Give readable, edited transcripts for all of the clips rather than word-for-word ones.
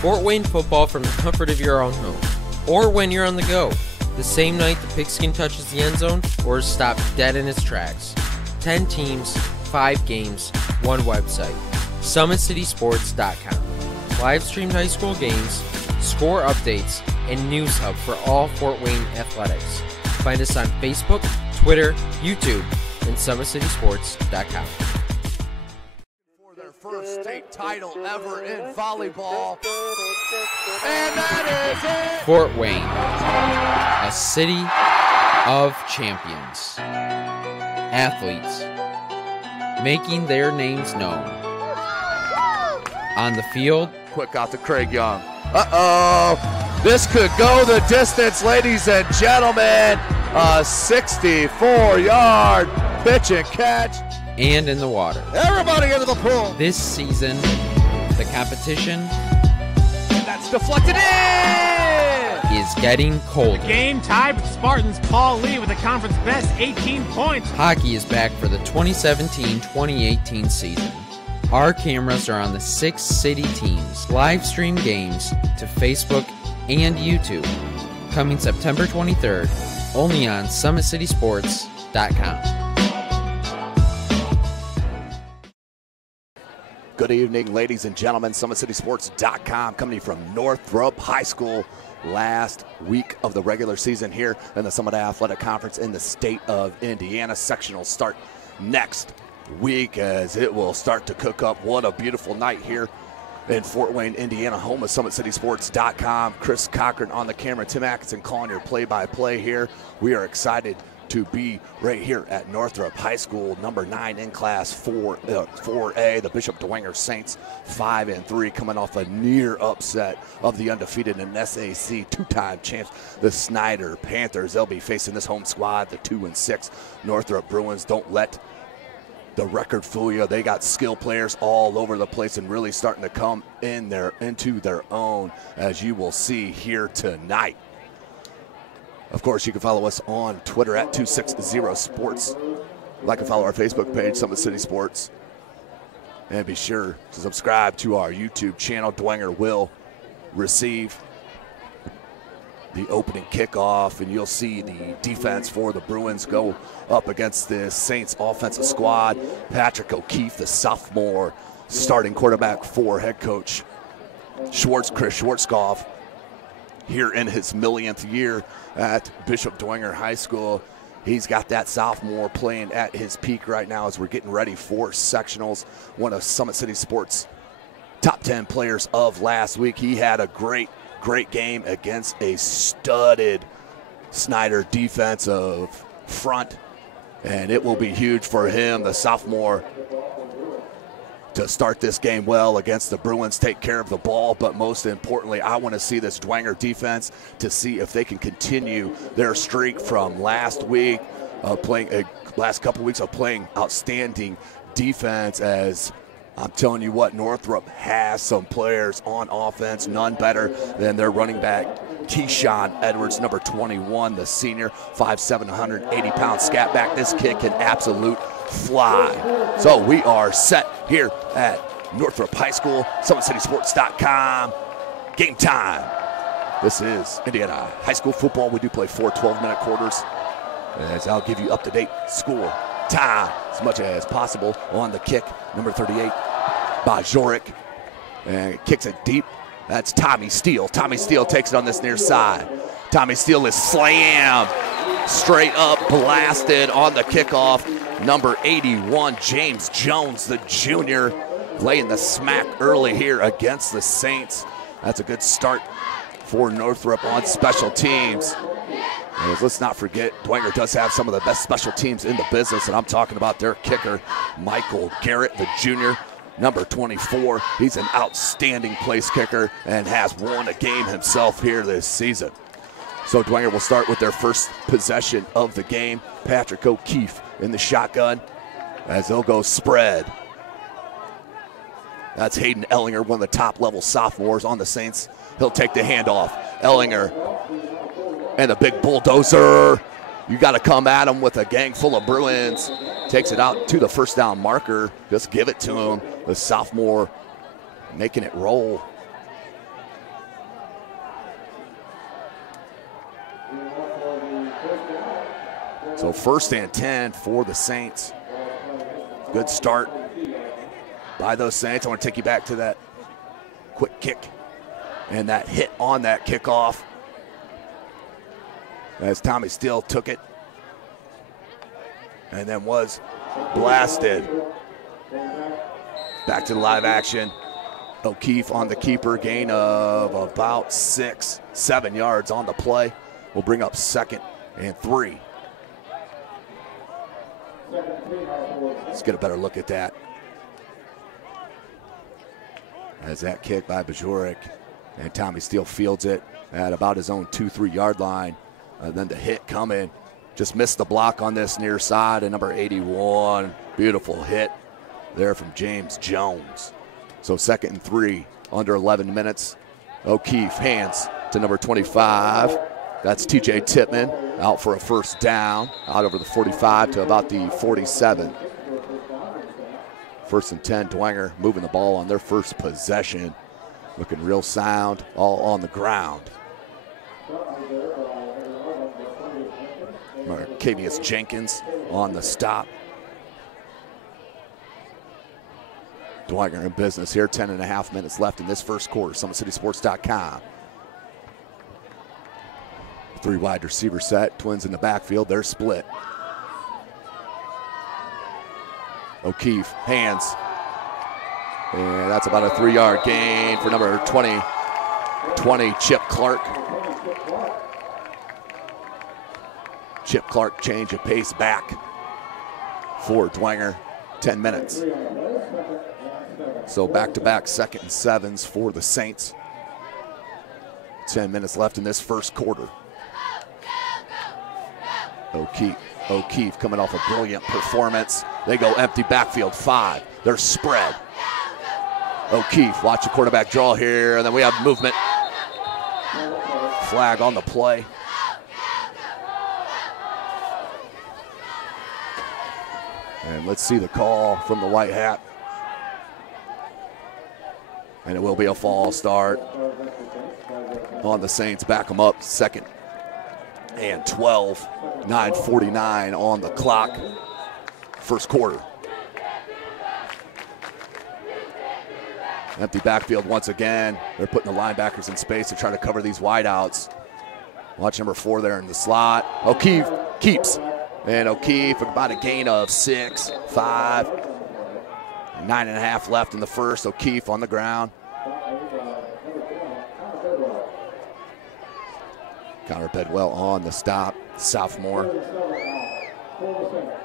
Fort Wayne football from the comfort of your own home, or when you're on the go, the same night the pigskin touches the end zone or is stopped dead in its tracks. 10 teams, 5 games, 1 website. SummitCitySports.com. Live streamed high school games, score updates, and news hub for all Fort Wayne athletics. Find us on Facebook, Twitter, YouTube, and SummitCitySports.com. For their first state title ever in volleyball. And that is it! Fort Wayne, a city of champions. Athletes making their names known. On the field, Quick out to Craig Young. Uh-oh. This could go the distance, ladies and gentlemen. A 64-yard pitch and catch. and in the water. Everybody into the pool. This season, the competition And that's deflected in. is getting colder. Game tied with Spartans. Paul Lee with the conference best 18 points. Hockey is back for the 2017-2018 season. Our cameras are on the 6 city teams. Live stream games to Facebook and YouTube. Coming September 23rd, only on SummitCitySports.com. Good evening, ladies and gentlemen. SummitCitySports.com coming from Northrop High School. Last week of the regular season here in the Summit Athletic Conference in the state of Indiana. Sectional start next week as it will start to cook up. What a beautiful night here in Fort Wayne, Indiana, home of SummitCitySports.com. Chris Cochran on the camera, Tim Atkinson calling your play-by-play here. We are excited to be right here at Northrop High School, number 9 in class 4A, the Bishop Dwenger Saints, 5-3, coming off a near upset of the undefeated and SAC two-time champs, the Snyder Panthers. They'll be facing this home squad, the 2-6 Northrop Bruins. Don't let the record fool you. They got skill players all over the place and really starting to come into their own, as you will see here tonight. Of course, you can follow us on Twitter at 260sports. Like and follow our Facebook page, Summit City Sports. And be sure to subscribe to our YouTube channel. Dwenger will receive the opening kickoff, and you'll see the defense for the Bruins go up against the Saints offensive squad. Patrick O'Keefe, the sophomore starting quarterback for head coach Chris Schwarzkopf, here in his millionth year at Bishop Dwenger High School. He's got that sophomore playing at his peak right now as we're getting ready for sectionals. One of Summit City Sports' top 10 players of last week. He had a great game against a studded Snyder defensive front, and it will be huge for him, the sophomore, to start this game well against the Bruins, take care of the ball. But most importantly, I want to see this Dwenger defense to see if they can continue their streak from last week, last couple weeks of playing outstanding defense. As I'm telling you what, Northrop has some players on offense, none better than their running back, Keyshawn Edwards, number 21, the senior, 5'7", 180-pound scat back. This kid can absolute fly. So we are set here at Northrop High School, SummitCitySports.com. Game time. This is Indiana High School football. We do play 4 12-minute quarters, as I'll give you up-to-date score time as much as possible. On the kick, number 38, Bajoric, and kicks it deep. That's Tommy Steele. Tommy Steele takes it on this near side. Tommy Steele is slammed, straight up blasted on the kickoff. Number 81, James Jones, the junior, laying the smack early here against the Saints. That's a good start for Northrop on special teams. And let's not forget, Dwenger does have some of the best special teams in the business, and I'm talking about their kicker, Michael Garrett, the junior, number 24. He's an outstanding place kicker and has won a game himself here this season. So Dwenger will start with their first possession of the game. Patrick O'Keefe in the shotgun as they'll go spread. That's Hayden Ellinger, one of the top-level sophomores on the Saints. He'll take the handoff. Ellinger and the big bulldozer. You got to come at him with a gang full of Bruins. Takes it out to the first down marker. Just give it to him. The sophomore making it roll. So 1st and 10 for the Saints. Good start by those Saints. I want to take you back to that quick kick and that hit on that kickoff as Tommy Steele took it and then was blasted. Back to the live action. O'Keefe on the keeper, gain of about 6-7 yards on the play. Will bring up 2nd and 3. Let's get a better look at that. As that kick by Bajorek, and Tommy Steele fields it at about his own 2-3 yard line. Then the hit coming, just missed the block on this near side, and number 81, beautiful hit there from James Jones. So 2nd and 3, under 11 minutes. O'Keefe hands to number 25. That's TJ Tippmann out for a 1st down, out over the 45 to about the 47. 1st and 10, Dwenger moving the ball on their first possession. Looking real sound, all on the ground. Marcavius Jenkins on the stop. Dwenger in business here, 10.5 minutes left in this first quarter. SummitCitySports.com. 3 wide receiver set, Twins in the backfield, they're split. O'Keefe, hands. And that's about a 3-yard gain for number 20, Chip Clark. Chip Clark change of pace back for Dwenger, 10 minutes. So back-to-back 2nd and 7s for the Saints. 10 minutes left in this first quarter. O'Keefe coming off a brilliant performance. They go empty backfield 5. They're spread. O'Keefe, watch the quarterback draw here, and then we have movement. Flag on the play. And let's see the call from the white hat. And it will be a false start on the Saints. Back them up, 2nd and 12. 9:49 on the clock. First quarter. Empty backfield once again. They're putting the linebackers in space to try to cover these wideouts. Watch number 4 there in the slot. O'Keefe keeps. And O'Keefe about a gain of 6, 5. 9.5 left in the first. O'Keefe on the ground. Connor Bedwell on the stop, sophomore.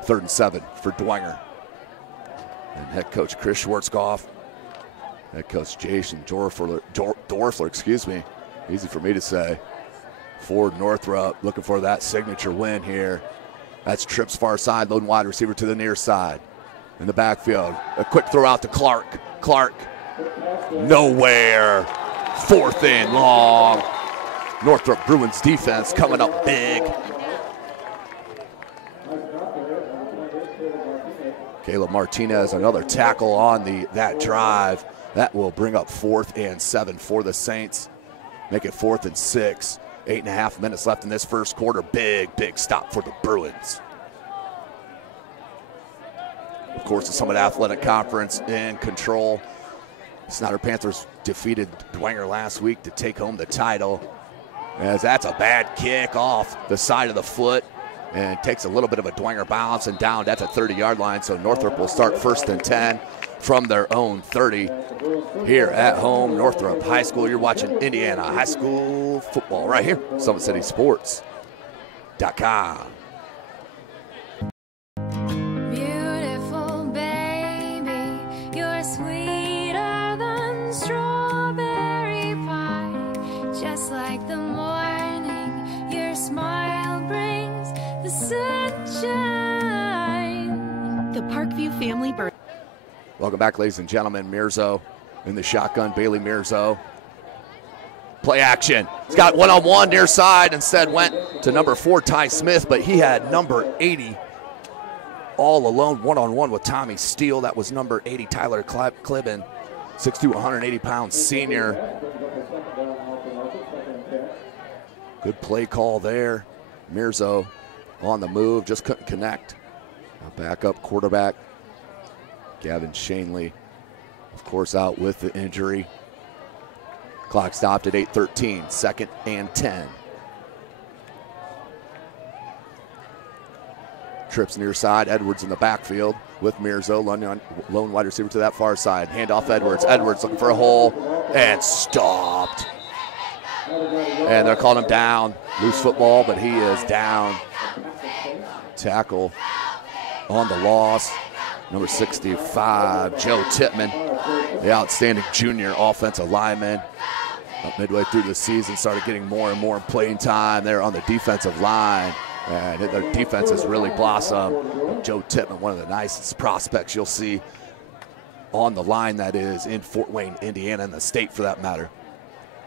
3rd and 7 for Dwenger. And head coach Chris Schwarzkopf, head coach Jason Dorfler, excuse me, easy for me to say, for Northrop, looking for that signature win here. That's trips far side, loading wide receiver to the near side. In the backfield, a quick throw out to Clark. Clark, nowhere. 4th and long. Northrop Bruins defense coming up big. Caleb Martinez, another tackle on that drive. That will bring up 4th and 7 for the Saints. Make it 4th and 6. 8.5 minutes left in this first quarter. Big stop for the Bruins. Of course, the Summit Athletic Conference in control. Snyder Panthers defeated Dwenger last week to take home the title. As that's a bad kick off the side of the foot and takes a little bit of a Dwenger bounce and down at the 30-yard line. So Northrop will start 1st and 10 from their own 30 here at home. Northrop High School. You're watching Indiana high school football right here, SummitCitySports.com. Family birth. Welcome back, ladies and gentlemen. Mirzo in the shotgun. Bailey Mirzo. Play action. He's got one-on-one near side. Instead went to number 4, Ty Smith, but he had number 80 all alone, one-on-one with Tommy Steele. That was number 80, Tyler Klibben, 6'2", 180-pound senior. Good play call there. Mirzo on the move, just couldn't connect. Backup quarterback, Gavin Shanley, of course, out with the injury. Clock stopped at 8:13, 2nd and 10. Trips near side, Edwards in the backfield with Mirzo, lone wide receiver to that far side. Handoff Edwards. Edwards looking for a hole and stopped. And they're calling him down. Loose football, but he is down. Tackle on the loss. Number 65, Joe Tippmann, the outstanding junior offensive lineman. Midway through the season, started getting more and more playing time there on the defensive line. And their defense has really blossomed. Joe Tippmann, one of the nicest prospects you'll see on the line that is in Fort Wayne, Indiana, and the state for that matter.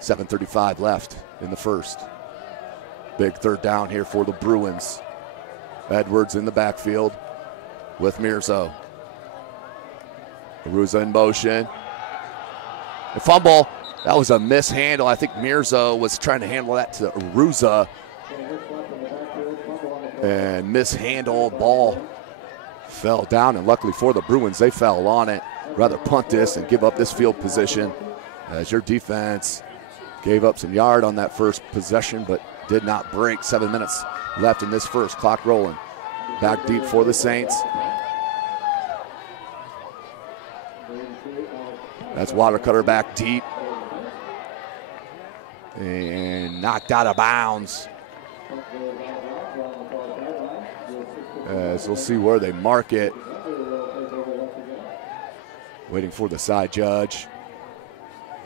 7:35 left in the first. Big third down here for the Bruins. Edwards in the backfield with Mirzo. Aruza in motion. The fumble, that was a mishandle. I think Mirzo was trying to handle that to Aruza. And mishandled, ball fell down, and luckily for the Bruins, they fell on it. Rather punt this and give up this field position, as your defense gave up some yard on that first possession, but did not break. 7 minutes left in this first, clock rolling. Back deep for the Saints. That's Watercutter back deep. And knocked out of bounds. As we'll see where they mark it. Waiting for the side judge.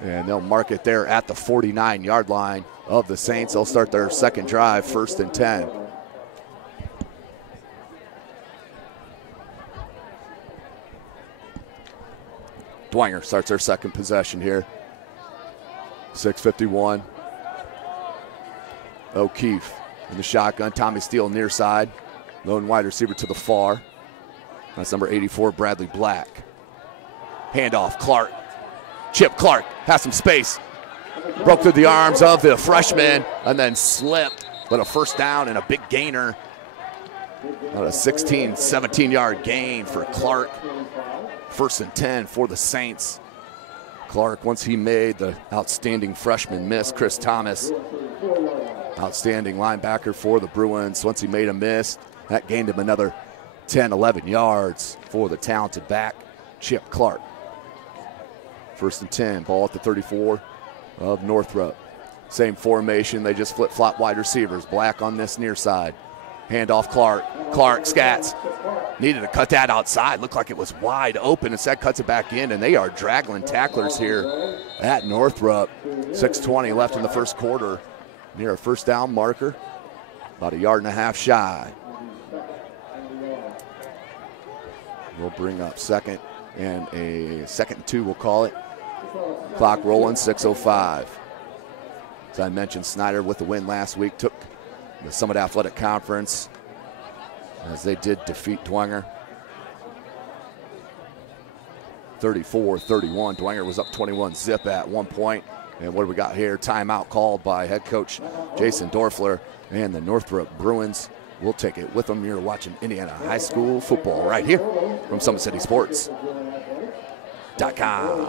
And they'll mark it there at the 49-yard line of the Saints. They'll start their second drive, 1st and 10. Dwenger starts their second possession here. 6:51. O'Keefe in the shotgun. Tommy Steele near side. Lone wide receiver to the far. That's number 84, Bradley Black. Handoff, Clark. Chip Clark has some space. Broke through the arms of the freshman and then slipped. But a first down and a big gainer. About a 16, 17-yard gain for Clark. 1st and 10 for the Saints. Clark, once he made the outstanding freshman miss, Chris Thomas, outstanding linebacker for the Bruins. Once he made a miss, that gained him another 10, 11 yards for the talented back, Chip Clark. 1st and 10, ball at the 34 of Northrop. Same formation, they just flip-flop wide receivers. Black on this near side. Handoff Clark. Clark scats. Needed to cut that outside. Looked like it was wide open. Instead cuts it back in, and they are draggling tacklers here at Northrop. 6:20 left in the first quarter. Near a first down marker. About 1.5 yards shy. We'll bring up 2nd and 2, we'll call it. Clock rolling, 6:05. As I mentioned, Snyder with the win last week took the Summit Athletic Conference as they did defeat Dwenger. 34-31. Dwenger was up 21-zip at one point. And what do we got here? Timeout called by head coach Jason Dorfler, and the Northrop Bruins will take it with them. You're watching Indiana high school football right here from SummitCitySports.com.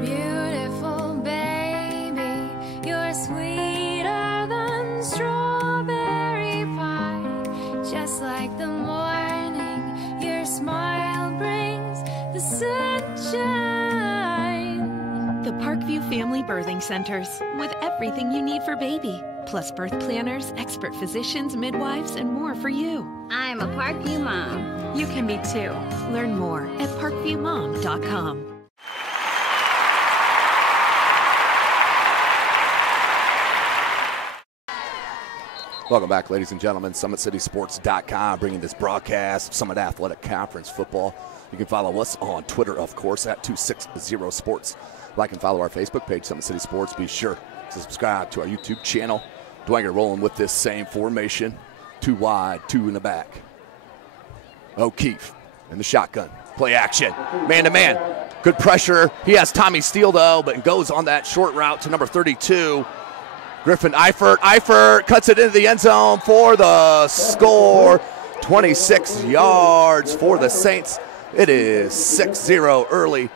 Beautiful baby, you're sweeter than strawberry pie. Just like the morning, your smile brings the sunshine. The Parkview Family Birthing Centers, with everything you need for baby, plus birth planners, expert physicians, midwives, and more for you. I'm a Parkview mom. You can be too. Learn more at parkviewmom.com. Welcome back, ladies and gentlemen. SummitCitySports.com bringing this broadcast of Summit Athletic Conference football. You can follow us on Twitter, of course, at 260sports. Like and follow our Facebook page, Summit City Sports. Be sure to subscribe to our YouTube channel. Dwenger rolling with this same formation. 2 wide, 2 in the back. O'Keefe in the shotgun. Play action. Man-to-man. Good pressure. He has Tommy Steele, though, but goes on that short route to number 32. Griffin Eifert cuts it into the end zone for the score. 26 yards for the Saints. It is 6-0 early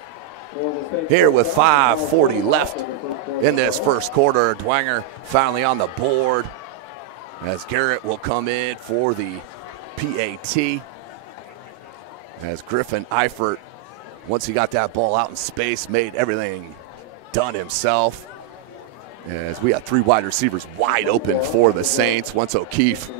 here with 5:40 left in this first quarter. Dwenger finally on the board as Garrett will come in for the PAT. As Griffin Eifert, once he got that ball out in space, made everything done himself. As we had 3 wide receivers wide open for the Saints. Once O'Keefe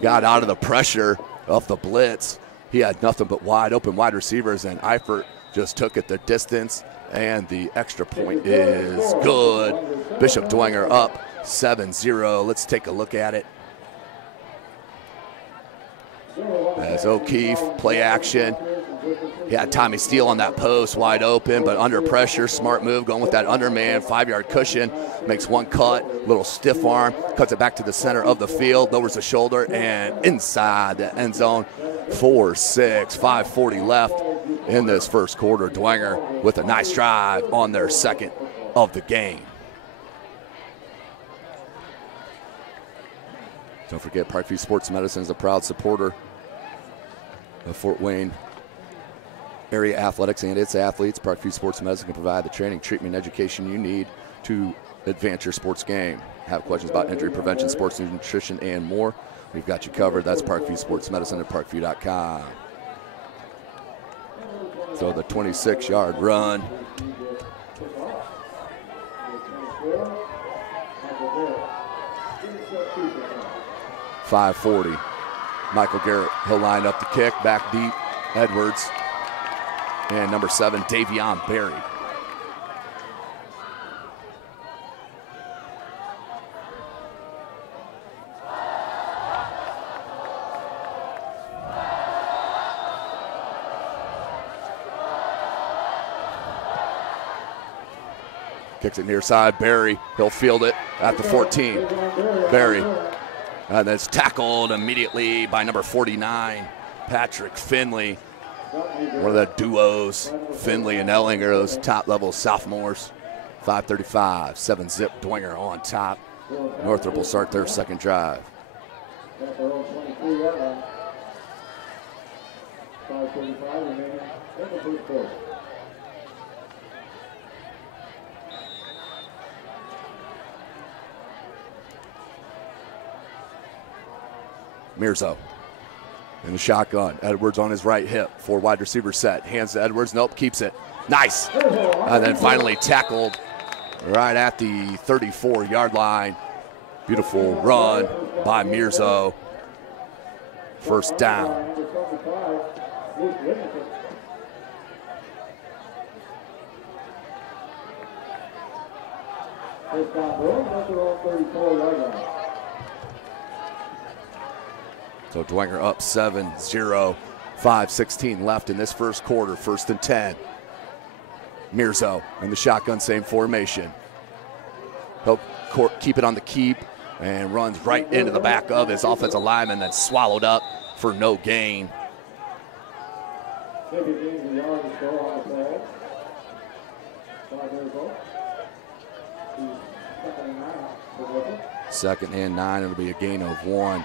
got out of the pressure of the blitz, he had nothing but wide open wide receivers, and Eifert just took it the distance, and the extra point is good. Bishop Dwenger up 7-0. Let's take a look at it. As O'Keefe, play action. He had Tommy Steele on that post, wide open, but under pressure, smart move, going with that underman, 5-yard cushion, makes one cut, little stiff arm, cuts it back to the center of the field, lowers the shoulder, and inside the end zone, 4-6, 5:40 left in this first quarter. Dwenger with a nice drive on their second of the game. Don't forget, Parkview Sports Medicine is a proud supporter of Fort Wayne area athletics and its athletes. Parkview Sports Medicine can provide the training, treatment, and education you need to advance your sports game. Have questions about injury prevention, sports nutrition, and more? We've got you covered. That's Parkview Sports Medicine at parkview.com. So the 26-yard run. .540. Michael Garrett, he'll line up the kick, back deep, Edwards. And number 7, Davion Berry. Kicks it near side, Berry, he'll field it at the 14. Berry, and that's tackled immediately by number 49, Patrick Finley. One of the duos, Finley and Ellinger, those top-level sophomores. 5:35, 7-zip, Dwenger on top. Northrop will start their second drive. Mirzo in the shotgun. Edwards on his right hip. 4 wide receiver set. Hands to Edwards. Nope, keeps it. Nice. And then finally tackled right at the 34-yard line. Beautiful run by Mirzo. First down. So Dwenger up 7-0, 5:16 left in this first quarter, 1st and 10. Mirzo in the shotgun, same formation. He'll keep it on the keep and runs right into the back of his offensive lineman, that's swallowed up for no gain. Second and 9, it'll be a gain of 1.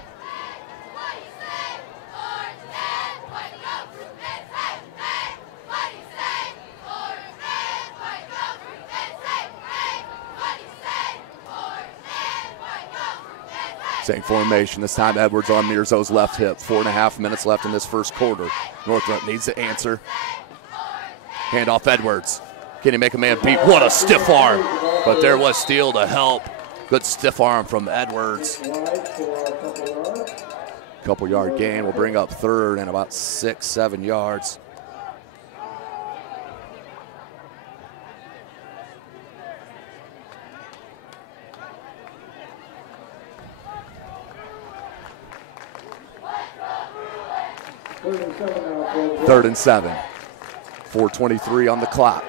Same formation, this time Edwards on Mirzo's left hip. 4.5 minutes left in this first quarter. Northrop needs to answer. Hand off Edwards. Can he make a man beat? What a stiff arm. But there was Steele to help. Good stiff arm from Edwards. Couple yard gain will bring up 3rd and about 6-7 yards. Third and 7. 4:23 on the clock.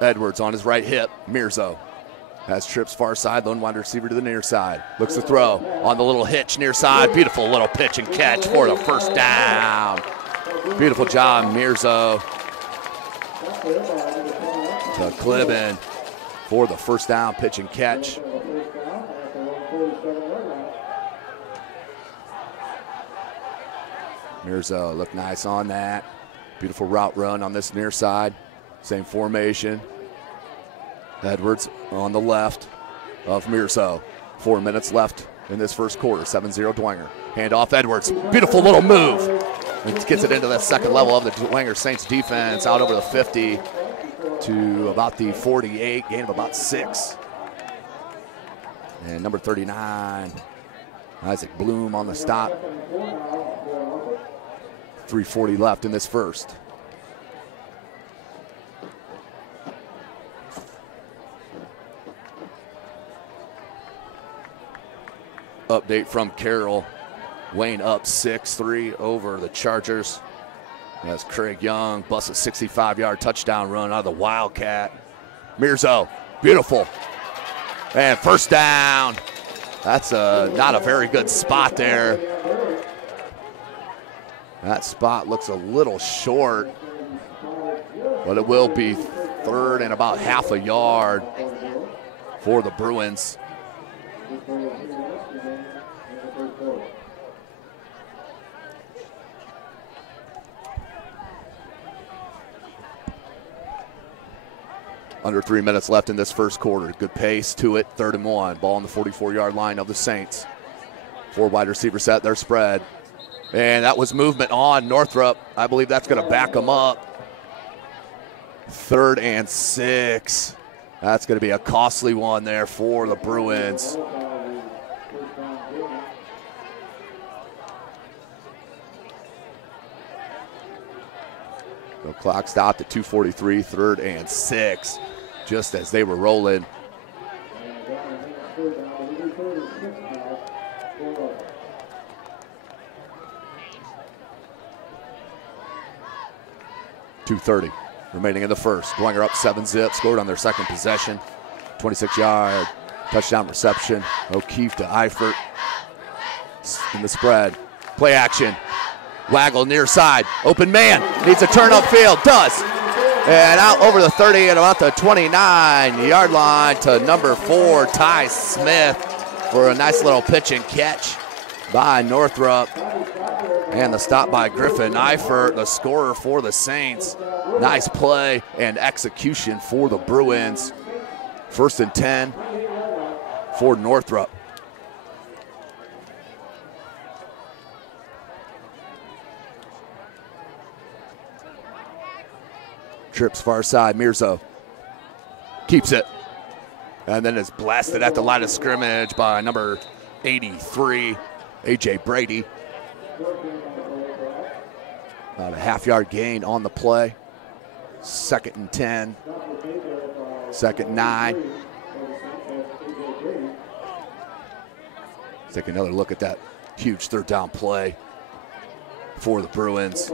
Edwards on his right hip. Mirzo has trips far side, lone wide receiver to the near side. Looks to throw on the little hitch near side. Beautiful little pitch and catch for the first down. Beautiful job, Mirzo. To Clibben for the first down pitch and catch. Mirzo looked nice on that. Beautiful route run on this near side. Same formation. Edwards on the left of Mirzo. 4 minutes left in this first quarter. 7-0 Dwenger. Hand off Edwards. Beautiful little move. It gets it into the second level of the Dwenger Saints defense, out over the 50 to about the 48, gain of about 6. And number 39, Isaac Bloom on the stop. 3:40 left in this first. Update from Carroll. Wayne up 6-3 over the Chargers. As Craig Young busts a 65-yard touchdown run out of the Wildcat. Mirzo, beautiful. And first down. That's not a very good spot there. That spot looks a little short, but it will be third and about half a yard for the Bruins. Under 3 minutes left in this first quarter. Good pace to it. 3rd and 1. Ball on the 44-yard line of the Saints. 4 wide receivers set their spread. And that was movement on Northrop. I believe that's going to back them up. 3rd and 6. That's going to be a costly one there for the Bruins. The clock stopped at 2:43, 3rd and 6, just as they were rolling. .230 remaining in the first. Dwenger up 7-zip, scored on their second possession. 26-yard touchdown reception. O'Keefe to Eifert in the spread. Play action. Waggle near side. Open man. Needs a turn upfield. Does. And out over the 30 and about the 29-yard line to number 4, Ty Smith, for a nice little pitch and catch by Northrop. And the stop by Griffin Eifert, the scorer for the Saints. Nice play and execution for the Bruins. 1st and 10 for Northrop. Trips far side, Mirzo keeps it. And then is blasted at the line of scrimmage by number 83, A.J. Brady. About a half-yard gain on the play. 2nd and 10. 2nd and 9. Take another look at that huge 3rd down play for the Bruins.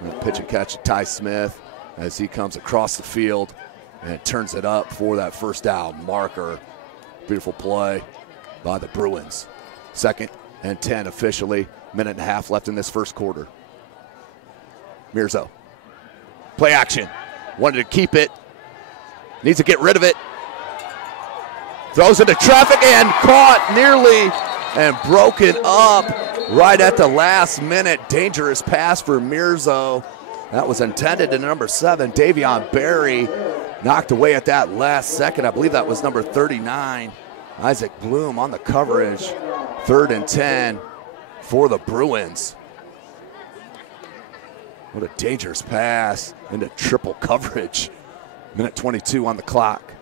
And pitch and catch to Ty Smith as he comes across the field and turns it up for that first down marker. Beautiful play by the Bruins. 2nd and 10 officially. Minute and a half left in this first quarter. Mirzo. Play action. Wanted to keep it. Needs to get rid of it. Throws into traffic and caught nearly and broken up right at the last minute. Dangerous pass for Mirzo. That was intended to number 7, Davion Berry. Knocked away at that last second. I believe that was number 39, Isaac Bloom on the coverage. 3rd and 10 for the Bruins. What a dangerous pass into triple coverage. Minute 22 on the clock.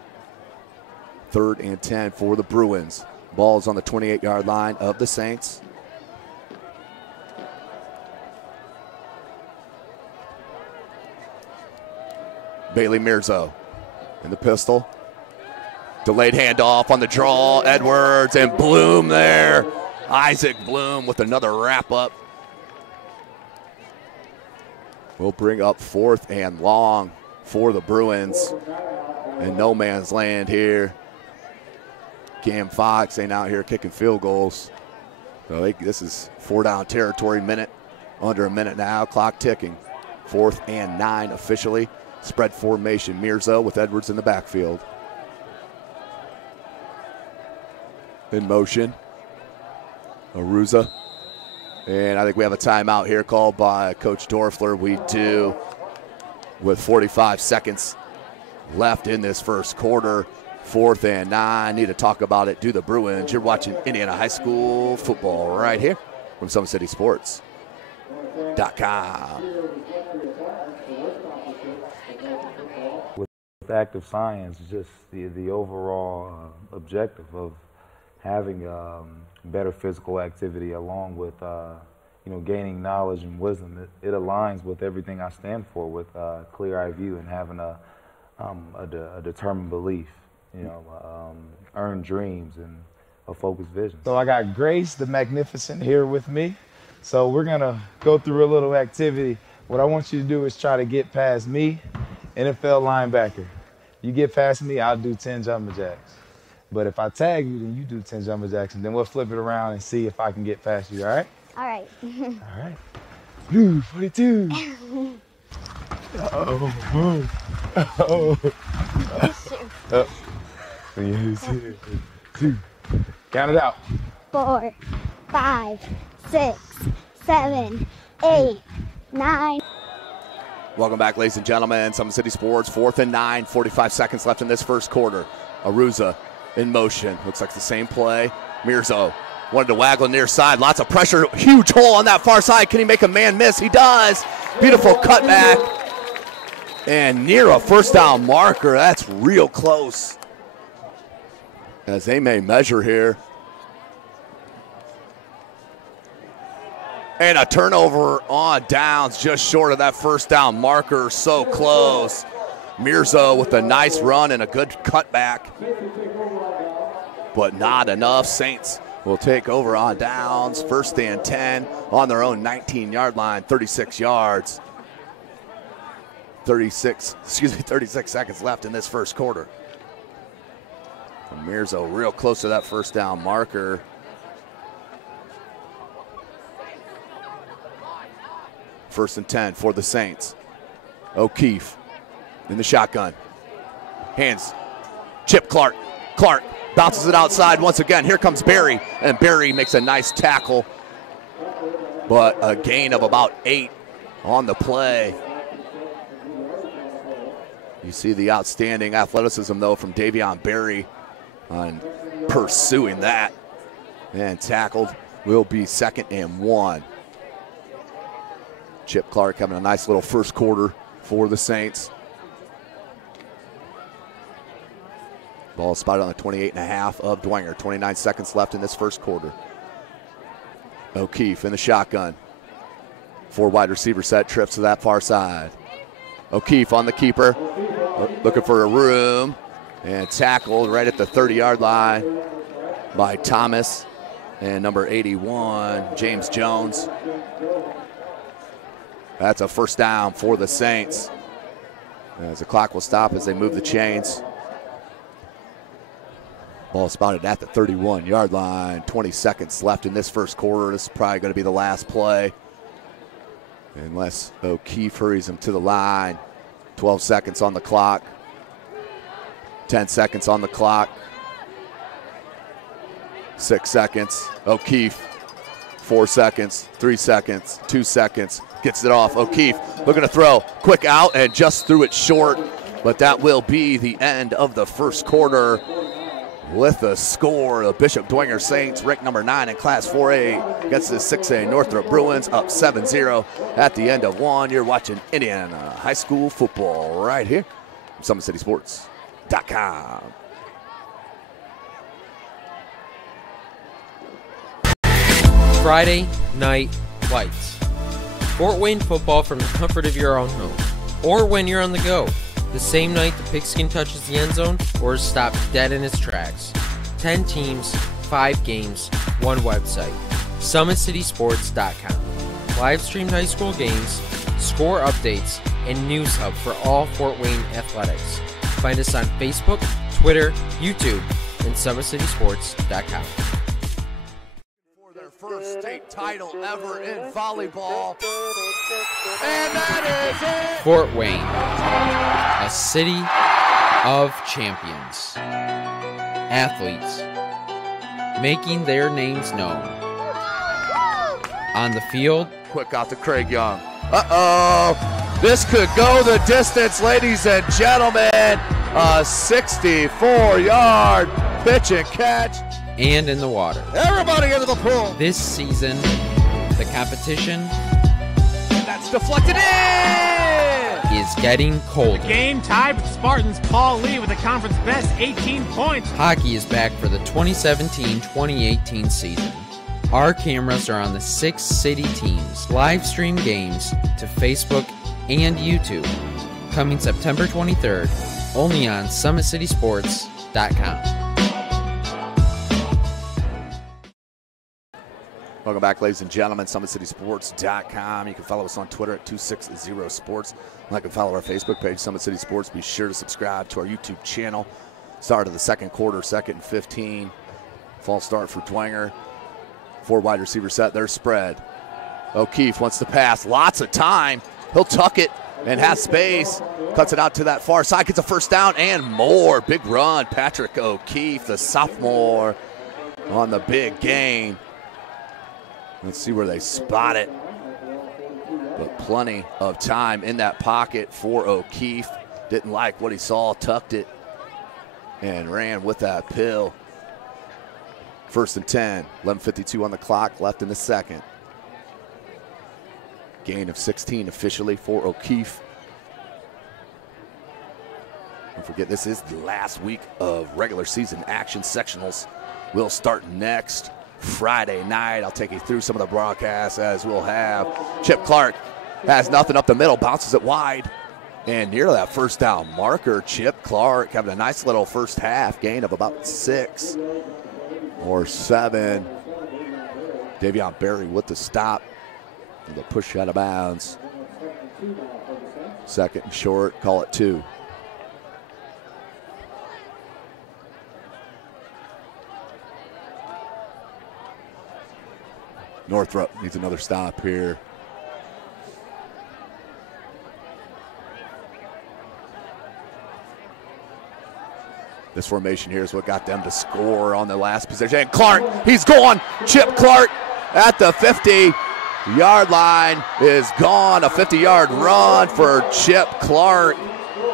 3rd and 10 for the Bruins. Ball's on the 28-yard line of the Saints. Bailey Mirzo in the pistol. Delayed handoff on the draw. Edwards and Bloom there. Isaac Bloom with another wrap up. We'll bring up 4th and long for the Bruins. And no man's land here. Cam Fox ain't out here kicking field goals. So this is 4-down territory, under a minute now, clock ticking. 4th and 9 officially. Spread formation, Mirzo with Edwards in the backfield. in motion. Aruza. And I think we have a timeout here called by Coach Dorfler. We do, with 45 seconds left in this first quarter. 4th and 9. Need to talk about it. Do the Bruins. You're watching Indiana High School football right here from SummitCitySports.com. With active science, just the overall objective of having better physical activity along with gaining knowledge and wisdom, it aligns with everything I stand for, with clear-eye view and having a determined belief, earned dreams and a focused vision. So I got Grace the Magnificent here with me. So we're gonna go through a little activity. What I want you to do is try to get past me, NFL linebacker. You get past me, I'll do 10 jumping jacks. But if I tag you, then you do 10 jumping jacks, and then we'll flip it around and see if I can get past you, all right? All right. All right. Blue 42. Uh-oh. Uh-oh. Uh-oh. 2. Count it out. 4, 5, 6, 7, 8, 9. Welcome back, ladies and gentlemen. Summit City Sports, 4th and 9, 45 seconds left in this first quarter. Aruza in motion. Looks like the same play. Mirzo wanted to waggle near side. Lots of pressure. Huge hole on that far side. Can he make a man miss? He does. Beautiful cutback. And near a first down marker. That's real close, as they may measure here. And a turnover on downs, just short of that first down marker. So close. Mirzo with a nice run and a good cutback, but not enough. Saints will take over on downs. 1st and 10 on their own 19-yard line, 36 yards. 36 seconds left in this first quarter. And Mirzo real close to that first down marker. First and 10 for the Saints. O'Keefe in the shotgun. Hands. Chip Clark. Clark bounces it outside once again. Here comes Barry, and Barry makes a nice tackle, but a gain of about 8 on the play. You see the outstanding athleticism, though, from Davion Barry on pursuing that. And tackled will be 2nd and 1. Chip Clark having a nice little first quarter for the Saints. Ball spotted on the 28.5 of Dwenger. 29 seconds left in this first quarter. O'Keefe in the shotgun. 4 wide receiver set, trips to that far side. O'Keefe on the keeper, looking for a room, and tackled right at the 30-yard line by Thomas and number 81, James Jones. That's a first down for the Saints, as the clock will stop as they move the chains. Ball spotted at the 31-yard line. 20 seconds left in this first quarter. This is probably going to be the last play, unless O'Keefe hurries him to the line. 12 seconds on the clock. 10 seconds on the clock. 6 seconds. O'Keefe. 4 seconds. 3 seconds. 2 seconds. Gets it off. O'Keefe looking to throw. Quick out and just threw it short. But that will be the end of the first quarter. With the score, the Bishop Dwenger Saints, ranked number 9 in Class 4A, gets the 6A Northrop Bruins up 7-0 at the end of 1. You're watching Indiana High School football right here from SummitCitySports.com. Friday Night Lights. Fort Wayne football from the comfort of your own home, or when you're on the go. The same night the pigskin touches the end zone or is stopped dead in its tracks. 10 teams, 5 games, 1 website. SummitCitySports.com. Live streamed high school games, score updates, and news hub for all Fort Wayne athletics. Find us on Facebook, Twitter, YouTube, and SummitCitySports.com. For their first state title ever in volleyball. And that is it! Fort Wayne, a city of champions, athletes, making their names known. On the field, Quick out to Craig Young. Uh-oh. This could go the distance, ladies and gentlemen. A 64-yard pitch and catch. and in the water. Everybody into the pool. This season, the competition That's deflected in. is getting colder. Game tied with Spartans. Paul Lee with the conference best 18 points. Hockey is back for the 2017-2018 season. Our cameras are on the 6 city teams. Live stream games to Facebook and YouTube. Coming September 23rd, only on SummitCitySports.com. Welcome back, ladies and gentlemen. SummitCitySports.com. You can follow us on Twitter at 260sports. Like and follow our Facebook page, Summit City Sports. Be sure to subscribe to our YouTube channel. Start of the second quarter, 2nd and 15. False start for Dwenger. 4 wide receiver set. They're spread. O'Keefe wants to pass. Lots of time. He'll tuck it and has space. Cuts it out to that far side. Gets a first down and more. Big run. Patrick O'Keefe, the sophomore, on the big gain. Let's see where they spot it. But plenty of time in that pocket for O'Keefe. Didn't like what he saw, tucked it, and ran with that pill. 1st and 10, 11:52 on the clock, left in the second. Gain of 16 officially for O'Keefe. Don't forget, this is the last week of regular season action. Sectionals will start next Friday night. I'll take you through some of the broadcasts as we'll have. Chip Clark has nothing up the middle, bounces it wide, and near that first down marker. Chip Clark having a nice little first half, gain of about 6 or 7. Davion Berry with the stop and the push out of bounds. 2nd and short, call it 2. Northrop needs another stop here. This formation here is what got them to score on the last possession. And Clark, he's gone. Chip Clark at the 50-yard line is gone. A 50-yard run for Chip Clark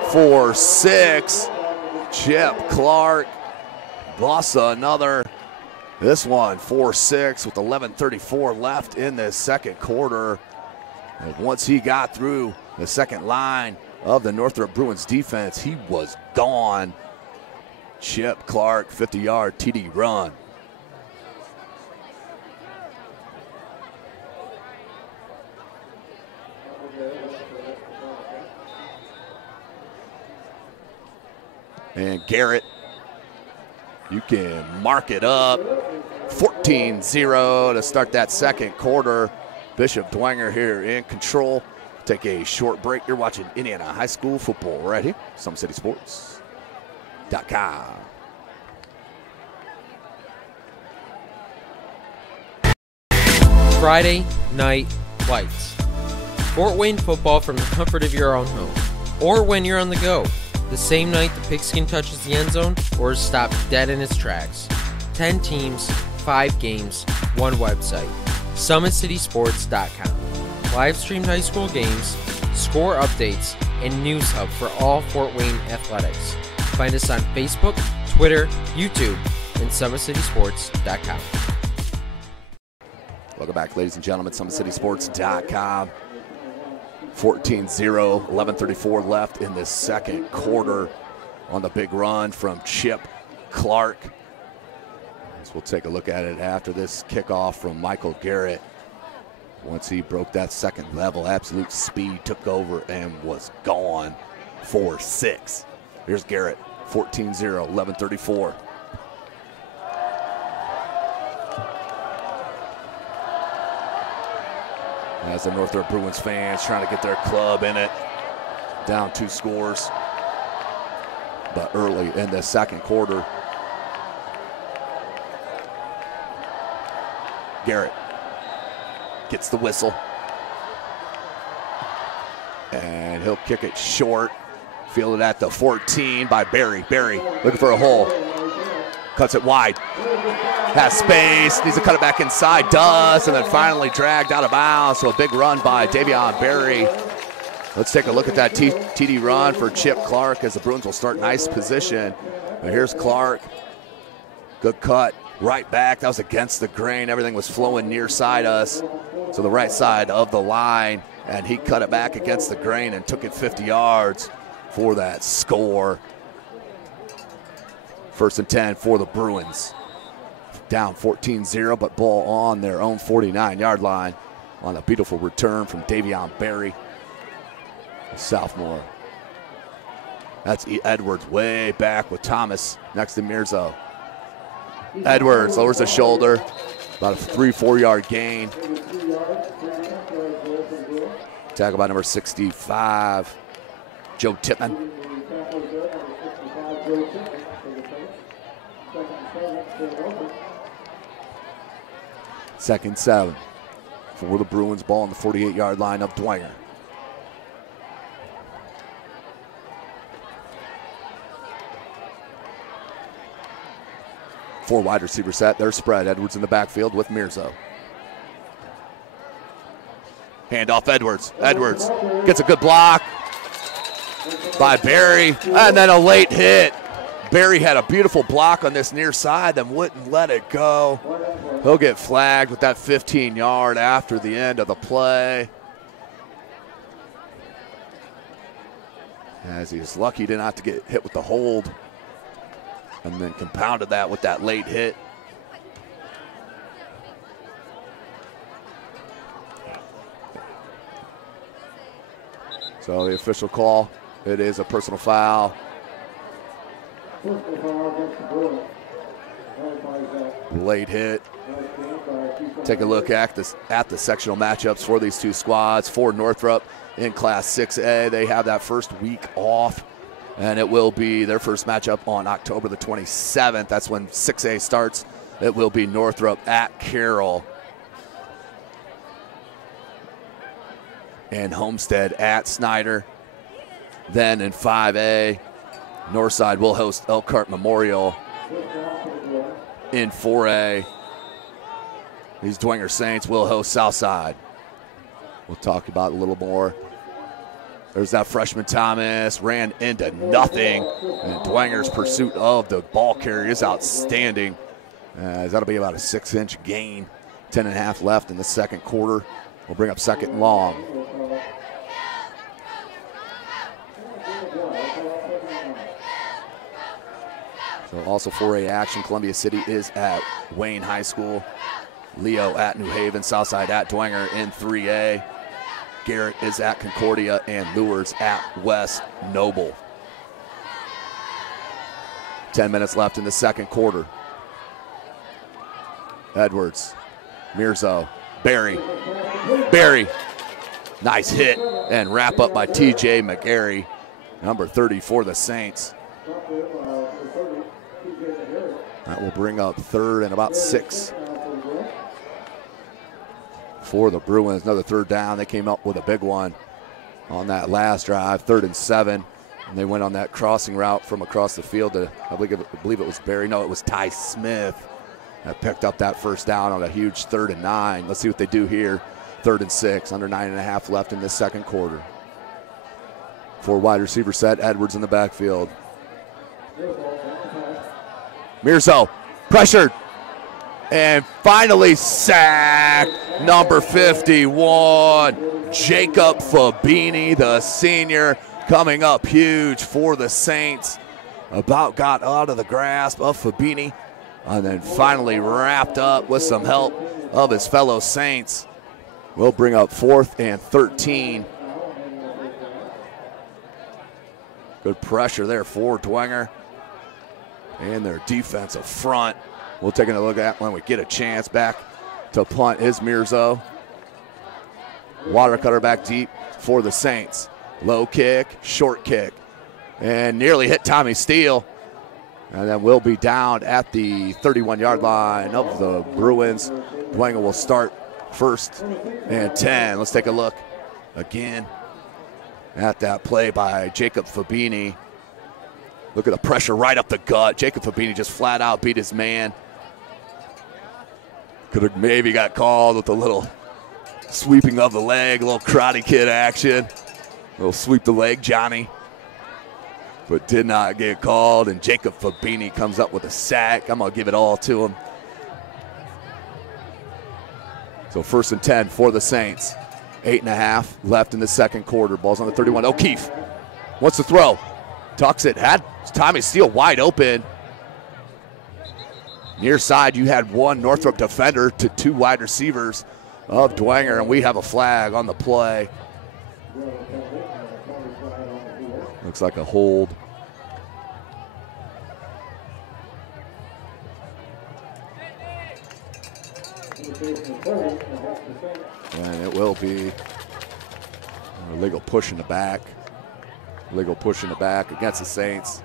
for 6. Chip Clark busts another. This one 4-6 with 11:34 left in the second quarter. And once he got through the second line of the Northrop Bruins defense, he was gone. Chip Clark, 50-yard TD run. And Garrett, you can mark it up. 14-0 to start that second quarter. Bishop Dwenger here in control. Take a short break. You're watching Indiana High School football right here, SummitCitySports.com. Friday Night Lights. Fort Wayne football from the comfort of your own home, or when you're on the go. The same night the pigskin touches the end zone or is stopped dead in its tracks. 10 teams, 5 games, 1 website. SummitCitySports.com. Live streamed high school games, score updates, and news hub for all Fort Wayne athletics. Find us on Facebook, Twitter, YouTube, and SummitCitySports.com. Welcome back, ladies and gentlemen. SummitCitySports.com. 14-0, 11:34 left in the second quarter on the big run from Chip Clark. So we'll take a look at it after this kickoff from Michael Garrett. Once he broke that second level, absolute speed took over and was gone. 4-6. Here's Garrett, 14-0, 11:34. As the Northrop Bruins fans trying to get their club in it. Down 2 scores. But early in the second quarter, Garrett gets the whistle. And he'll kick it short. Fielded at the 14 by Berry. Berry looking for a hole. Cuts it wide. has space, needs to cut it back inside, does, and then finally dragged out of bounds. So a big run by Davion Berry. Let's take a look at that TD run for Chip Clark as the Bruins will start nice position. And here's Clark. Good cut, right back. That was against the grain. Everything was flowing near side us. So the right side of the line, and he cut it back against the grain and took it 50 yards for that score. 1st and 10 for the Bruins. Down 14-0, but ball on their own 49-yard line on a beautiful return from Davion Berry, a sophomore. That's Edwards way back with Thomas next to Mirzo. Edwards lowers the shoulder, about a 3-4 yard gain. Tackle by number 65, Joe Tippman. Second 7 for the Bruins, ball on the 48-yard line of Dwenger. Four wide receiver set, they're spread. Edwards in the backfield with Mirzo. Handoff Edwards. Edwards gets a good block by Berry, and then a late hit. Berry had a beautiful block on this near side, then wouldn't let it go. He'll get flagged with that 15-yard after the end of the play. As he's lucky he didn't have to get hit with the hold, and then compounded that with that late hit. So the official call, it is a personal foul. Late hit. Take a look at the sectional matchups for these two squads. For Northrop in Class 6A, they have that first week off, and it will be their first matchup on October the 27th. That's when 6A starts. It will be Northrop at Carroll, and Homestead at Snyder. Then in 5A, Northside will host Elkhart Memorial. In 4A, these Dwenger Saints will host Southside. We'll talk about it a little more. There's that freshman Thomas, ran into nothing, and Dwenger's pursuit of the ball carrier is outstanding. That'll be about a 6-inch gain. 10.5 left in the second quarter. We'll bring up 2nd and long. So also 4A action. Columbia City is at Wayne High School. Leo at New Haven. Southside at Dwenger in 3A. Garrett is at Concordia, and Lures at West Noble. 10 minutes left in the second quarter. Edwards, Mirzo, Berry. Nice hit and wrap up by TJ McGarry, number 30 for the Saints. That will bring up 3rd and about 6 for the Bruins. Another 3rd down. They came up with a big one on that last drive. 3rd and 7. And they went on that crossing route from across the field to, I believe it was Berry. No, it was Ty Smith that picked up that first down on a huge 3rd and 9. Let's see what they do here. 3rd and 6. Under 9.5 left in this second quarter. 4 wide receiver set. Edwards in the backfield. Mirzo pressured and finally sacked. Number 51, Jacob Fabini, the senior, coming up huge for the Saints. About got out of the grasp of Fabini, and then finally wrapped up with some help of his fellow Saints. We'll bring up 4th and 13. Good pressure there for Dwenger and their defensive front. We'll take a look at when we get a chance. Back to punt is Mirzo. Water cutter back deep for the Saints. Low kick, short kick, and nearly hit Tommy Steele. And then we'll be down at the 31-yard line of the Bruins. Dwenger will start 1st and 10. Let's take a look again at that play by Jacob Fabini. Look at the pressure right up the gut. Jacob Fabini just flat out beat his man. Could have maybe got called with a little sweeping of the leg, a little Karate Kid action. A little sweep the leg, Johnny. But did not get called, and Jacob Fabini comes up with a sack. I'm going to give it all to him. So 1st and 10 for the Saints. 8.5 left in the second quarter. Ball's on the 31. O'Keefe wants to throw. Tucks it. Had Tommy Steele wide open. Near side, you had one Northrop defender to 2 wide receivers of Dwenger, and we have a flag on the play. Looks like a hold. And it will be illegal push in the back. Illegal push in the back against the Saints.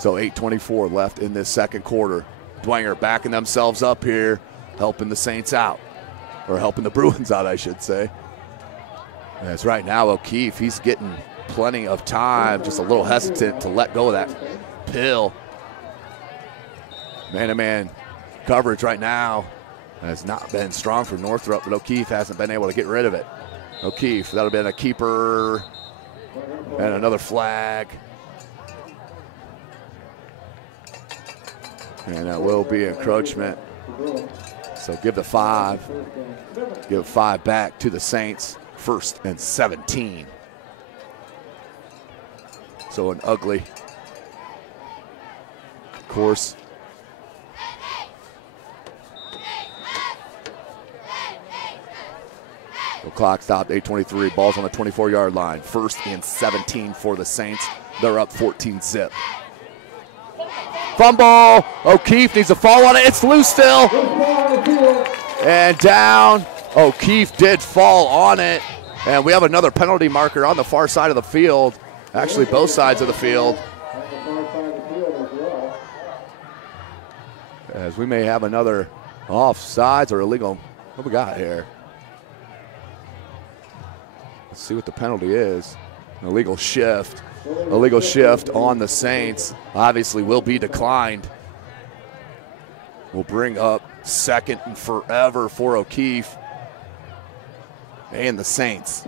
So 8:24 left in this second quarter. Dwenger backing themselves up here, helping the Saints out. Or helping the Bruins out, I should say. As right now, O'Keefe, he's getting plenty of time, just a little hesitant to let go of that pill. Man-to-man coverage right now has not been strong for Northrop, but O'Keefe hasn't been able to get rid of it. O'Keefe, that'll have been a keeper and another flag. And that will be encroachment. So give the 5. Give 5 back to the Saints. 1st and 17. So an ugly course. The clock stopped, 8:23. Ball's on the 24-yard line. 1st and 17 for the Saints. They're up 14-zip. Fumble. O'Keefe needs to fall on it. It's loose still. And down. O'Keefe did fall on it. And we have another penalty marker on the far side of the field. Actually, both sides of the field. As we may have another offsides or illegal. What we got here? Let's see what the penalty is. An illegal shift. Illegal shift on the Saints. Obviously will be declined. Will bring up 2nd and forever for O'Keefe and the Saints.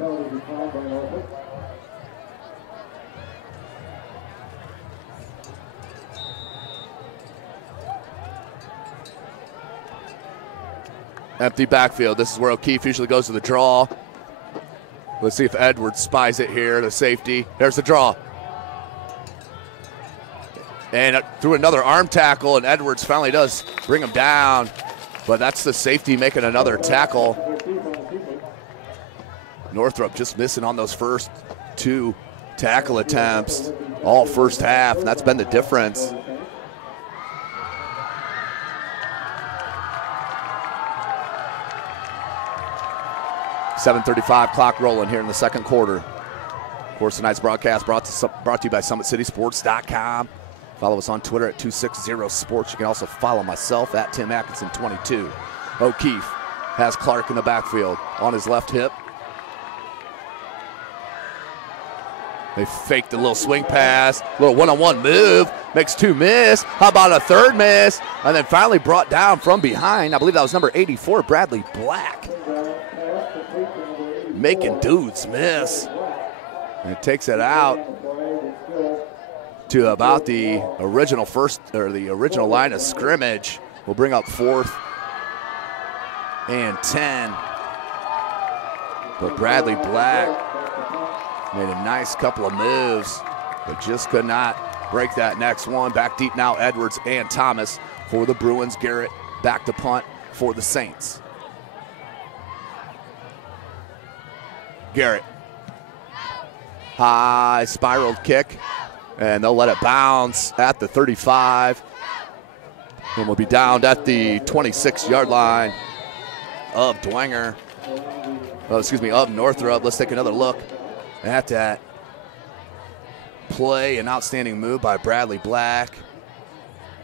Empty backfield. This is where O'Keefe usually goes to the draw. Let's see if Edwards spies it here, the safety. There's the draw. And through another arm tackle, and Edwards finally does bring him down. But that's the safety making another tackle. Northrop just missing on those first 2 tackle attempts all first half, and that's been the difference. .35 clock rolling here in the second quarter. Of course, tonight's broadcast brought to you by SummitCitySports.com. Follow us on Twitter at 260sports. You can also follow myself at Tim Atkinson22. O'Keefe has Clark in the backfield on his left hip. They faked a little swing pass, little one-on-one move, makes 2 miss. How about a 3rd miss? And then finally brought down from behind. I believe that was number 84, Bradley Black. Making dudes miss. And it takes it out to about the original line of scrimmage. We'll bring up 4th and 10. But Bradley Black made a nice couple of moves, but just could not break that next one. Back deep now, Edwards and Thomas for the Bruins. Garrett back to punt for the Saints. Garrett. High spiraled kick, and they'll let it bounce at the 35. And we'll be down at the 26-yard line of Dwenger. Of Northrop. Let's take another look at that play. An outstanding move by Bradley Black.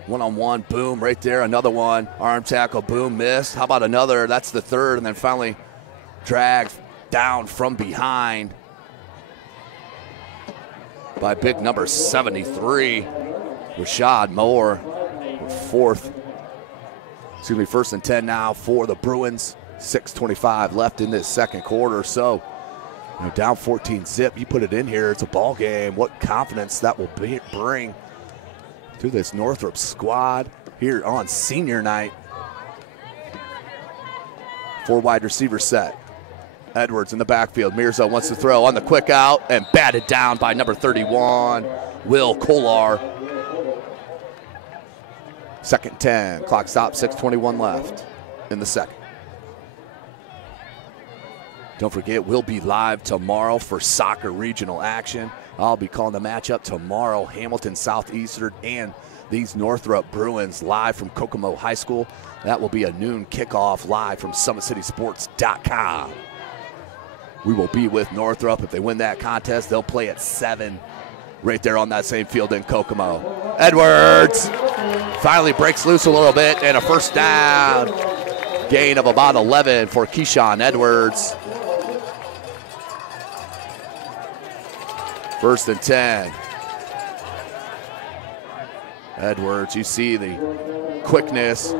One-on-one, boom, right there. Another one, arm tackle, boom, missed. How about another? That's the 3rd, and then finally dragged down from behind by big number 73. Rashad Moore, first and 10 now for the Bruins. 6:25 left in this second quarter. So, down 14 zip. You put it in here, it's a ball game. What confidence that will bring to this Northrop squad here on senior night. 4 wide receiver set. Edwards in the backfield. Mirza wants to throw on the quick out and batted down by number 31, Will Kolar. 2nd 10. Clock stops, 6:21 left in the second. Don't forget, we'll be live tomorrow for soccer regional action. I'll be calling the matchup tomorrow. Hamilton Southeastern and these Northrop Bruins live from Kokomo High School. That will be a noon kickoff live from SummitCitySports.com. We will be with Northrop. If they win that contest, they'll play at 7 right there on that same field in Kokomo. Edwards finally breaks loose a little bit, and a first down. Gain of about 11 for Keyshawn Edwards. 1st and 10. Edwards, you see the quickness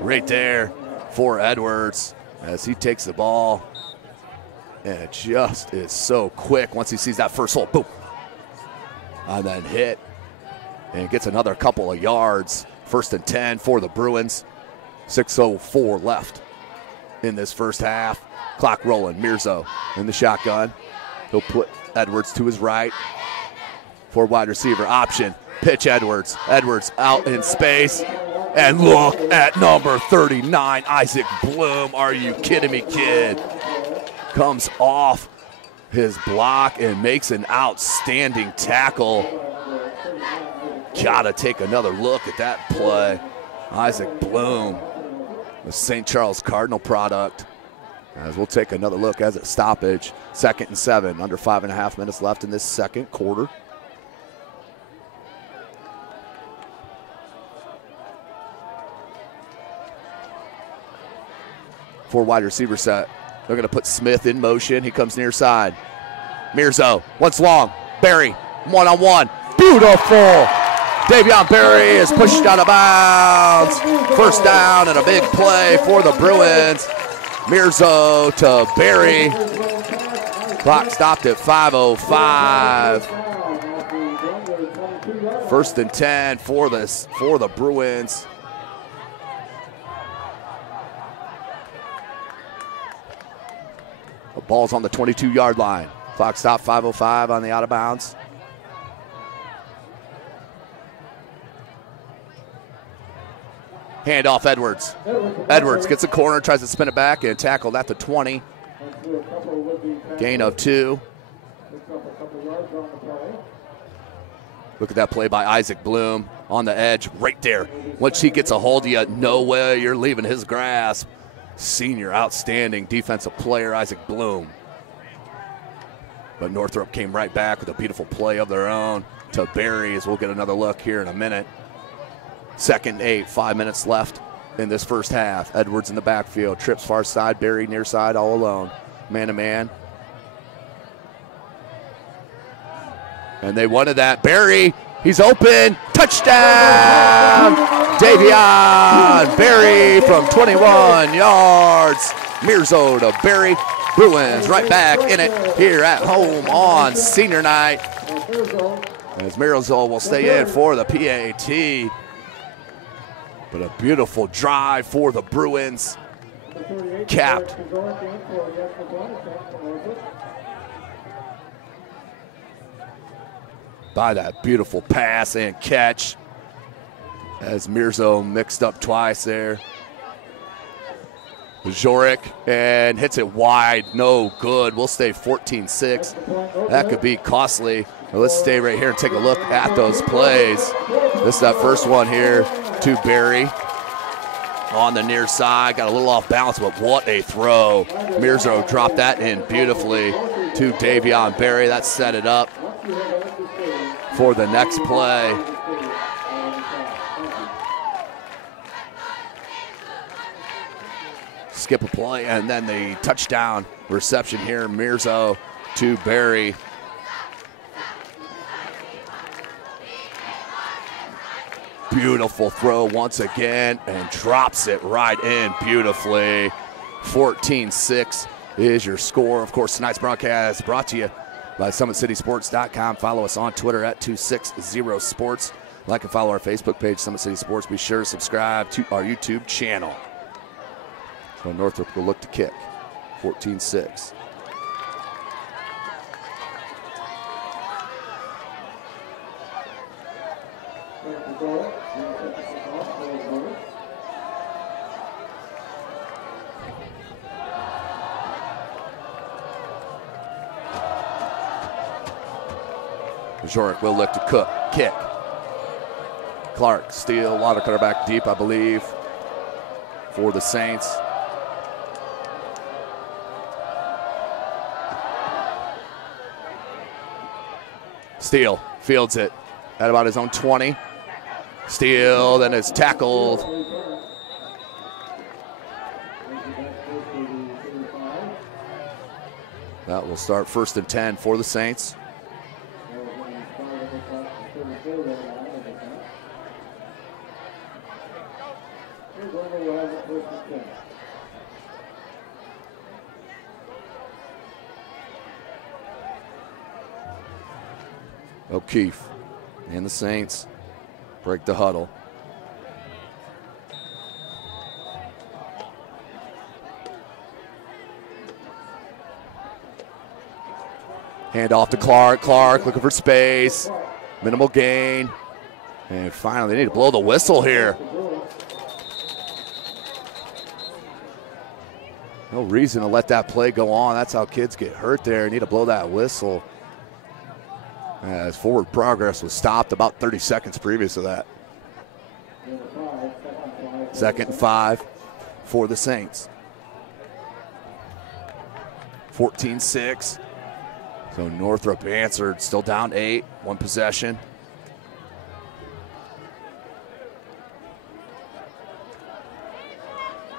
right there for Edwards as he takes the ball. And it just is so quick once he sees that first hole, boom. And then hit and gets another couple of yards. 1st and 10 for the Bruins. 6:04 left in this first half. Clock rolling. Mirzo in the shotgun. He'll put Edwards to his right. 4 wide receiver option. Pitch Edwards. Edwards out in space. And look at number 39, Isaac Bloom. Are you kidding me, kid? Comes off his block and makes an outstanding tackle. Gotta take another look at that play. Isaac Bloom, the St. Charles Cardinal product. As we'll take another look as a stoppage. 2nd and 7, under 5.5 minutes left in this second quarter. Four wide receiver set. They're going to put Smith in motion. He comes near side. Mirzo, once long. Barry, one-on-one. Beautiful. Davion Barry is pushed out of bounds. First down and a big play for the Bruins. Mirzo to Barry. Clock stopped at 5:05. 1st and 10 for the Bruins. The ball's on the 22-yard line. Clock stopped 5:05 on the out of bounds. Handoff Edwards. Edwards gets a corner, tries to spin it back and tackled at the 20. Gain of 2. Look at that play by Isaac Bloom on the edge right there. Once he gets a hold of you, no way you're leaving his grasp. Senior outstanding defensive player, Isaac Bloom. But Northrop came right back with a beautiful play of their own to Barry, as we'll get another look here in a minute. 2nd 8, 5 minutes left in this first half. Edwards in the backfield, trips far side, Barry near side, all alone. Man to man. And they wanted that. Barry, he's open. Touchdown! Davion Barry from 21 yards. Mirzo to Barry. Bruins right back in it here at home on senior night. As Mirzo will stay in for the PAT. But a beautiful drive for the Bruins. Capped by that beautiful pass and catch. As Mirzo mixed up twice there. Jorik and hits it wide, no good. We'll stay 14-6. That could be costly. Now let's stay right here and take a look at those plays. This is that first one here to Barry on the near side. Got a little off balance, but what a throw. Mirzo dropped that in beautifully to Davion Barry. That set it up for the next play. Skip a play, and then the touchdown reception here. Mirzo to Barry. beautiful throw once again and drops it right in beautifully. 14-6 is your score. Of course, tonight's broadcast brought to you by SummitCitySports.com. Follow us on Twitter at 260sports. Like and follow our Facebook page, Summit City Sports. Be sure to subscribe to our YouTube channel. So Northrop will look to kick. 14-6. Majoric will look to kick. Clark, steal, water cutter back deep, I believe, for the Saints. Steele fields it at about his own 20. Steele, then it's tackled. That will start 1st and 10 for the Saints. O'Keefe and the Saints break the huddle. Hand off to Clark. Clark looking for space. Minimal gain. And finally, they need to blow the whistle here. No reason to let that play go on. That's how kids get hurt there. You need to blow that whistle. As forward progress was stopped about 30 seconds previous to that. 2nd and 5 for the Saints. 14-6. So Northrop answered, still down 8, 1 possession.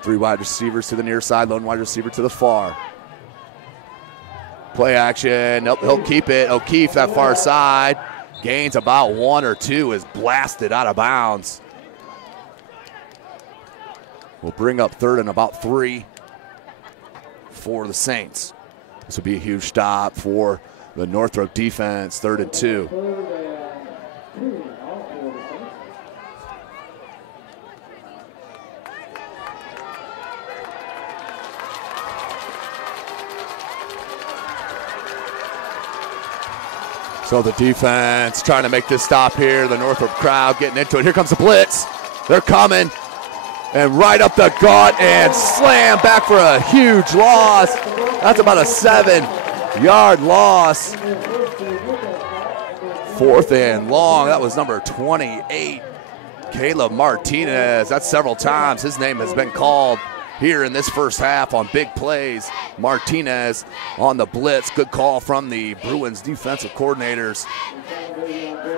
Three wide receivers to the near side, lone wide receiver to the far. Play action, nope, he'll keep it. O'Keefe that far side, gains about 1 or 2, is blasted out of bounds. We'll bring up 3rd and about 3 for the Saints. This will be a huge stop for the Northrop defense, 3rd and 2. So the defense trying to make this stop here. The Northrop crowd getting into it. Here comes the blitz. They're coming. And right up the gut and slam back for a huge loss. That's about a 7-yard loss. 4th and long. That was number 28, Caleb Martinez. That's several times his name has been called here in this first half on big plays. Martinez on the blitz. Good call from the Bruins defensive coordinators.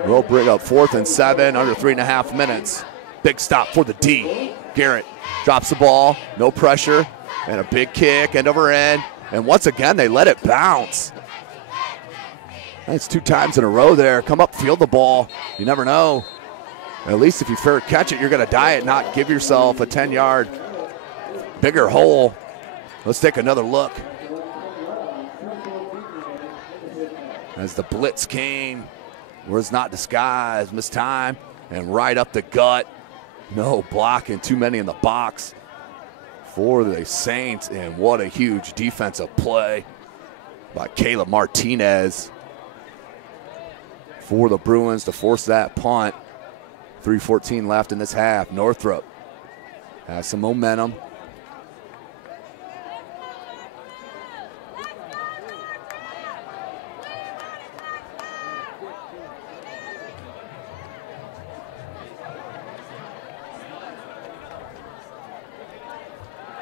We'll bring up 4th and 7, under 3.5 minutes. Big stop for the D. Garrett drops the ball, no pressure, and a big kick, end over end. And once again, they let it bounce. That's 2 times in a row there. Come up, field the ball. You never know. At least if you fair catch it, you're going to die it, not give yourself a 10-yard bigger hole. Let's take another look. As the blitz came, was not disguised, missed time, and right up the gut. No blocking, too many in the box for the Saints, and what a huge defensive play by Caleb Martinez for the Bruins to force that punt. 3:14 left in this half. Northrop has some momentum.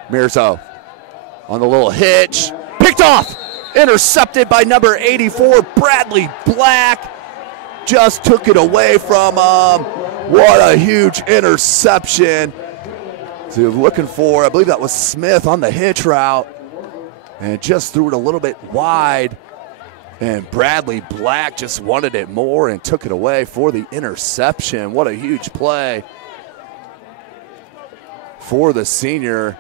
Mirzo on the little hitch, picked off, intercepted by number 84, Bradley Black. Just took it away from him. What a huge interception. So you're looking for, I believe that was Smith on the hitch route, and just threw it a little bit wide. And Bradley Black just wanted it more and took it away for the interception. What a huge play for the senior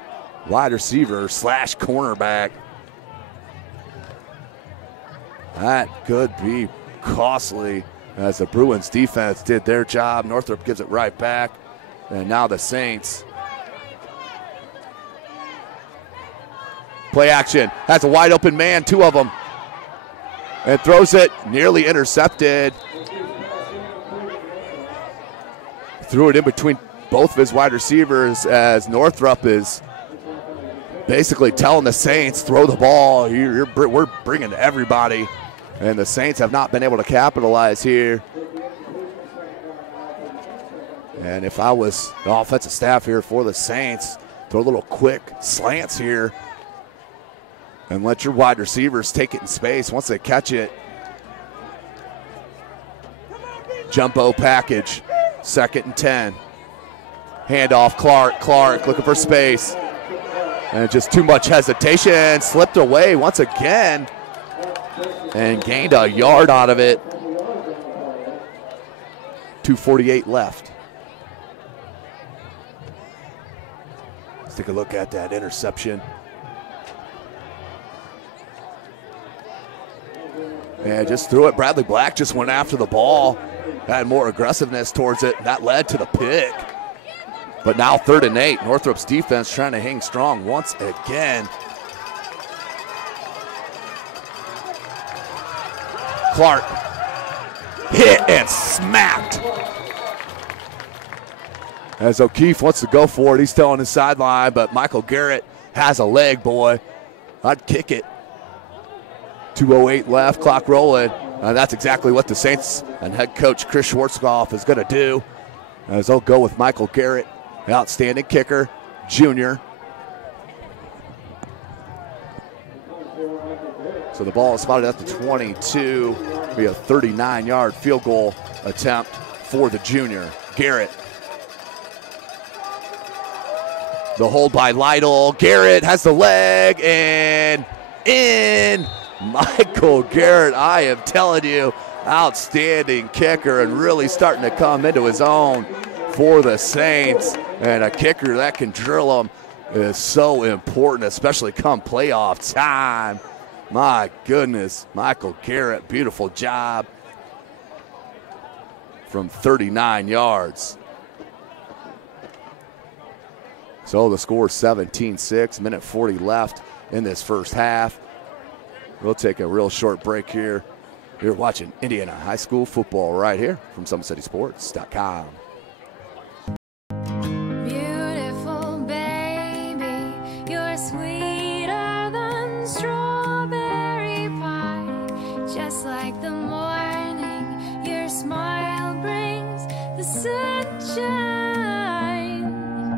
wide receiver / cornerback. That could be costly as the Bruins defense did their job. Northrop gives it right back. And now the Saints. Play action. Has a wide open man, 2 of them. And throws it, nearly intercepted. Threw it in between both of his wide receivers as Northrop is basically telling the Saints, throw the ball. We're bringing everybody. And the Saints have not been able to capitalize here. And if I was the offensive staff here for the Saints, throw a little quick slants here and let your wide receivers take it in space once they catch it. Jumbo package, 2nd and 10. Handoff, Clark looking for space. And just too much hesitation, slipped away once again and gained a yard out of it. 2:48 left. Let's take a look at that interception. And just threw it. Bradley Black just went after the ball, had more aggressiveness towards it. That led to the pick. But now 3rd and 8. Northrop's defense trying to hang strong once again. Clark hit and smacked. As O'Keefe wants to go for it, he's still on his sideline, but Michael Garrett has a leg, boy. I'd kick it. 2:08 left, clock rolling. That's exactly what the Saints and head coach Chris Schwarzkopf is going to do, as they'll go with Michael Garrett, outstanding kicker, junior. So the ball is spotted at the 22. Be a 39-yard field goal attempt for the junior. Garrett. The hold by Lytle. Garrett has the leg and in. Michael Garrett, I am telling you, outstanding kicker and really starting to come into his own for the Saints. And a kicker that can drill them is so important, especially come playoff time. My goodness, Michael Garrett, beautiful job from 39 yards. So the score is 17-6, minute 40 left in this first half. We'll take a real short break here. You're watching Indiana High School football right here from SummitCitySports.com. Beautiful baby, you're sweeter than strawberry pie. Just like the morning, your smile brings the sunshine.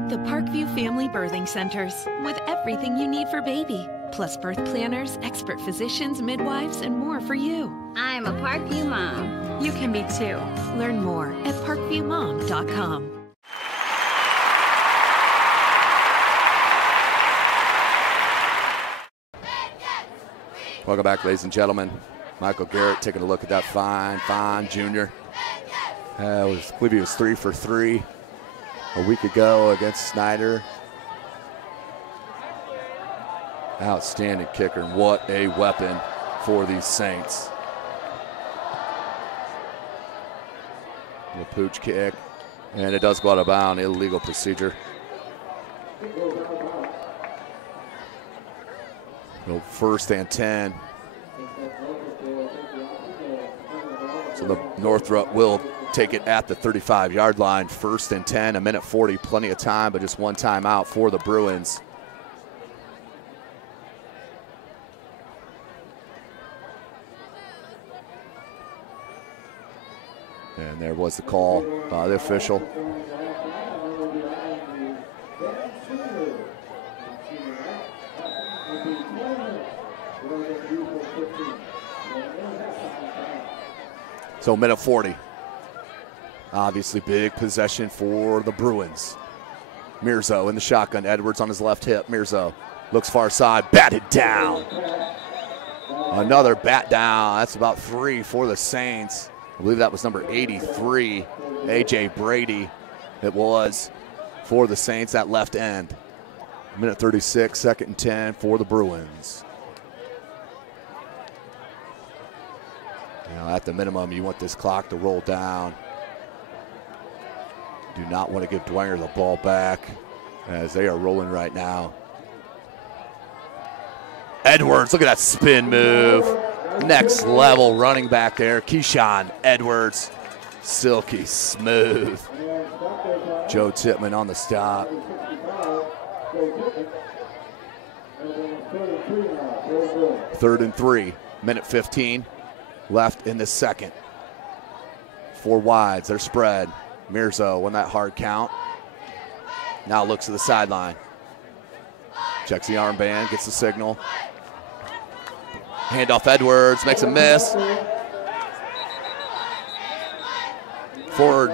The Parkview Family Birthing Centers, with everything you need for baby, plus birth planners, expert physicians, midwives, and more for you. I'm a Parkview mom. You can be too. Learn more at parkviewmom.com. Welcome back, ladies and gentlemen. Michael Garrett taking a look at that fine junior. I believe he was 3 for 3 a week ago against Snyder. Outstanding kicker, and what a weapon for these Saints. The pooch kick, and it does go out of bounds, illegal procedure. So 1st and 10. So the Northrop will take it at the 35-yard line. 1st and 10, a minute 40, plenty of time, but just one timeout for the Bruins. And there was the call by the official. So minute 40. Obviously big possession for the Bruins. Mirzo in the shotgun. Edwards on his left hip. Mirzo looks far side. Batted down. Another bat down. That's about 3 for the Saints. I believe that was number 83, A.J. Brady. It was for the Saints at left end. Minute 36, 2nd and 10 for the Bruins. You know, at the minimum, you want this clock to roll down. Do not want to give Dwenger the ball back as they are rolling right now. Edwards, look at that spin move. Next level running back there. Keyshawn Edwards, silky smooth. Joe Tippmann on the stop. Third and 3, minute 15 left in the second. 4 wides, they're spread. Mirzo won that hard count. Now looks to the sideline. Checks the armband, gets the signal. Handoff Edwards, makes a miss. Forward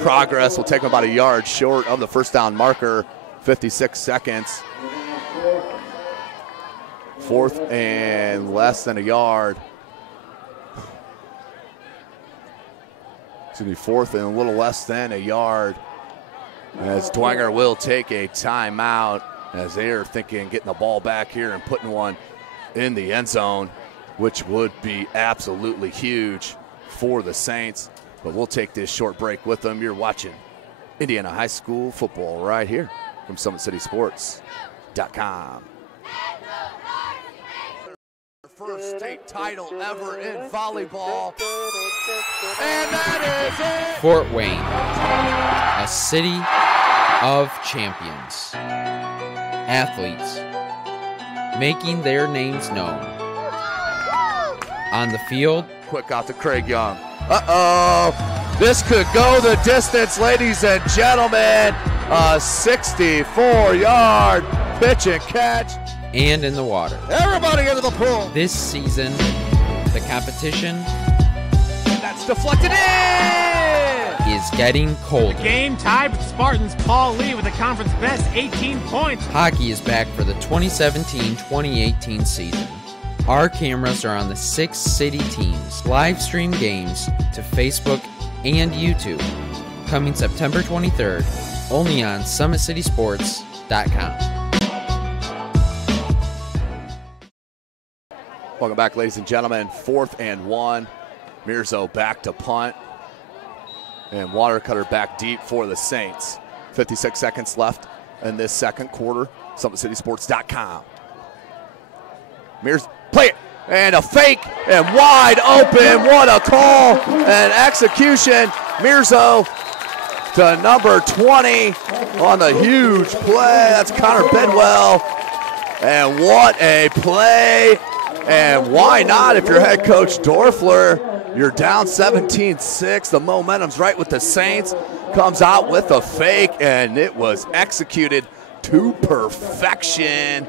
progress will take him about a yard short of the first down marker. 56 seconds. 4th and less than a yard. Excuse me, 4th and a little less than a yard. As Dwenger will take a timeout as they are thinking getting the ball back here and putting one in the end zone, which would be absolutely huge for the Saints. But we'll take this short break with them. You're watching Indiana High School football right here from SummitCitySports.com. First state title ever in volleyball. And that is it. Fort Wayne, a city of champions. Athletes making their names known. On the field, Quick out to Craig Young. Uh-oh. This could go the distance, ladies and gentlemen. A 64-yard pitch and catch. and in the water. Everybody into the pool. This season, the competition That's deflected in. is getting colder. Game tied with Spartans Paul Lee with the conference best 18 points. Hockey is back for the 2017-2018 season. Our cameras are on the 6 city teams. Live stream games to Facebook and YouTube. Coming September 23rd, only on SummitCitySports.com. Welcome back, ladies and gentlemen. 4th and 1. Mirzo back to punt. And Watercutter back deep for the Saints. 56 seconds left in this second quarter. SummitCitySports.com. Mirzo, play it. And a fake and wide open. What a call and execution. Mirzo to number 20 on the huge play. That's Connor Bedwell. And what a play. And why not if you're head coach Dorfler? You're down 17-6. The momentum's right with the Saints. Comes out with a fake, and it was executed to perfection.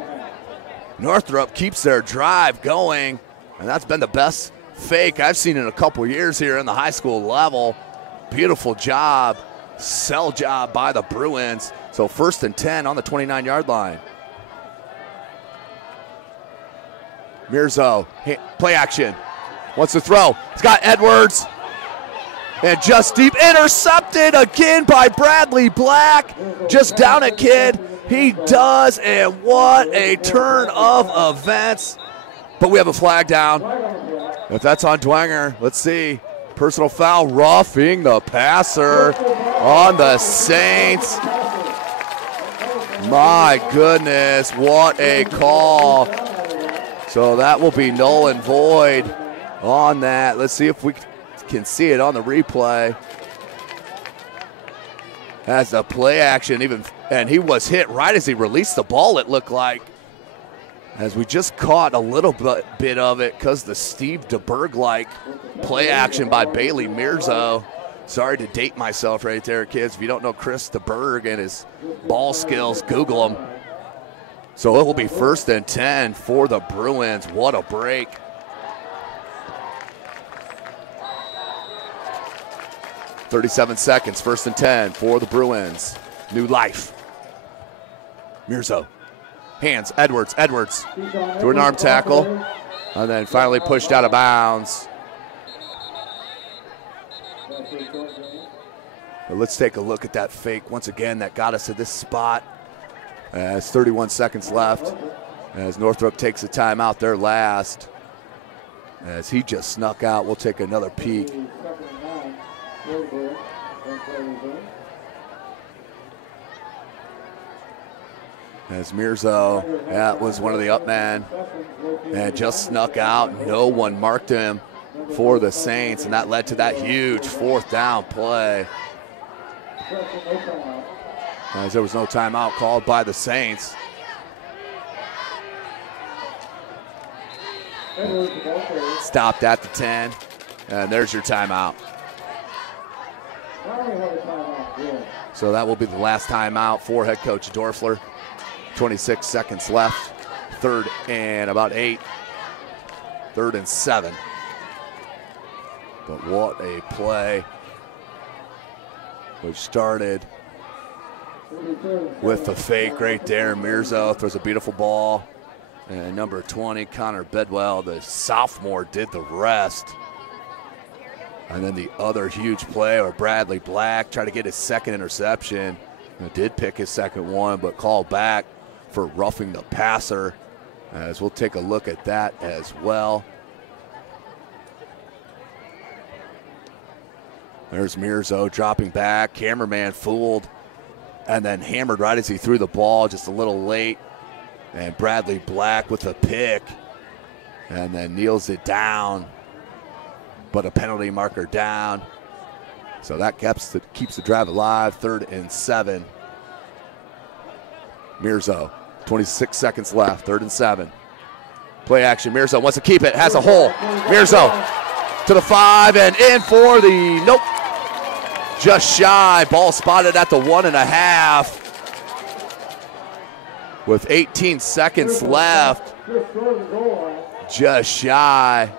Northrop keeps their drive going, and that's been the best fake I've seen in a couple years here in the high school level. Beautiful job, sell job by the Bruins. So 1st and 10 on the 29-yard line. Mirzo, play action, wants to throw. He's got Edwards, and just deep, intercepted again by Bradley Black. Just down it, kid. He does, and what a turn of events. But we have a flag down. If that's on Dwenger, let's see. Personal foul, roughing the passer on the Saints. My goodness, what a call. So that will be null and void on that. Let's see if we can see it on the replay. As the play action and he was hit right as he released the ball, it looked like. As we just caught a little bit of it because the Steve DeBerg-like play action by Bailey Mirzo. Sorry to date myself right there, kids. If you don't know Chris DeBerg and his ball skills, Google him. So it will be 1st and 10 for the Bruins. What a break. .37 seconds, 1st and 10 for the Bruins. New life. Mirzo. Hands, Edwards to an arm tackle. And then finally pushed out of bounds. But let's take a look at that fake once again that got us to this spot. As 31 seconds left as Northrop takes a timeout there last. As he just snuck out, we'll take another peek. As Mirzo, that was one of the up men, and just snuck out. No one marked him for the Saints, and that led to that huge 4th down play. As there was no timeout called by the Saints. Stopped at the 10, and there's your timeout. So that will be the last timeout for head coach Dorfler. 26 seconds left. 3rd and about 8. 3rd and 7. But what a play. Which started with the fake right there. Mirzo throws a beautiful ball. And number 20, Connor Bedwell, the sophomore, did the rest. And then the other huge play where Bradley Black tried to get his 2nd interception. He did pick his 2nd one, but called back for roughing the passer. As we'll take a look at that as well. There's Mirzo dropping back. Cameraman fooled and then hammered right as he threw the ball, just a little late. And Bradley Black with a pick and then kneels it down, but a penalty marker down. So that keeps the drive alive. 3rd and 7. Mirzo, 26 seconds left, 3rd and 7. Play action, Mirzo wants to keep it, has a hole. Mirzo to the 5 and in for the, nope. Just shy, ball spotted at the 1.5. With 18 seconds left. Just shy.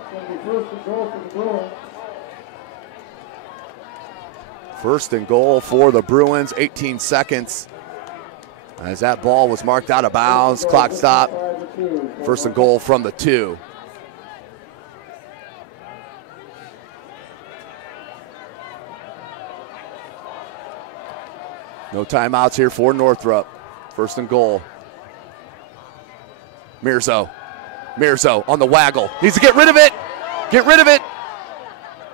1st and goal for the Bruins, 18 seconds. As that ball was marked out of bounds, clock stop. 1st and goal from the 2. No timeouts here for Northrop. 1st and goal. Mirzo on the waggle. Needs to get rid of it.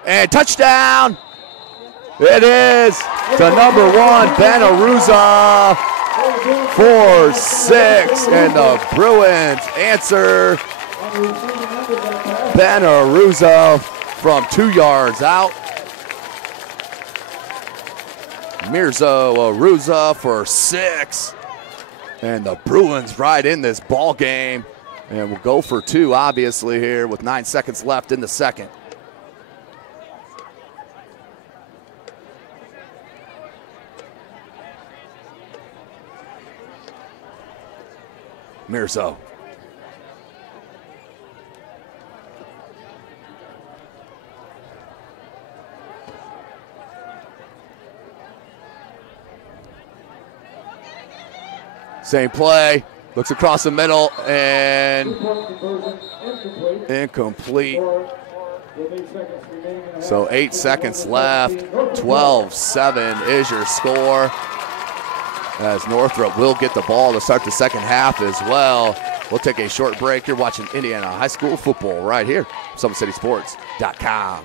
And touchdown. It is to number 1, Ben Aruza for 6. And the Bruins answer. Ben Aruza from 2 yards out. Mirzo Aruza for 6. And the Bruins right in this ball game. And we'll go for 2, obviously, here with 9 seconds left in the 2nd. Mirzo. Same play, looks across the middle and incomplete. So 8 seconds left, 12-7 is your score. As Northrop will get the ball to start the 2nd half as well. We'll take a short break. You're watching Indiana High School football right here, SummitCitySports.com.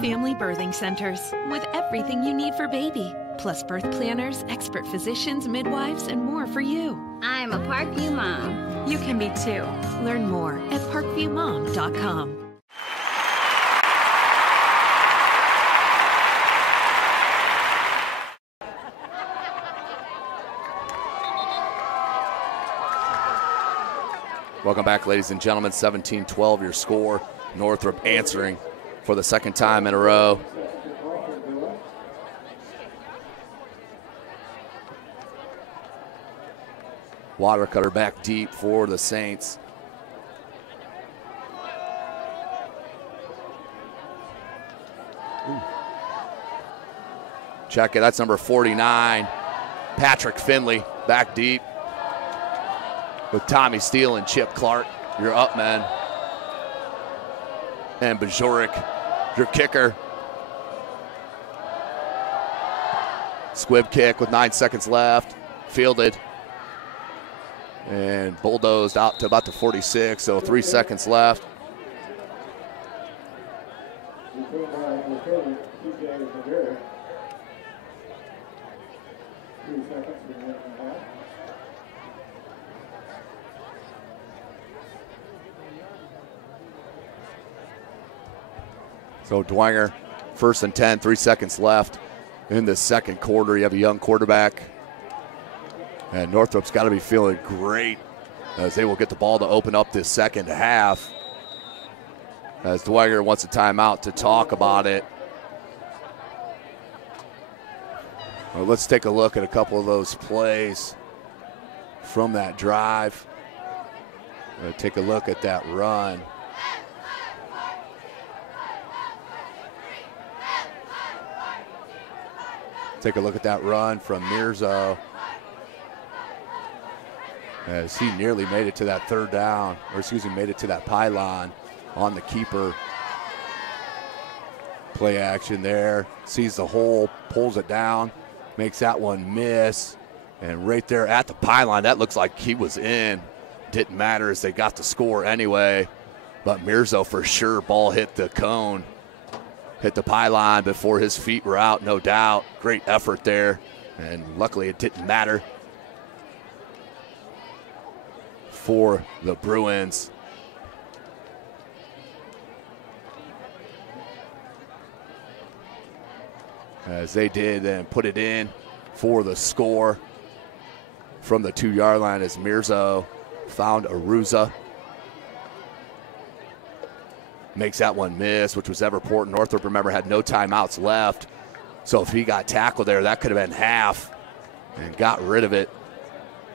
Family Birthing Centers, with everything you need for baby, plus birth planners, expert physicians, midwives, and more for you. I'm a Parkview mom. You can be too. Learn more at parkviewmom.com. Welcome back, ladies and gentlemen. 17-12 your score. Northrop answering for the 2nd time in a row. Water cutter back deep for the Saints. Ooh. Check it, that's number 49. Patrick Finley back deep with Tommy Steele and Chip Clark. You're up, man. And Bajoric, your kicker. Squib kick with 9 seconds left. Fielded. And bulldozed out to about the 46, so 3 seconds left. So Dwenger, 1st and 10, 3 seconds left in the second quarter. You have a young quarterback. And Northrop's got to be feeling great as they will get the ball to open up this second half. As Dwenger wants a timeout to talk about it. Well, let's take a look at a couple of those plays from that drive. Take a look at that run. Take a look at that run from Mirzo, as he nearly made it to that third down, or excuse me, made it to that pylon on the keeper. Play action there, sees the hole, pulls it down, makes that one miss, and right there at the pylon, that looks like he was in. Didn't matter as they got the score anyway, but Mirzo for sure, ball hit the cone, hit the pylon before his feet were out, no doubt. Great effort there, and luckily it didn't matter for the Bruins. As they did and put it in for the score from the 2-yard line as Mirzo found Aruza. Makes that one miss, which was ever important. Northrop, remember, had no timeouts left. So if he got tackled there, that could have been half, and got rid of it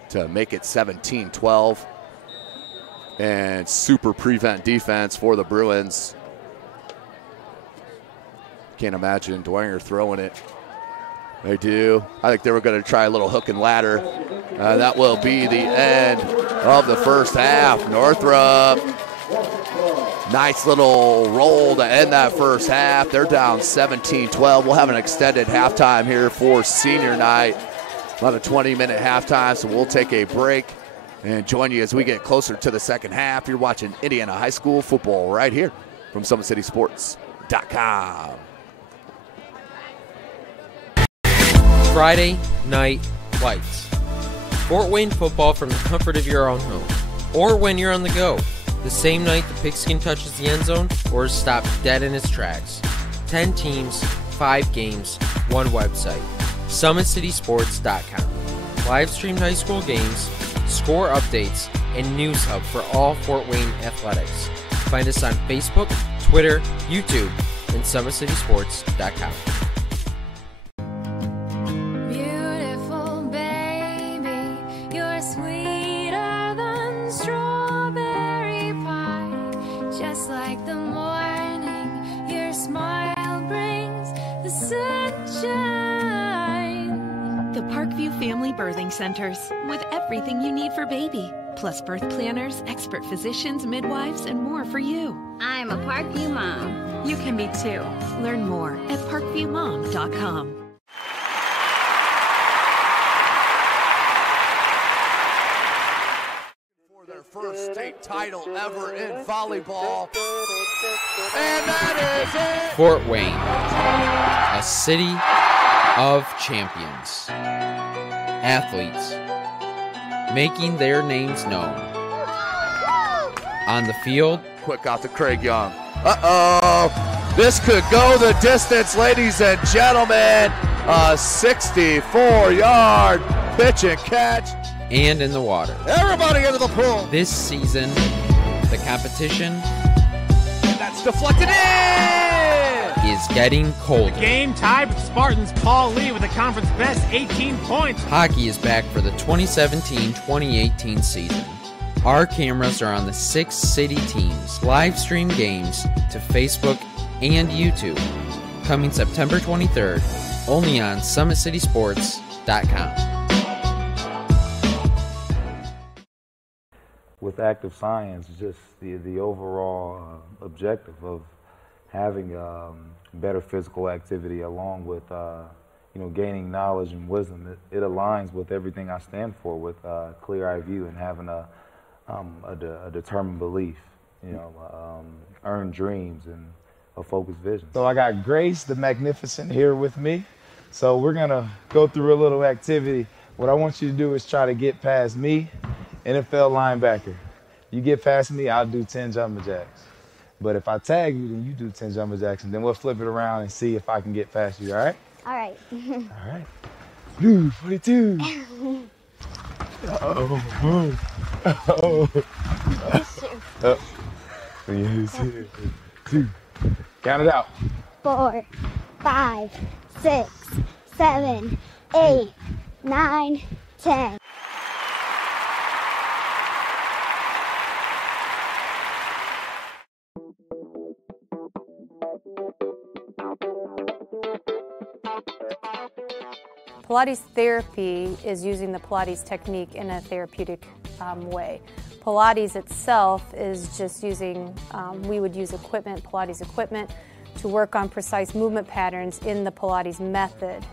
to make it 17-12. And super prevent defense for the Bruins. Can't imagine Dwenger throwing it. They do. I think they were going to try a little hook and ladder. That will be the end of the first half. Northrop, nice little roll to end that first half. They're down 17-12. We'll have an extended halftime here for senior night. About a 20-minute halftime, so we'll take a break and join you as we get closer to the second half. You're watching Indiana High School football right here from SummitCitySports.com. Friday Night Lights. Fort Wayne football from the comfort of your own home, or when you're on the go. The same night the pigskin touches the end zone or is stopped dead in its tracks. 10 teams, 5 games, 1 website. SummitCitySports.com. Live streamed high school games, score updates, and news hub for all Fort Wayne athletics. Find us on Facebook, Twitter, YouTube, and SummitCitySports.com. Beautiful baby, you're sweeter than strawberry pie. Just like the morning, your smile brings the sunshine. The Parkview Family Birthing Centers, with everything you need for baby, plus birth planners, expert physicians, midwives, and more for you. I'm a Parkview mom. You can be too. Learn more at parkviewmom.com. For their first state title ever in volleyball. And that is it. Fort Wayne, a city of champions. Athletes making their names known. On the field, Quick out to Craig Young. Uh-oh. This could go the distance, ladies and gentlemen. A 64-yard pitch and catch. and in the water. Everybody into the pool. This season, the competition And that's deflected in. is getting colder. Game tied with Spartans Paul Lee with the conference best 18 points. Hockey is back for the 2017-2018 season. Our cameras are on the 6 city teams. Live stream games to Facebook and YouTube. Coming September 23rd, only on SummitCitySports.com. With active science, just the overall objective of having better physical activity along with gaining knowledge and wisdom, it aligns with everything I stand for, with clear-eye view and having a determined belief, earned dreams and a focused vision. So I got Grace the Magnificent here with me. So we're gonna go through a little activity. What I want you to do is try to get past me, NFL linebacker. You get past me, I'll do 10 jumping jacks. But if I tag you, then you do 10 jumping jacks, and then we'll flip it around and see if I can get past you, all right? All right. All right. Blue 42. Uh-oh. Uh-oh. Oh. 2. Count it out. 4, 5, 6, 7, 8, 9, 10. Pilates therapy is using the Pilates technique in a therapeutic way. Pilates itself is just using, we would use equipment, Pilates equipment, to work on precise movement patterns in the Pilates method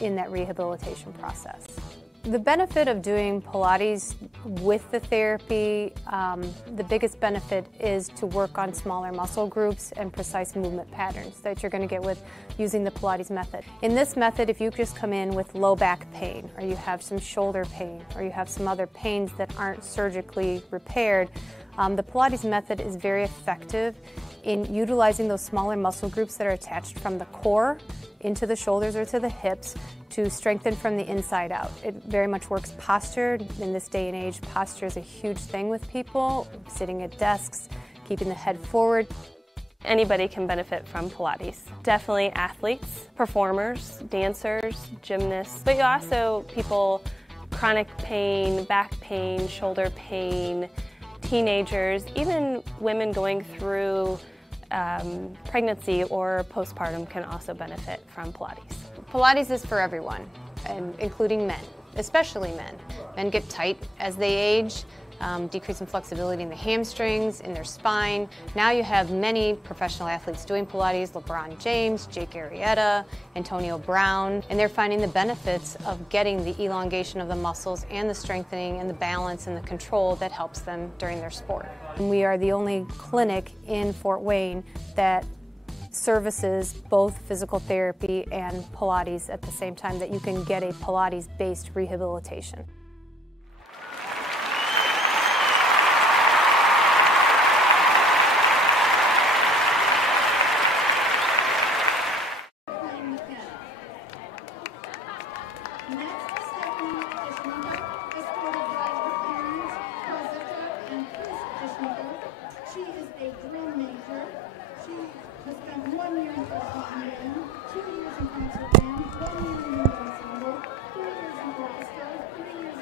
in that rehabilitation process. The benefit of doing Pilates with the therapy, the biggest benefit is to work on smaller muscle groups and precise movement patterns that you're going to get with using the Pilates method. In this method, if you just come in with low back pain, or you have some shoulder pain, or you have some other pains that aren't surgically repaired, the Pilates method is very effective in utilizing those smaller muscle groups that are attached from the core into the shoulders or to the hips to strengthen from the inside out. It very much works posture. In this day and age, posture is a huge thing with people, sitting at desks, keeping the head forward. Anybody can benefit from Pilates. Definitely athletes, performers, dancers, gymnasts, but also people, chronic pain, back pain, shoulder pain, teenagers, even women going through pregnancy or postpartum can also benefit from Pilates. Pilates is for everyone, and including men, especially men. Men get tight as they age, decrease in flexibility in the hamstrings, in their spine. Now you have many professional athletes doing Pilates, LeBron James, Jake Arrieta, Antonio Brown, and they're finding the benefits of getting the elongation of the muscles and the strengthening and the balance and the control that helps them during their sport. And we are the only clinic in Fort Wayne that services both physical therapy and Pilates at the same time, that you can get a Pilates-based rehabilitation. She is a drum major. She has spent 1 year in Fort Wayne, 2 years in concert band, 1 year in youth ensemble, 3 years in orchestra, 3 years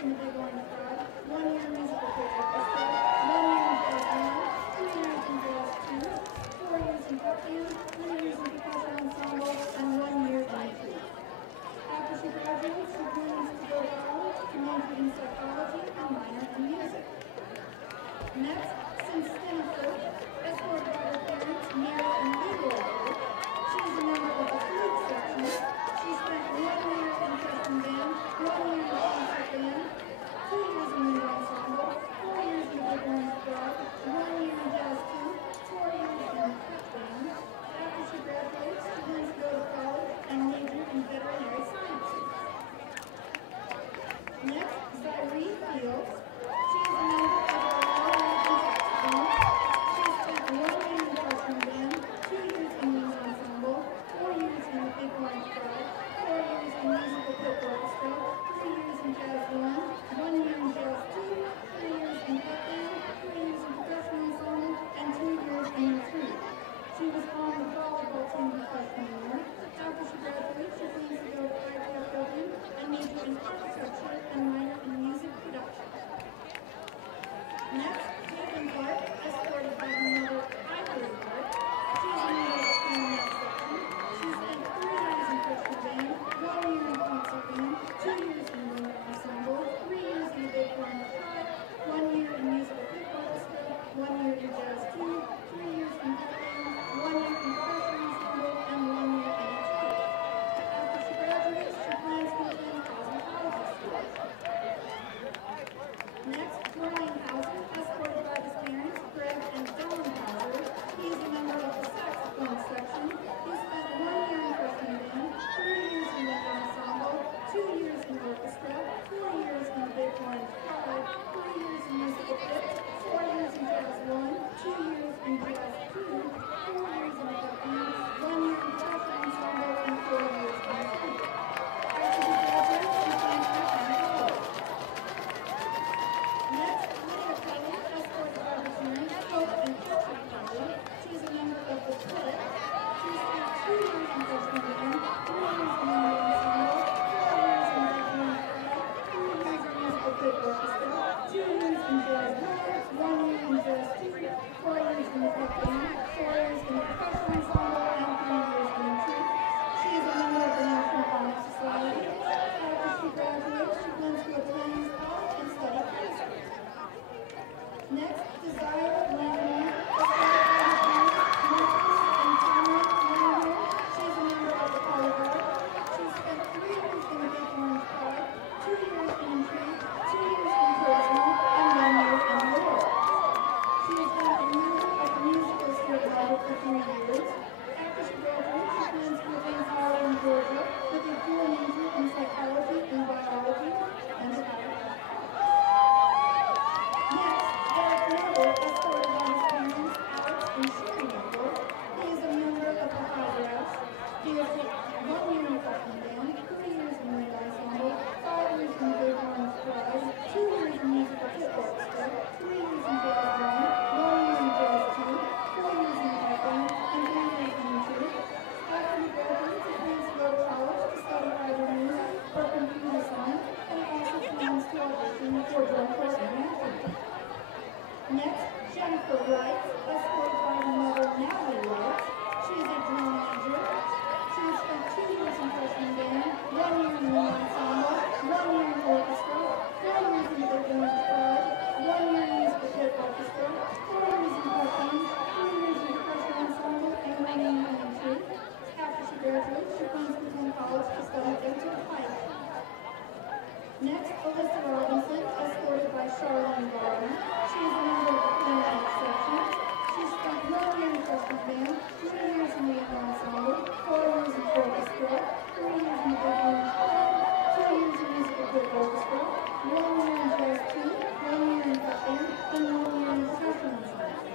Next, Alyssa Robinson, escorted by Charlene Gardner. She is a member of the clarinet section. She spent 1 year in freshman band, 3 years in the ensemble, 4 years in orchestra, 3 years in the big band choir, 2 years in musical group orchestra, 1 year in jazz team, 1 year in pep band, and 1 year in percussion ensemble.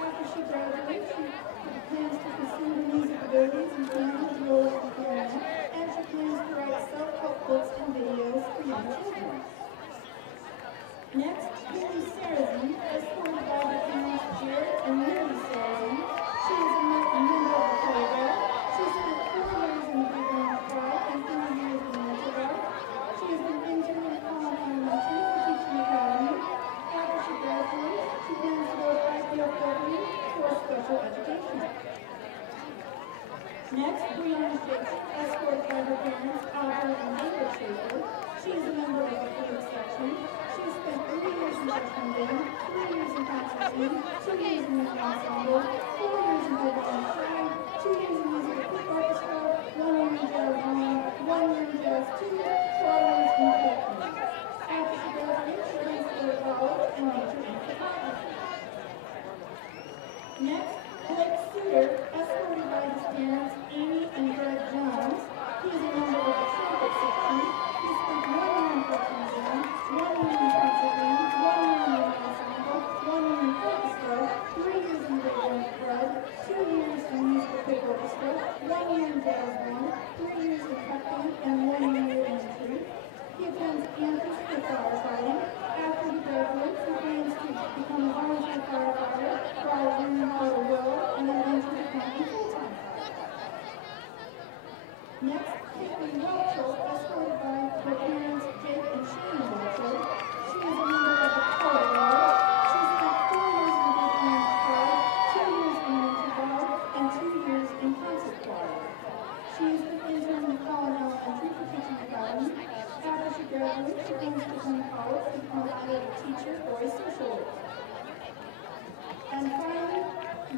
After she graduates, she plans to pursue her music abilities and piano, viola, and clarinet, and she plans to write self-help books and videos for young children. Next, Haley Sarrazin, escorted by her parents Jared and Mary Sarrazin. She is a member of the choir. She spent 4 years in the big band choir and 3 years in the mentor bar. She has been intern at Collin Elementary for Teaching Academy. After she graduates, she plans to go to IPFW for special education. Next, Brianna Schaefer, escorted by her parents, Audrey and David Schaefer. She is a member of the flute section. She has spent 3 years in freshman band, 3 years in concert team, 2 years in the ensemble, 4 years in big band choir, 2 years in musical group orchestra, 1 year in jazz band, 1 year in jazz team, 4 years in pep band. After she graduates, she plans to go to college and major in photography. Next, Blake Suter, escorted by his parents, Amy and Greg Jones. He is a member of the trumpet section. He spent 1 year in freshman band, 1 year in concert band, 1 year in the ensemble, 1 year in orchestra, 3 years in big band club, 2 years in musical group orchestra, 1 year in jazz band, 3 years in pep band, and 1 year in retreat. He attends campus for firefighting. After he graduates, he plans to become a volunteer firefighter while learning how to weld and eventually becoming full-time. Next, Caitlin Welchel, escorted by her parents Jake and Shane Welchel. She is a member of the choir. She spent 4 years in the big band choir, 2 years in mentor bar, and 2 years in concert choir. She is the intern in Collin Elementary for Teaching Academy. After she graduates, she plans to attend college to become either a teacher or a social worker. And finally,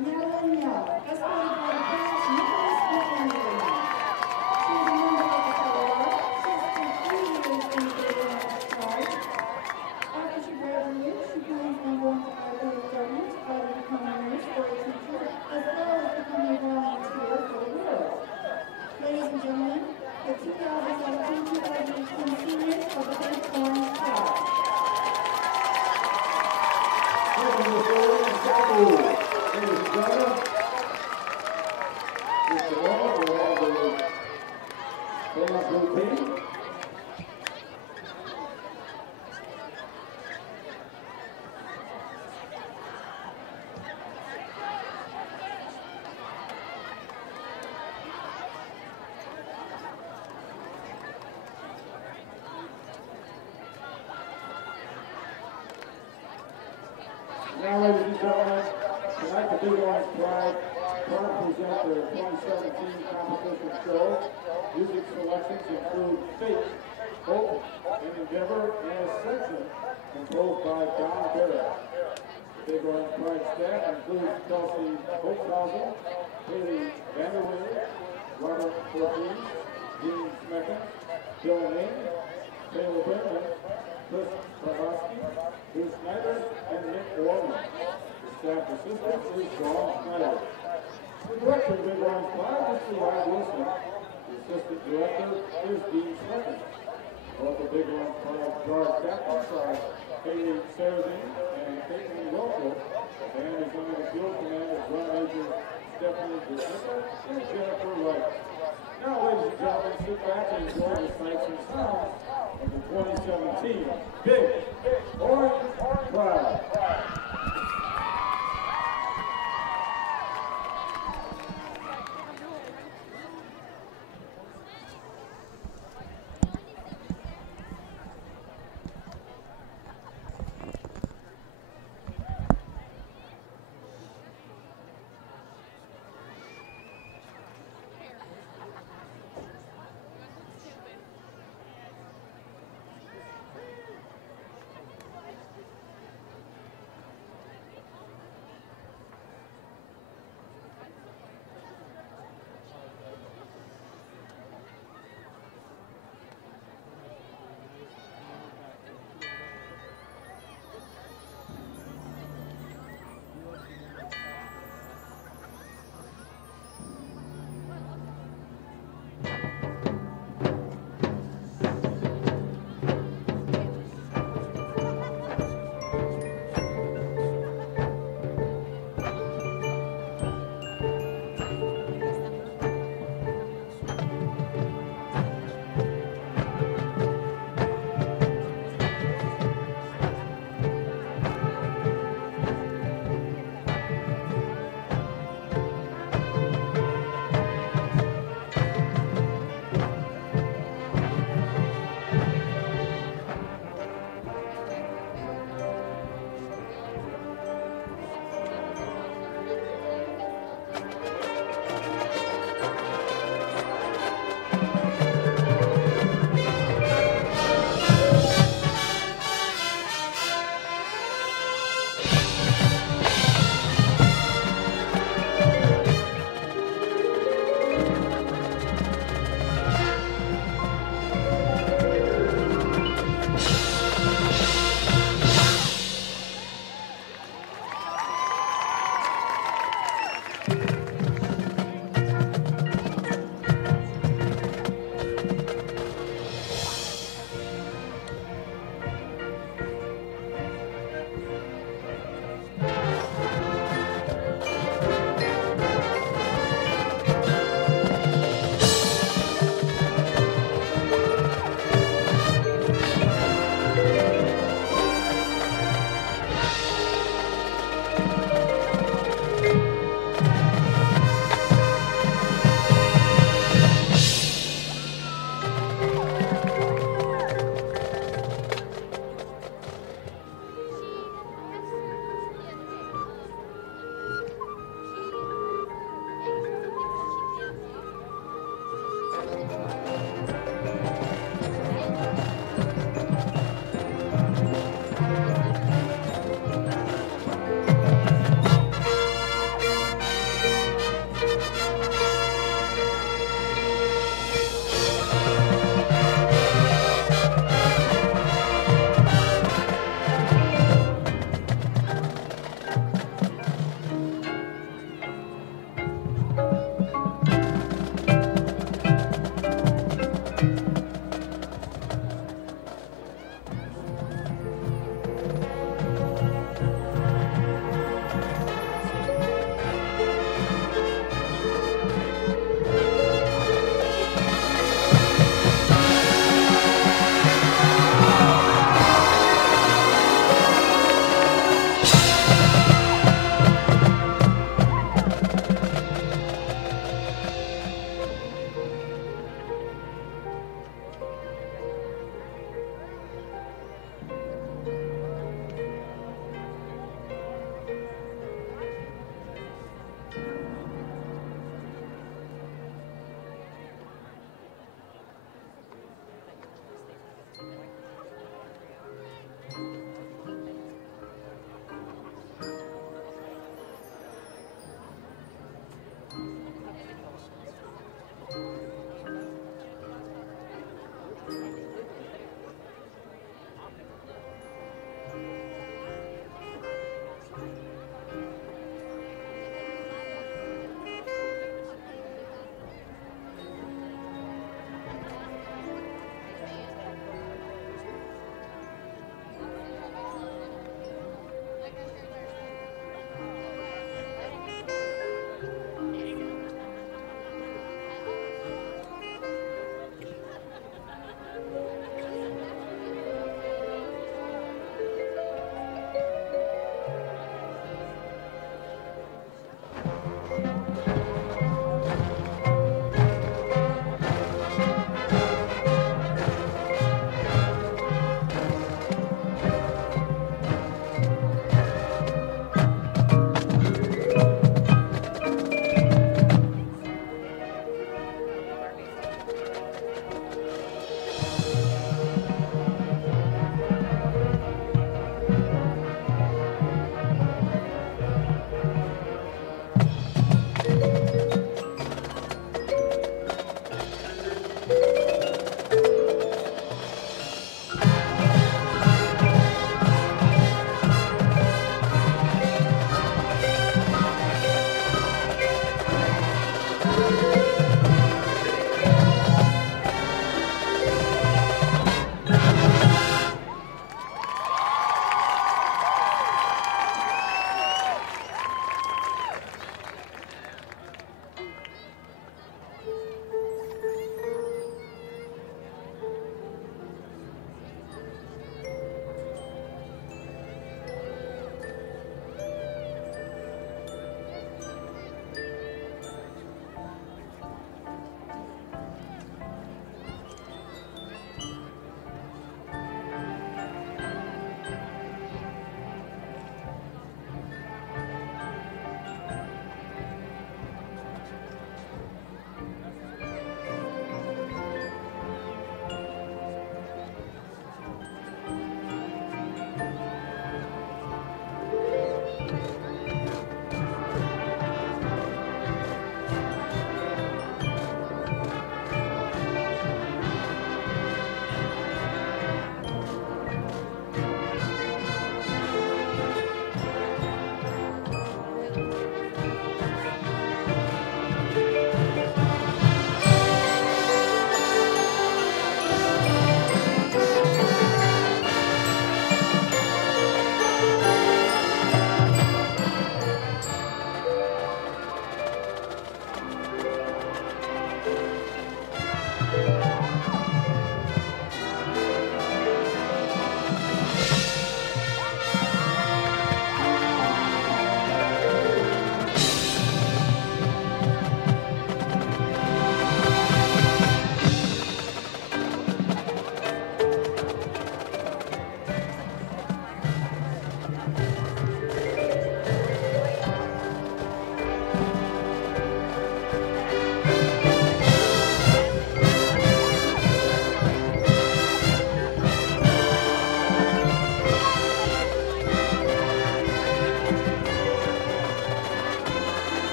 Madeline Young, escorted by her parents Nicholas and Angela. She is a member of the choir. She has spent 3 years in the big band choir. After she graduates, she plans on going to IPFW to either become a nurse or a teacher, as well as becoming a volunteer for the world. Ladies and gentlemen, the 2017-2018 seniors of the Big Orange Class. Now, ladies and gentlemen, tonight the Big Orange Pride present their 2017 competition show. Music selections include Fate, Hope, and Endeavor, and Ascension, composed by Don Barrett. The Big Orange Pride staff includes Kelsey Holtzhausen, Haley Vanderway, Robert Fortin, Dean Smecken, Bill Lane, Taylor Brennan, Chris Kowalski, Bruce Snyder, and Nick Warman. The staff assistant is Sean Snyder. The director of the Big Orange Pride is Eli Wilson. The assistant director is Dean Smecken. Both the Big Orange Pride guard captains are Haley Sarrazin and Caitlin Welchel, and is under the field command of Drum Major Stephanie DeSica and Jennifer Wright. Now, ladies and gentlemen, sit back and enjoy the sights and sounds of the 2017 Big Orange Pride.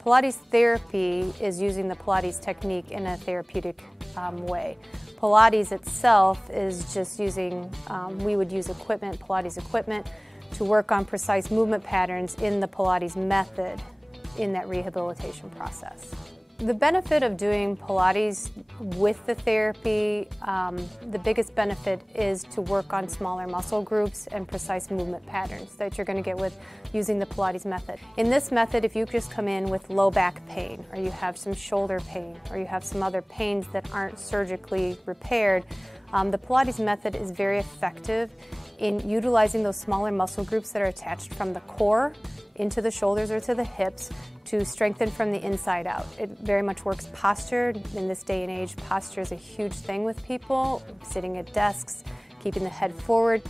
Pilates therapy is using the Pilates technique in a therapeutic way. Pilates itself is just using, we would use equipment, Pilates equipment, to work on precise movement patterns in the Pilates method in that rehabilitation process. The benefit of doing Pilates with the therapy, the biggest benefit is to work on smaller muscle groups and precise movement patterns that you're going to get with using the Pilates method. In this method, if you just come in with low back pain, or you have some shoulder pain, or you have some other pains that aren't surgically repaired, the Pilates method is very effective in utilizing those smaller muscle groups that are attached from the core into the shoulders or to the hips to strengthen from the inside out. It very much works posture. In this day and age, posture is a huge thing with people, sitting at desks, keeping the head forward.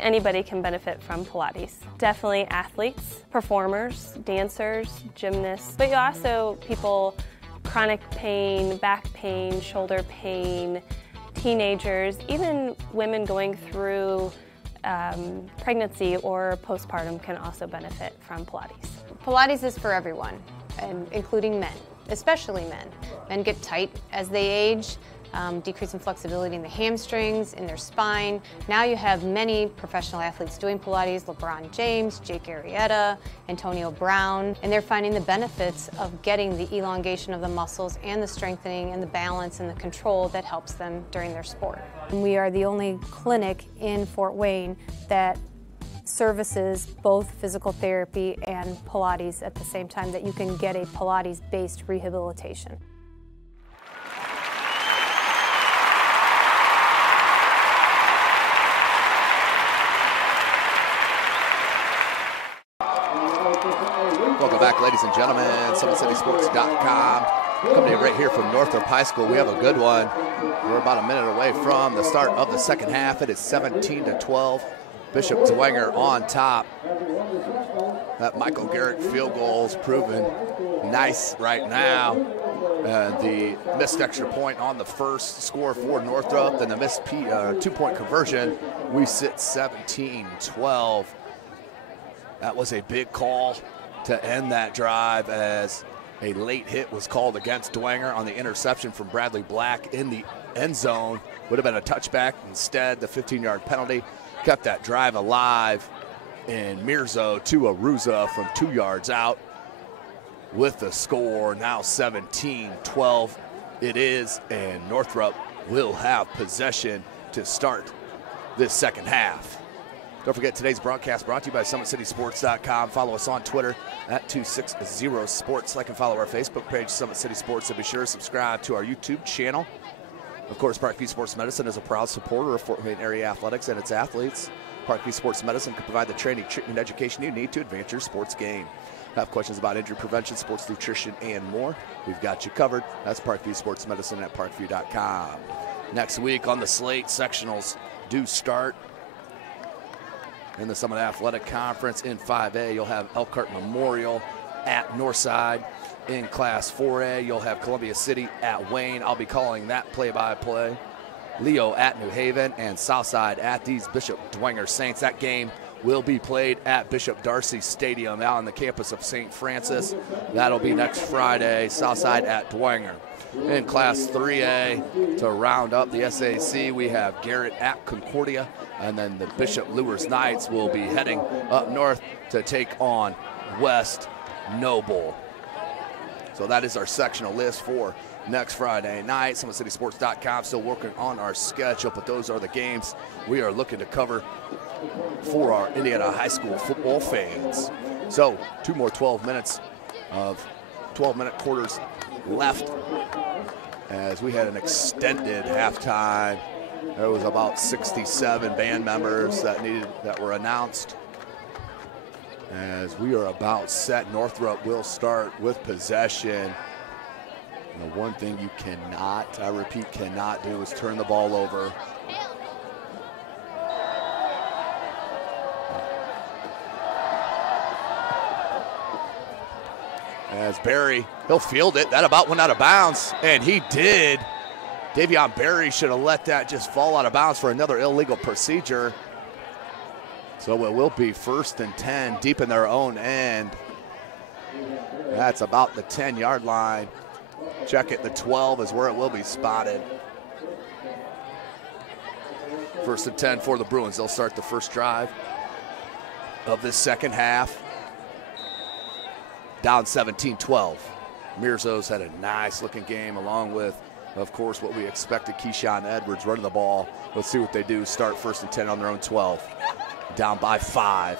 Anybody can benefit from Pilates. Definitely athletes, performers, dancers, gymnasts, but also people, chronic pain, back pain, shoulder pain, teenagers, even women going through pregnancy or postpartum can also benefit from Pilates. Pilates is for everyone, and including men, especially men. Men get tight as they age, decreasing flexibility in the hamstrings, in their spine. Now you have many professional athletes doing Pilates, LeBron James, Jake Arrieta, Antonio Brown, and they're finding the benefits of getting the elongation of the muscles and the strengthening and the balance and the control that helps them during their sport. And we are the only clinic in Fort Wayne that services both physical therapy and Pilates at the same time, that you can get a Pilates-based rehabilitation. Welcome back, ladies and gentlemen. SummitCitySports.com. Coming in right here from Northrop High School. We have a good one. We're about a minute away from the start of the second half. It is 17-12. Bishop Dwenger on top. That Michael Garrett field goal is proven nice right now. The missed extra point on the first score for Northrop, then the missed two-point conversion. We sit 17-12. That was a big call to end that drive, as a late hit was called against Dwenger on the interception from Bradley Black in the end zone. Would have been a touchback. Instead, the 15-yard penalty kept that drive alive, and Mirzo to Aruza from 2 yards out with the score. Now 17-12 it is, and Northrop will have possession to start this second half. Don't forget, today's broadcast brought to you by SummitCitySports.com. Follow us on Twitter at 260sports. Like and follow our Facebook page, Summit City Sports, and be sure to subscribe to our YouTube channel. Of course, Parkview Sports Medicine is a proud supporter of Fort Wayne area athletics and its athletes. Parkview Sports Medicine can provide the training, treatment, education you need to advance your sports game. Have questions about injury prevention, sports nutrition, and more? We've got you covered. That's Parkview Sports Medicine at parkview.com. Next week on the slate, sectionals do start. In the Summit Athletic Conference in 5A, you'll have Elkhart Memorial at Northside. In Class 4A, you'll have Columbia City at Wayne. I'll be calling that play-by-play. Leo at New Haven, and Southside at these Bishop Dwenger Saints. That game will be played at Bishop Darcy Stadium out on the campus of St. Francis. That'll be next Friday, Southside at Dwenger. In Class 3A, to round up the SAC, we have Garrett at Concordia, and then the Bishop Lewis Knights will be heading up north to take on West Noble. So that is our sectional list for next Friday night. SummitCitySports.com still working on our schedule, but those are the games we are looking to cover for our Indiana high school football fans. So 2 more 12 minutes of 12-minute quarters left, as we had an extended halftime. There was about 67 band members that were announced. As we are about set, Northrop will start with possession. And the one thing you cannot, I repeat, cannot do is turn the ball over. As Barry, he'll field it. That about went out of bounds, and he did. Davion Barry should have let that just fall out of bounds for another illegal procedure. So it will be 1st and 10 deep in their own end. That's about the 10-yard line. Check it, the 12 is where it will be spotted. 1st and 10 for the Bruins. They'll start the first drive of this second half. Down 17-12. Mirzo's had a nice looking game, along with, of course, what we expected, Keyshawn Edwards running the ball. Let's see what they do. Start 1st and 10 on their own 12. Down by 5.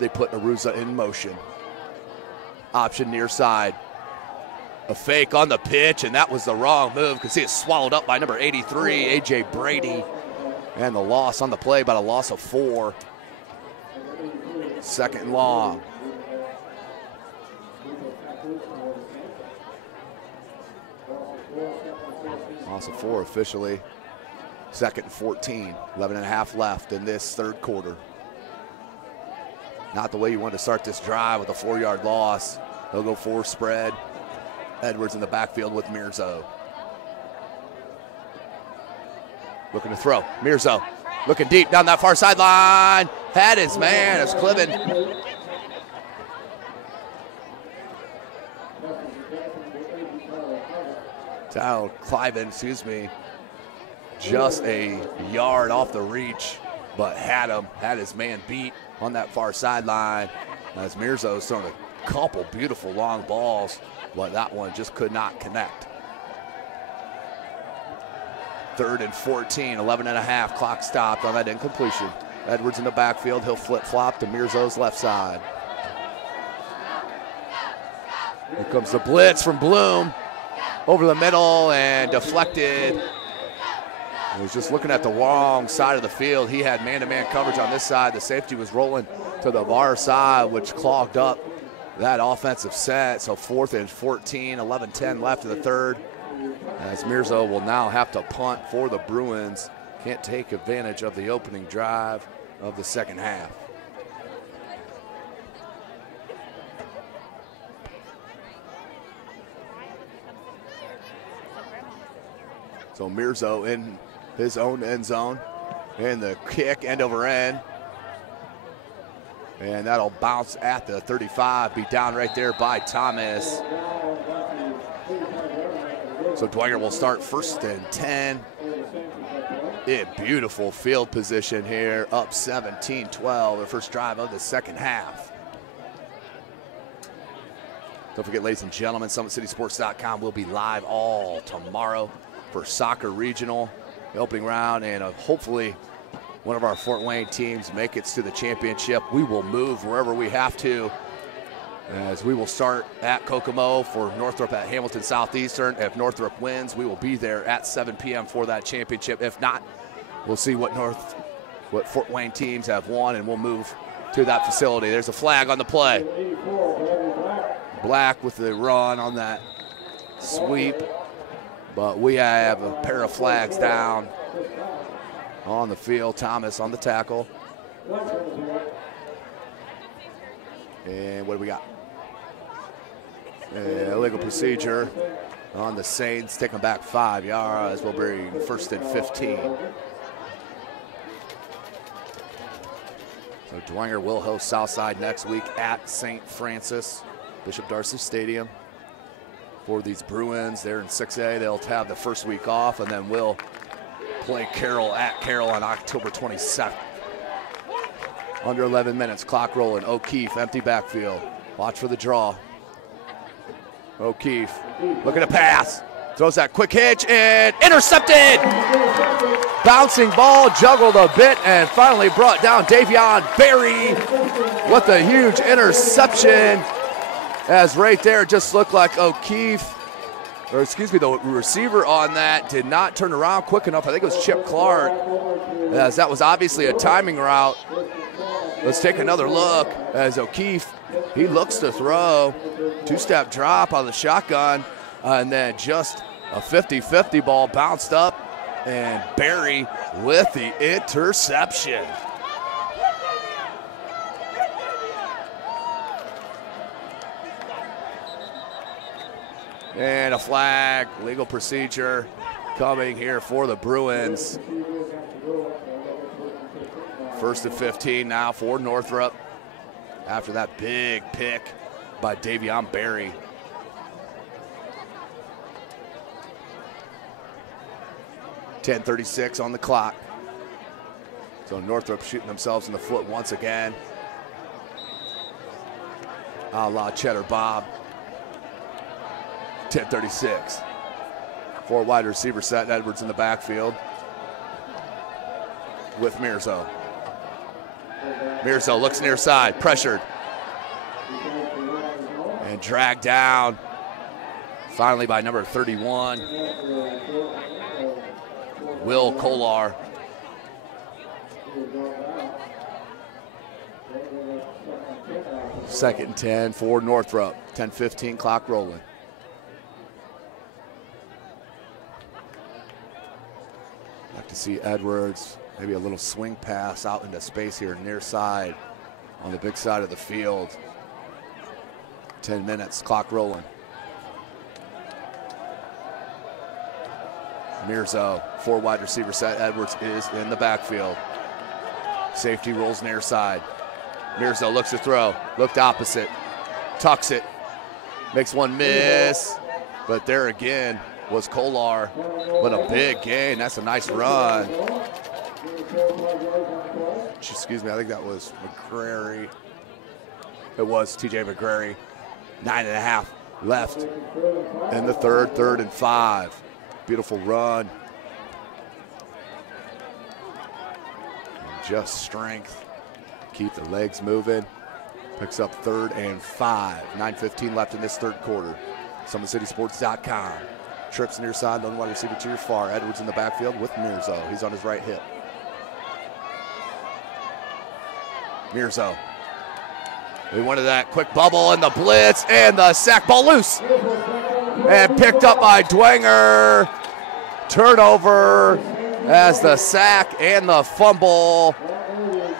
They put Aruza in motion. Option near side. A fake on the pitch, and that was the wrong move. You can see it swallowed up by number 83, A.J. Brady. And the loss on the play, about a loss of 4. 2nd and long. Loss of 4 officially. 2nd and 14. 11 and a half left in this third quarter. Not the way you want to start this drive with a 4-yard loss. They'll go 4 spread. Edwards in the backfield with Mirzo. Looking to throw. Mirzo looking deep down that far sideline. Had his man as Cliven. Down Cliven, excuse me. Just a yard off the reach, but had his man beat on that far sideline. As Mirzo's thrown a couple beautiful long balls, but that one just could not connect. 3rd and 14, 11 and a half, clock stopped on that incompletion. Edwards in the backfield, he'll flip-flop to Mirzo's left side. Here comes the blitz from Bloom. Over the middle and deflected. He was just looking at the wrong side of the field. He had man-to-man coverage on this side. The safety was rolling to the far side, which clogged up that offensive set. So 4th and 14, 11-10 left in the third. As Mirzo will now have to punt for the Bruins. Can't take advantage of the opening drive of the second half. So Mirzo in his own end zone. And the kick end over end. And that'll bounce at the 35, be down right there by Thomas. So Dwenger will start 1st and 10. In beautiful field position here, up 17-12, the first drive of the second half. Don't forget, ladies and gentlemen, SummitCitySports.com will be live all tomorrow for soccer regional, the opening round, and hopefully one of our Fort Wayne teams make it to the championship. We will move wherever we have to, as we will start at Kokomo for Northrop at Hamilton Southeastern. If Northrop wins, we will be there at 7 p.m. for that championship. If not, we'll see what Fort Wayne teams have won, and we'll move to that facility. There's a flag on the play. Black with the run on that sweep, but we have a pair of flags down on the field. Thomas on the tackle. And what do we got? Illegal procedure on the Saints, taking back 5 yards. We'll bring 1st and 15. So Dwenger will host Southside next week at St. Francis, Bishop Darcy Stadium. For these Bruins, they're in 6A. They'll have the first week off, and then we'll play Carroll at Carroll on October 27th. Under 11 minutes, clock rolling. O'Keefe, empty backfield. Watch for the draw. O'Keefe looking to pass. Throws that quick hitch and intercepted. Bouncing ball, juggled a bit, and finally brought down Davion Berry with a huge interception. As right there, it just looked like O'Keefe, or excuse me, the receiver on that did not turn around quick enough. I think it was Chip Clark, as that was obviously a timing route. Let's take another look as O'Keefe, he looks to throw. 2-step drop on the shotgun, and then just a 50-50 ball bounced up, and Berry with the interception. And a flag, legal procedure coming here for the Bruins. First and 15 now for Northrop after that big pick by Davion Berry. .10:36 on the clock. So Northrop shooting themselves in the foot once again. A la Cheddar Bob. 10:36. 4 wide receiver set. Edwards in the backfield with Mirzo. Mirzo looks near side, pressured. And dragged down finally by number 31, Will Kolar. Second and 10 for Northrop. 10:15 clock rolling. Like to see Edwards, maybe a little swing pass out into space here near side on the big side of the field. 10 minutes, clock rolling. Mirzo, 4 wide receiver set. Edwards is in the backfield. Safety rolls near side. Mirzo looks to throw, looked opposite, tucks it, makes one miss, but there again was Kolar. What a big gain. That's a nice run. Excuse me, I think that was McGrary. It was TJ McGrary. 9.5 left in the third, 3rd and 5. Beautiful run. Just strength. Keep the legs moving. Picks up 3rd and 5. 9:15 left in this third quarter. SummitCitySports.com. Trips near side, lone wide receiver to your far. Edwards in the backfield with Mirzo. He's on his right hip. Mirzo. We wanted that quick bubble and the blitz and the sack. Ball loose. And picked up by Dwenger. Turnover as the sack and the fumble.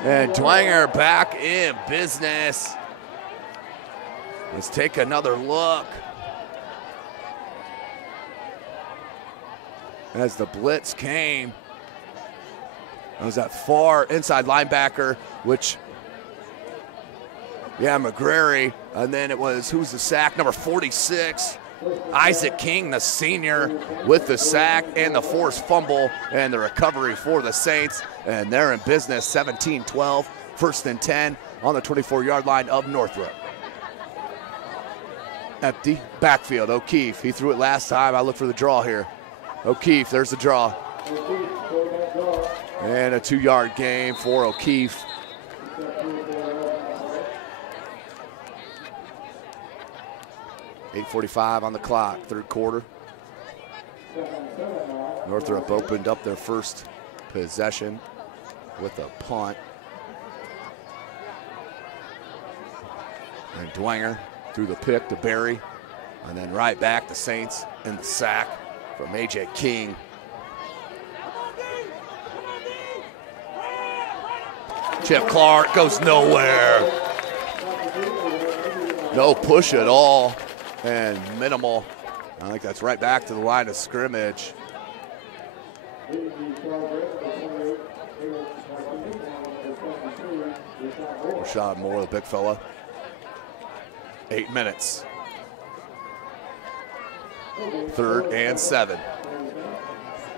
And Dwenger back in business. Let's take another look. As the blitz came, it was that far inside linebacker, which, yeah, McGrary, and then it was, who's the sack? Number 46, Isaac King, the senior, with the sack and the forced fumble and the recovery for the Saints. And they're in business, 17-12, 1st and 10 on the 24-yard line of Northrop. Empty backfield, O'Keefe. He threw it last time. I look for the draw here. O'Keefe, there's the draw. And a 2-yard gain for O'Keefe. .8:45 on the clock, third quarter. Northrop opened up their first possession with a punt. And Dwenger threw the pick to Berry. And then right back, the Saints in the sack from A.J. King. Chip Clark goes nowhere. No push at all and minimal. I think that's right back to the line of scrimmage. Rashad Moore, the big fella. 8 minutes. 3rd and 7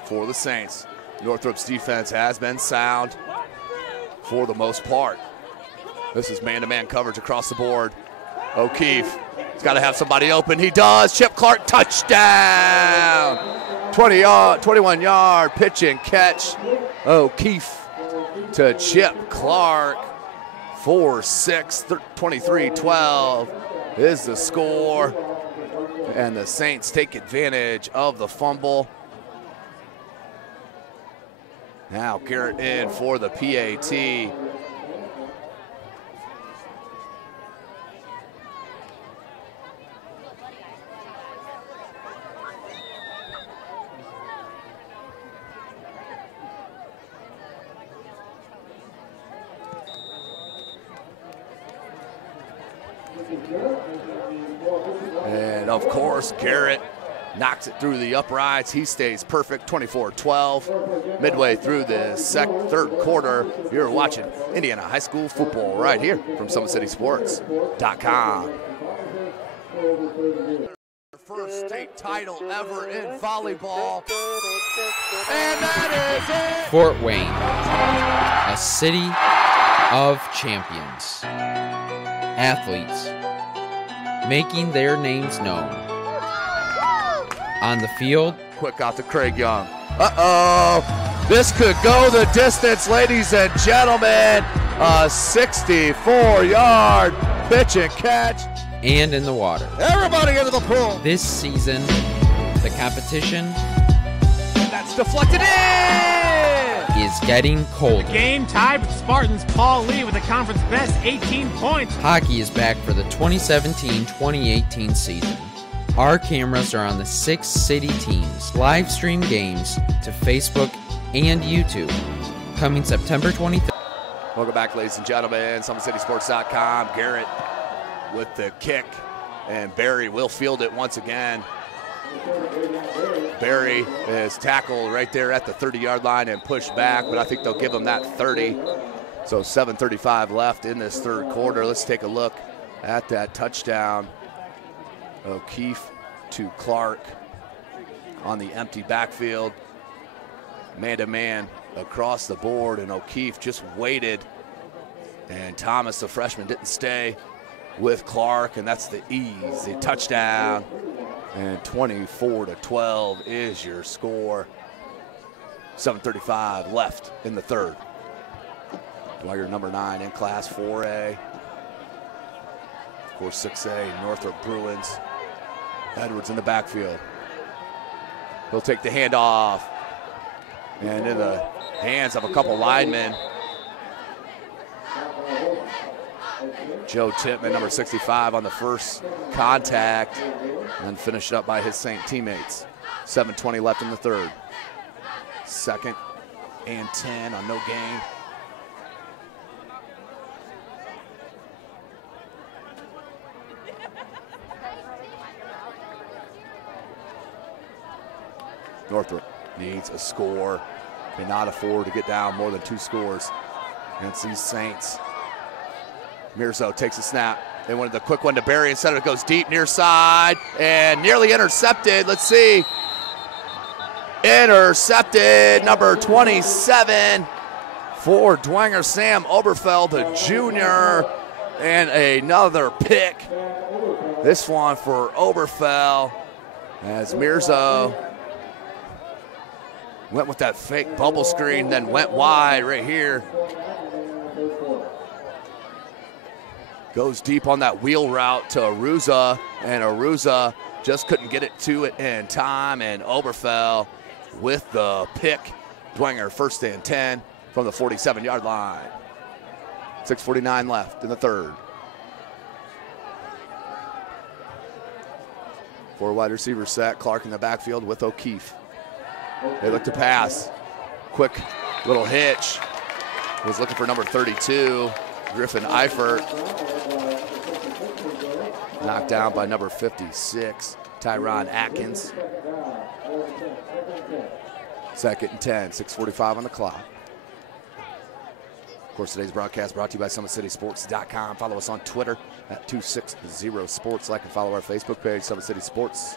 for the Saints. Northrop's defense has been sound for the most part. This is man-to-man coverage across the board. O'Keefe, he's got to have somebody open. He does. Chip Clark, touchdown. 21-yard pitch and catch. O'Keefe to Chip Clark. 4-6, 23-12 is the score. And the Saints take advantage of the fumble. Now Garrett in for the PAT. And of course, Garrett knocks it through the uprights. He stays perfect, 24-12. Midway through the third quarter, you're watching Indiana high school football right here from SummitCitySports.com. First state title ever in volleyball. And that is it. Fort Wayne, a city of champions. Athletes making their names known. On the field. Quick out to Craig Young. Uh-oh. This could go the distance, ladies and gentlemen. A 64-yard pitch and catch. And in the water. Everybody into the pool. This season, the competition that's deflected in is getting colder. Game tied with Spartans. Paul Lee with the conference best 18 points. Hockey is back for the 2017-2018 season. Our cameras are on the 6 city teams. Live stream games to Facebook and YouTube. Coming September 23rd. Welcome back, ladies and gentlemen. SummitCitySports.com. Garrett with the kick, and Barry will field it once again. Barry is tackled right there at the 30-yard line and pushed back, but I think they'll give him that 30. So 7:35 left in this third quarter. Let's take a look at that touchdown. O'Keefe to Clark on the empty backfield. Man-to-man across the board, and O'Keefe just waited, and Thomas, the freshman, didn't stay with Clark, and that's the easy touchdown. And 24-12 is your score. 7:35 left in the third. Dwenger, number 9 in Class 4A. Of course, 6A, Northrop Bruins. Edwards in the backfield. He'll take the handoff. And in the hands of a couple linemen. Joe Tippman, number 65, on the first contact, and then finished up by his St. teammates. 7:20 left in the third. 2nd and 10 on no gain. Northrop needs a score. Cannot afford to get down more than 2 scores against these Saints. Mirzo takes a snap. They wanted the quick one to Barry. Instead, it goes deep near side and nearly intercepted. Let's see. Intercepted, number 27 for Dwenger, Sam Oberfeld, the junior, and another pick. This one for Oberfeld as Mirzo went with that fake bubble screen, then went wide right here. Goes deep on that wheel route to Aruza, and Aruza just couldn't get it to it in time, and Oberfeld with the pick. Dwenger 1st and 10 from the 47-yard line. 6:49 left in the third. 4 wide receivers set. Clark in the backfield with O'Keefe. They look to pass. Quick little hitch. Was looking for number 32, Griffin Eifert. Knocked down by number 56, Tyron Atkins. 2nd and 10, 6:45 on the clock. Of course, today's broadcast brought to you by SummitCitySports.com. Follow us on Twitter at 260sports. Like and follow our Facebook page, Summit City Sports.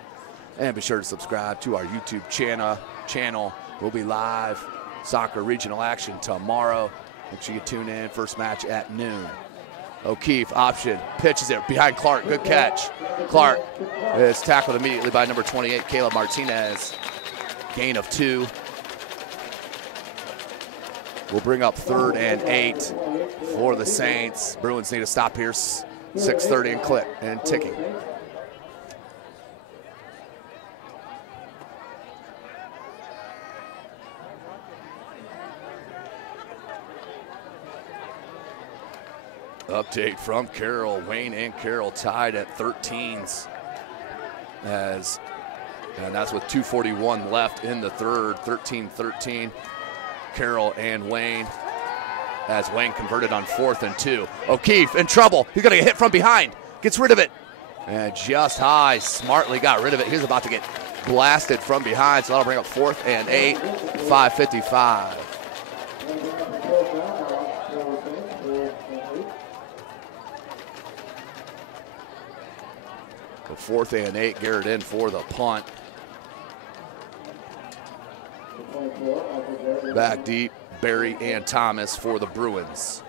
And be sure to subscribe to our YouTube channel. We'll be live soccer regional action tomorrow. Make sure you tune in. First match at noon. O'Keefe, option, pitches it behind Clark. Good catch. Clark is tackled immediately by number 28, Caleb Martinez. Gain of 2. We'll bring up 3rd and 8 for the Saints. Bruins need to stop here. 6:30 and click and ticking. Update from Carroll. Wayne and Carroll tied at 13s. And that's with 2:41 left in the third. 13-13. Carroll and Wayne, as Wayne converted on 4th and 2. O'Keefe in trouble. He's going to get hit from behind. Gets rid of it. And just high, smartly got rid of it. He was about to get blasted from behind, so that'll bring up 4th and 8, 5:55. The 4th and 8, Garrett in for the punt. Back deep, Barry and Thomas for the Bruins.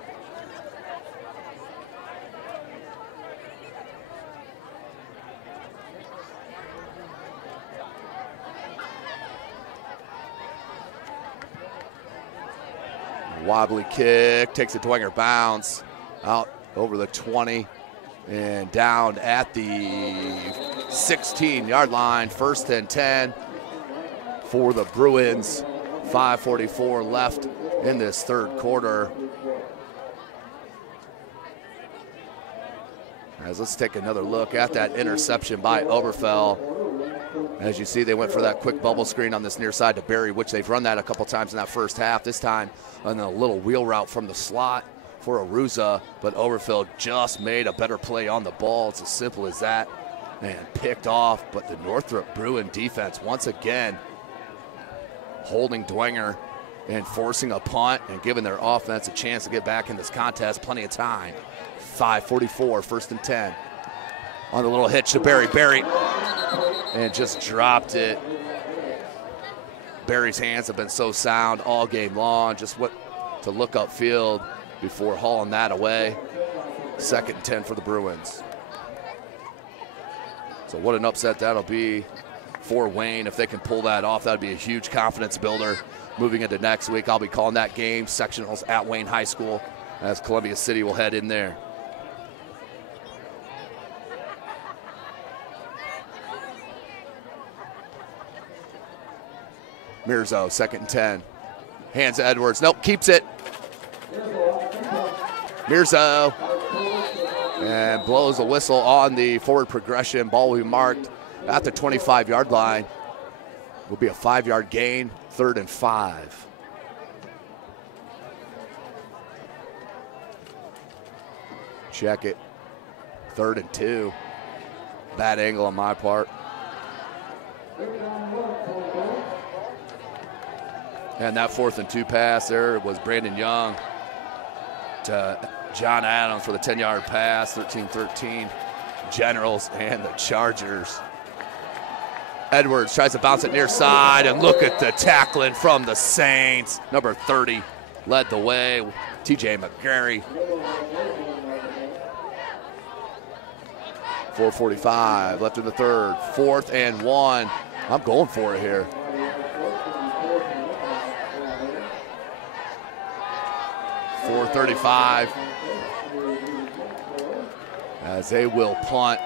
Wobbly kick, takes a Dwenger bounce, out over the 20 and down at the 16-yard line. 1st and 10 for the Bruins. 5:44 left in this third quarter. As let's take another look at that interception by Oberfell. As you see, they went for that quick bubble screen on this near side to Barry, which they've run that a couple times in that first half. This time on a little wheel route from the slot for Aruza, but Oberfell just made a better play on the ball. It's as simple as that, and picked off. But the Northrop Bruin defense once again holding Dwenger and forcing a punt and giving their offense a chance to get back in this contest. Plenty of time. 5:44, 1st and 10. On the little hitch to Barry. Barry, and just dropped it. Barry's hands have been so sound all game long. Just what to look upfield before hauling that away. 2nd and 10 for the Bruins. So what an upset that'll be for Wayne. If they can pull that off, that'd be a huge confidence builder moving into next week. I'll be calling that game, sectionals at Wayne High School, as Columbia City will head in there. Mirzo, 2nd and 10. Hands to Edwards. Nope, keeps it. Mirzo. And blows a whistle on the forward progression. Ball will be marked at the 25-yard line. Will be a 5-yard gain, 3rd and 5. Check it. 3rd and 2. Bad angle on my part. And that 4th and 2 pass there was Brandon Young to John Adams for the 10-yard pass, 13-13. Generals and the Chargers. Edwards tries to bounce it near side, and look at the tackling from the Saints. Number 30 led the way, TJ McGarry. 4:45 left in the third. 4th and 1. I'm going for it here. .435 as they will punt.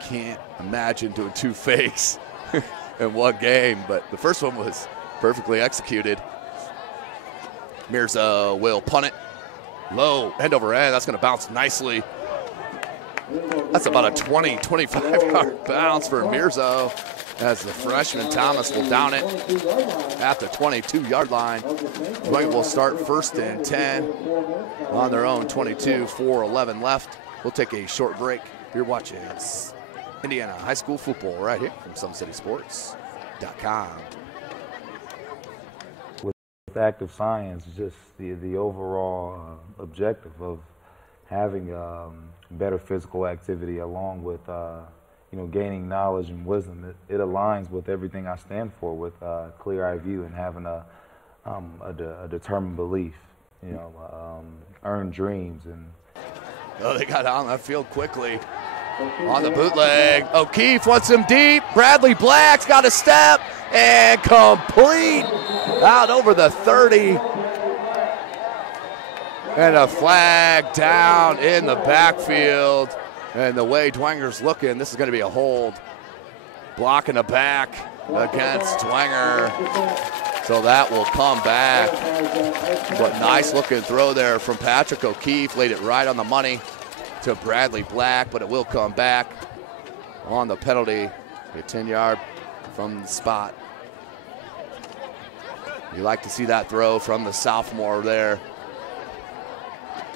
Can't imagine doing 2 fakes in one game, but the first one was perfectly executed. Mirza will punt it. Low, end over end. That's going to bounce nicely. That's about a 20, 25-yard bounce for Mirza, as the freshman Thomas will down it at the 22-yard line. Dwenger will start 1st and 10 on their own 22, 4:11 left. We'll take a short break. You're watching Indiana High School football right here from SummitCitySports.com. With active science, just the overall objective of having better physical activity along with gaining knowledge and wisdom, it aligns with everything I stand for, with clear-eye view and having a determined belief, earn dreams. And they got on that field quickly on the bootleg. O'Keefe wants him deep. Bradley Black's got a step and complete out over the 30. And a flag down in the backfield. And the way Dwenger's looking, this is going to be a hold. Blocking the back against Dwenger. So that will come back. But nice looking throw there from Patrick O'Keefe. Laid it right on the money to Bradley Black, but it will come back on the penalty. A 10-yard from the spot. You like to see that throw from the sophomore there.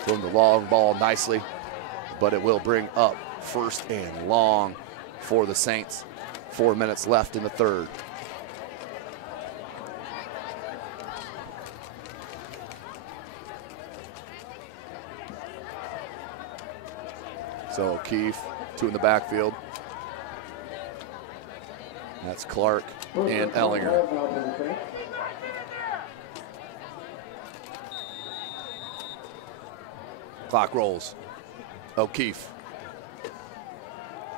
From the long ball nicely, but it will bring up 1st and long for the Saints. 4 minutes left in the third. So O'Keefe, 2 in the backfield. That's Clark and Ellinger. Clock rolls. O'Keefe.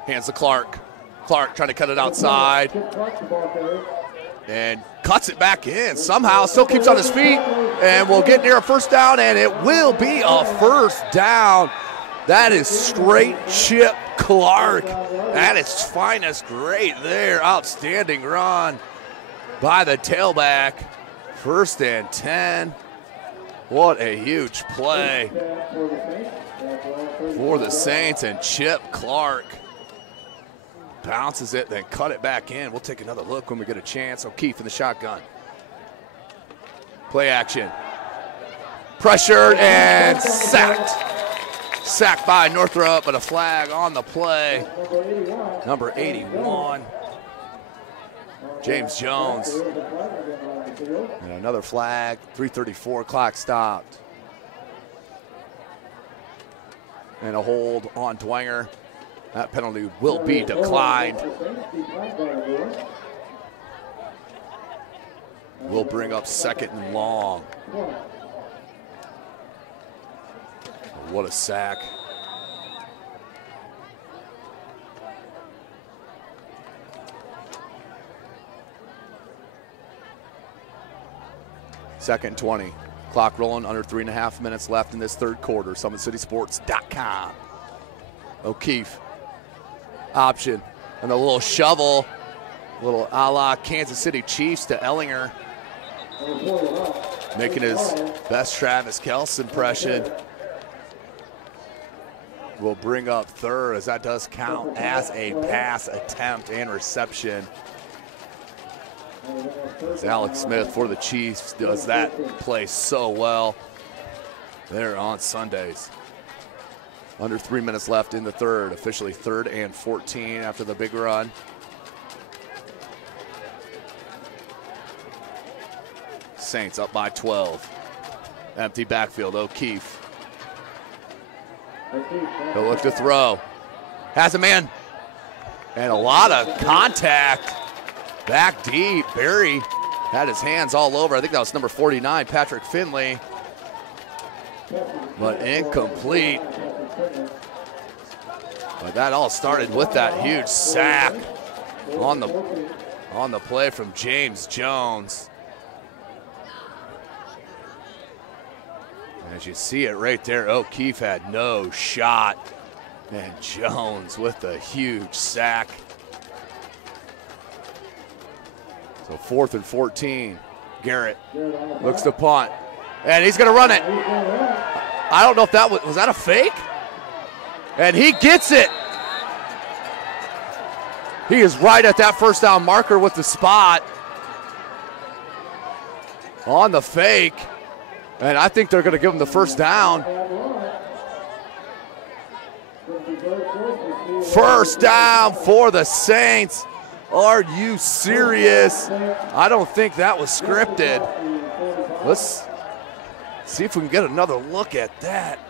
Hands to Clark. Clark trying to cut it outside. And cuts it back in. Somehow still keeps on his feet. And will get near a first down, and it will be a first down. That is straight chip Clark at its finest. Great there. Outstanding run by the tailback. 1st and 10. What a huge play for the Saints, and Chip Clark bounces it, then cut it back in. We'll take another look when we get a chance. O'Keefe in the shotgun. Play action. Pressured and sacked. Sacked by Northrop, but a flag on the play. Number 81. James Jones. And another flag. 3:34, clock stopped. And a hold on Dwenger. That penalty will be declined. We'll bring up 2nd and long. What a sack. Second and 20. Clock rolling, under 3.5 minutes left in this third quarter. SummitCitySports.com. O'Keefe. Option. And a little shovel. A little a la Kansas City Chiefs to Ellinger. Making his best Travis Kelce impression. Will bring up 3rd, as that does count as a pass attempt and reception. As Alex Smith for the Chiefs does that play so well there on Sundays. Under 3 minutes left in the third, officially 3rd and 14 after the big run. Saints up by 12. Empty backfield, O'Keefe. He'll look to throw. Has a man. And a lot of contact. Back deep. Barry had his hands all over. I think that was number 49, Patrick Finley. But incomplete. But that all started with that huge sack on the play from James Jones. As you see it right there, O'Keefe had no shot. And Jones with a huge sack. So 4th and 14. Garrett looks to punt. And he's going to run it. I don't know if that was that a fake? And he gets it. He is right at that first down marker with the spot. On the fake. And I think they're going to give him the first down. First down for the Saints. Are you serious? I don't think that was scripted. Let's see if we can get another look at that.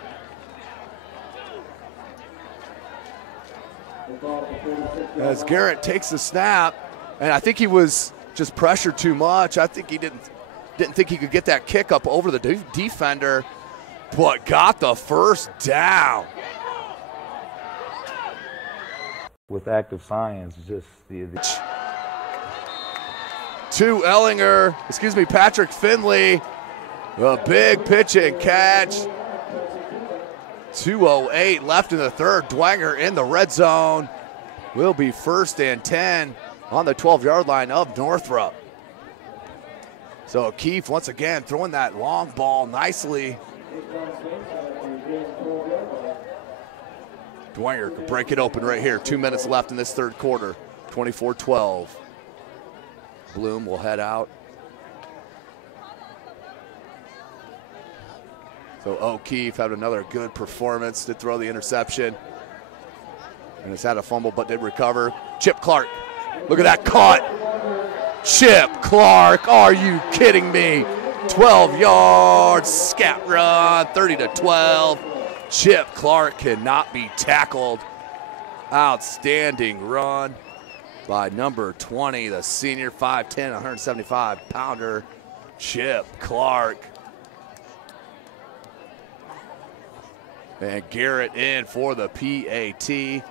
As Garrett takes the snap, and I think he was just pressured too much. I think he didn't think he could get that kick up over the defender, but got the first down. With active science, just the Patrick Finley, a big pitch and catch. 2:08 left in the third. Dwenger in the red zone. Will be 1st and 10 on the 12-yard line of Northrop. So O'Keefe once again throwing that long ball nicely. Dwenger could break it open right here. 2 minutes left in this third quarter. 24-12. Bloom will head out. So O'Keefe had another good performance to throw the interception. And has had a fumble but did recover. Chip Clark Look at that caught. Chip Clark, are you kidding me? 12 yards, scat run, 30-12. Chip Clark cannot be tackled. Outstanding run by number 20, the senior, 5'10", 175-pounder, Chip Clark. And Garrett in for the PAT.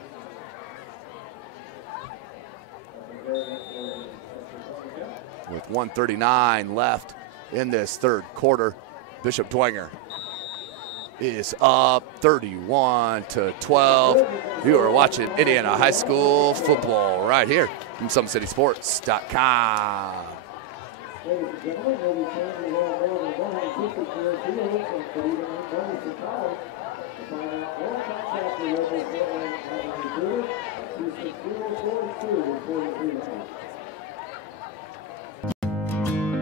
With 1:39 left in this third quarter, Bishop Dwenger is up 31-12. You are watching Indiana High School football right here from SummitCitySports.com. Ladies and gentlemen, we'll be playing the more than 150 career fields and could even earn money for college. To find out more, contact the local Portland Avenue recruiter at 260-42-43.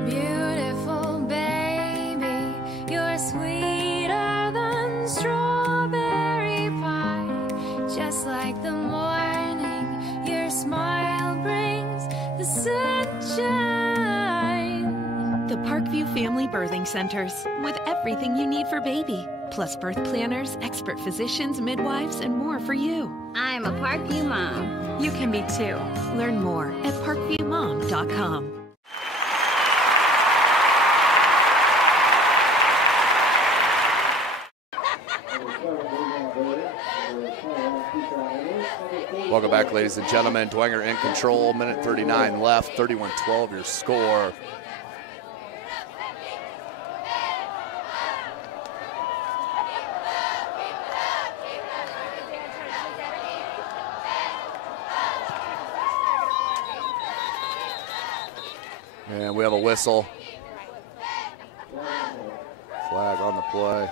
Beautiful baby, you're sweeter than strawberry pie. Just like the morning, your smile brings the sunshine. The Parkview Family Birthing Centers, with everything you need for baby, plus birth planners, expert physicians, midwives, and more for you. I'm a Parkview mom. You can be too. Learn more at parkviewmom.com. Welcome back, ladies and gentlemen. Dwenger in control, minute 39 left, 31-12 your score. And we have a whistle. Flag on the play.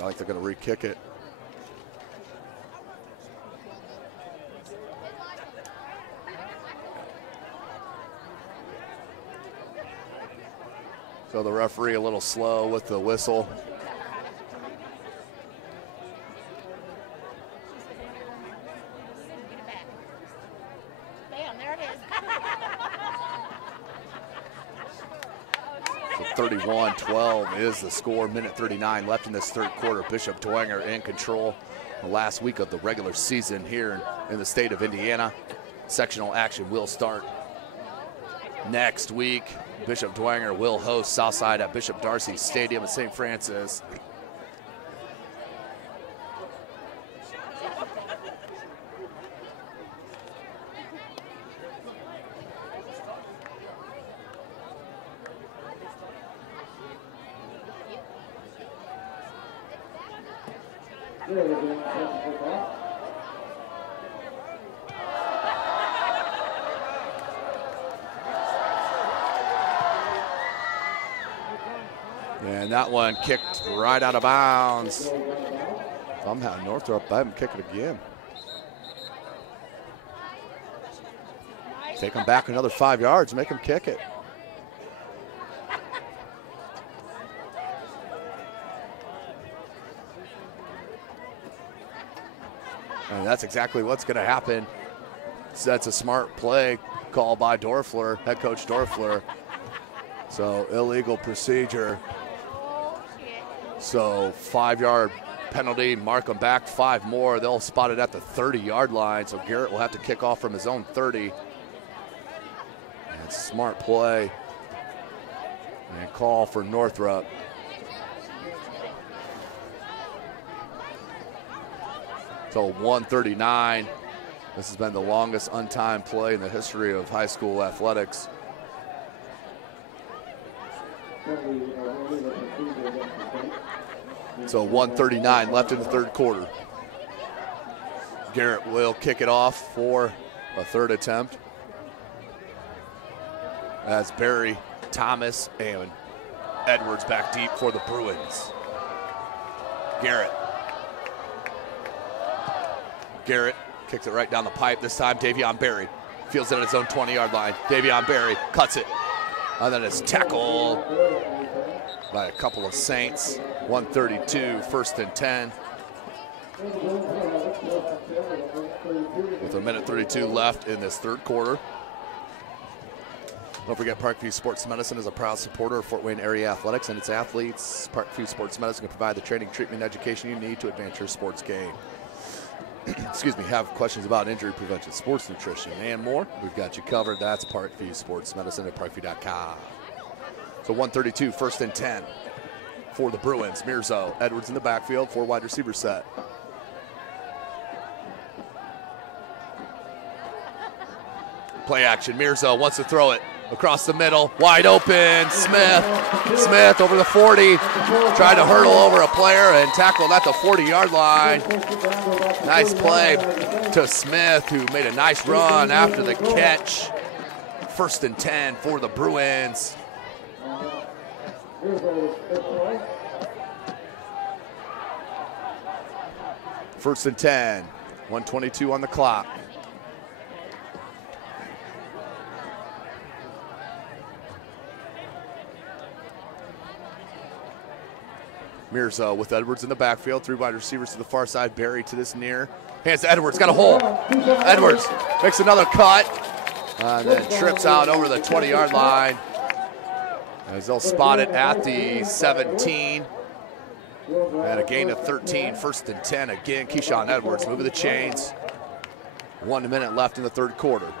I like they're going to re-kick it. So the referee a little slow with the whistle. Bam, there it is. So 31-12 is the score. Minute 39 left in this third quarter. Bishop Dwenger in control. The last week of the regular season here in the state of Indiana. Sectional action will start next week. Bishop Dwenger will host Southside at Bishop Darcy Stadium in St. Francis. And that one kicked right out of bounds. Somehow Northrop, I haven't kicked it again. Take him back another 5 yards, make him kick it. And that's exactly what's going to happen. So that's a smart play call by Dorfler, head coach Dorfler. So illegal procedure. So 5 yard penalty, mark them back 5 more. They'll spot it at the 30-yard line. So Garrett will have to kick off from his own 30. And smart play. And call for Northrop. So 1:39. This has been the longest untimed play in the history of high school athletics. So 1:39 left in the third quarter. Garrett will kick it off for a third attempt. As Barry, Thomas, and Edwards back deep for the Bruins. Garrett kicks it right down the pipe. This time Davion Berry fields it at his own 20-yard line. Davion Berry cuts it. And then it's tackled by a couple of Saints. 132, 1st and 10. With a minute 32 left in this third quarter. Don't forget, Parkview Sports Medicine is a proud supporter of Fort Wayne area athletics and its athletes. Parkview Sports Medicine can provide the training, treatment, and education you need to advance your sports game. Excuse me, have questions about injury prevention, sports nutrition, and more? We've got you covered. That's Parkview Sports Medicine at parkview.com. So 132, 1st and 10 for the Bruins. Mirzo, Edwards in the backfield, 4 wide receiver set. Play action. Mirzo wants to throw it across the middle, wide open. Smith over the 40, tried to hurdle over a player and tackled at the 40-yard line. Nice play to Smith, who made a nice run after the catch. 1st and 10 for the Bruins. First and 10, 1:22 on the clock. Mirzo with Edwards in the backfield, 3 wide receivers to the far side. Barry to this near. Hands to Edwards, got a hole. Edwards makes another cut and then trips out over the 20-yard line as they'll spot it at the 17. And a gain of 13, 1st and 10 again. Keyshawn Edwards moving the chains. 1 minute left in the third quarter.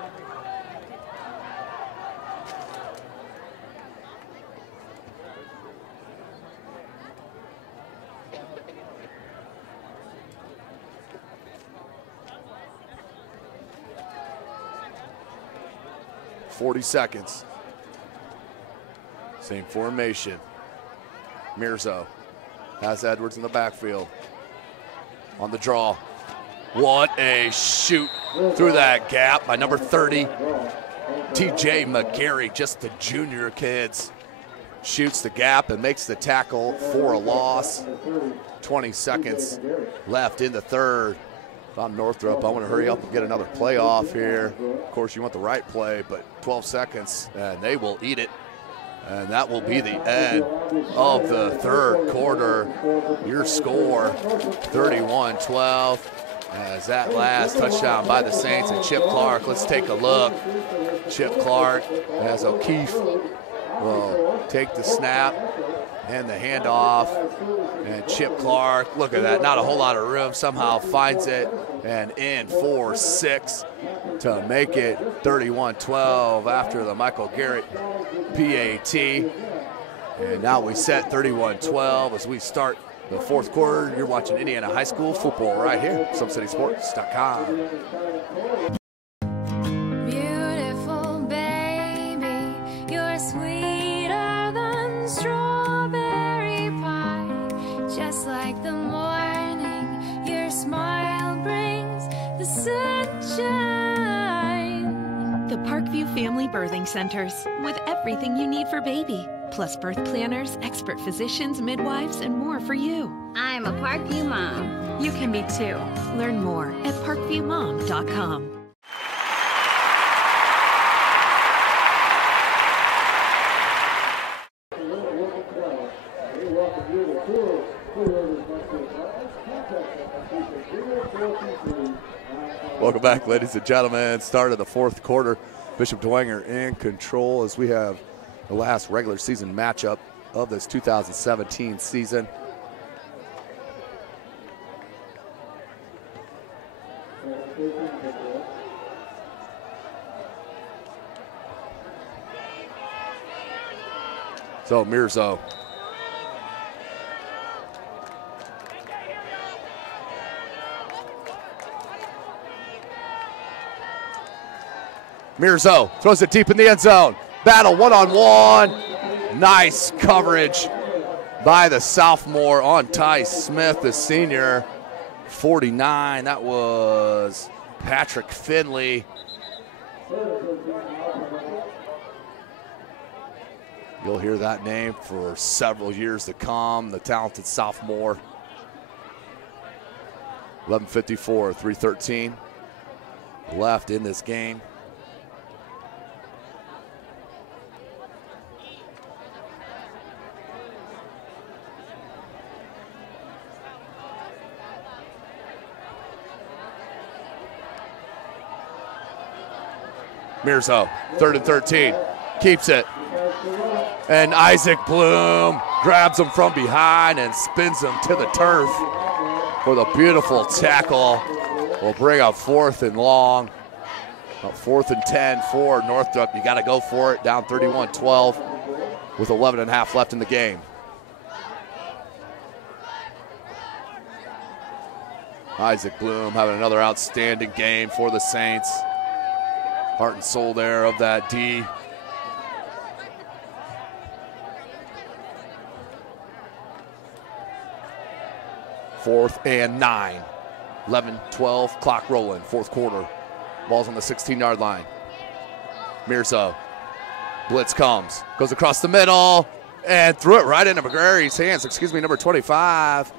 .40 seconds. Same formation. Mirzo has Edwards in the backfield. On the draw. What a shoot through that gap by number 30. TJ McGarry, just the junior kids. Shoots the gap and makes the tackle for a loss. 20 seconds left in the third. If I'm Northrop, I want to hurry up and get another play off here. Of course, you want the right play, but 12 seconds, and they will eat it. And that will be the end of the third quarter. Your score, 31-12. As that last touchdown by the Saints and Chip Clark. Let's take a look. Chip Clark as O'Keefe will take the snap and the handoff. And Chip Clark, look at that, not a whole lot of room, somehow finds it and in for 6 to make it 31-12 after the Michael Garrett PAT. And now we set 31-12 as we start the fourth quarter. You're watching Indiana High School football right here, SummitCitySports.com. Beautiful baby, you're sweeter than strawberry pie. Just like the morning, your smile brings the sunshine. The Parkview Family Birthing Centers, with everything you need for baby, plus birth planners, expert physicians, midwives, and more for you. I'm a Parkview mom. You can be too. Learn more at parkviewmom.com. Welcome back, ladies and gentlemen. Start of the fourth quarter. Bishop Dwenger in control as we have the last regular season matchup of this 2017 season. So Mirzo. Mirzo throws it deep in the end zone. Battle one-on-one. Nice coverage by the sophomore on Ty Smith, the senior. 49, that was Patrick Finley. You'll hear that name for several years to come, the talented sophomore. 11:54, 3:13 left in this game. Mirzo, 3rd and 13, keeps it. And Isaac Bloom grabs him from behind and spins him to the turf for the beautiful tackle. We'll bring up 4th and long. 4th and 10 for Northrop. You got to go for it. Down 31-12 with 11 and a half left in the game. Isaac Bloom having another outstanding game for the Saints. Heart and soul there of that D. Fourth and 9. 11-12, clock rolling, 4th quarter. Ball's on the 16-yard line. Mirzo, blitz comes, goes across the middle, and threw it right into McGrary's hands, number 25.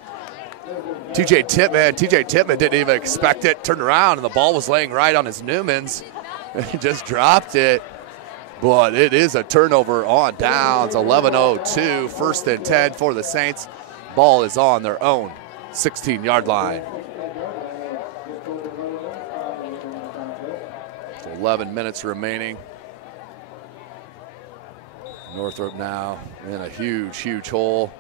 TJ Tippmann didn't even expect it, turned around, and the ball was laying right on his Newmans. He just dropped it, but it is a turnover on downs, 11:02, 1st and 10 for the Saints. Ball is on their own 16-yard line. 11 minutes remaining. Northrop now in a huge hole.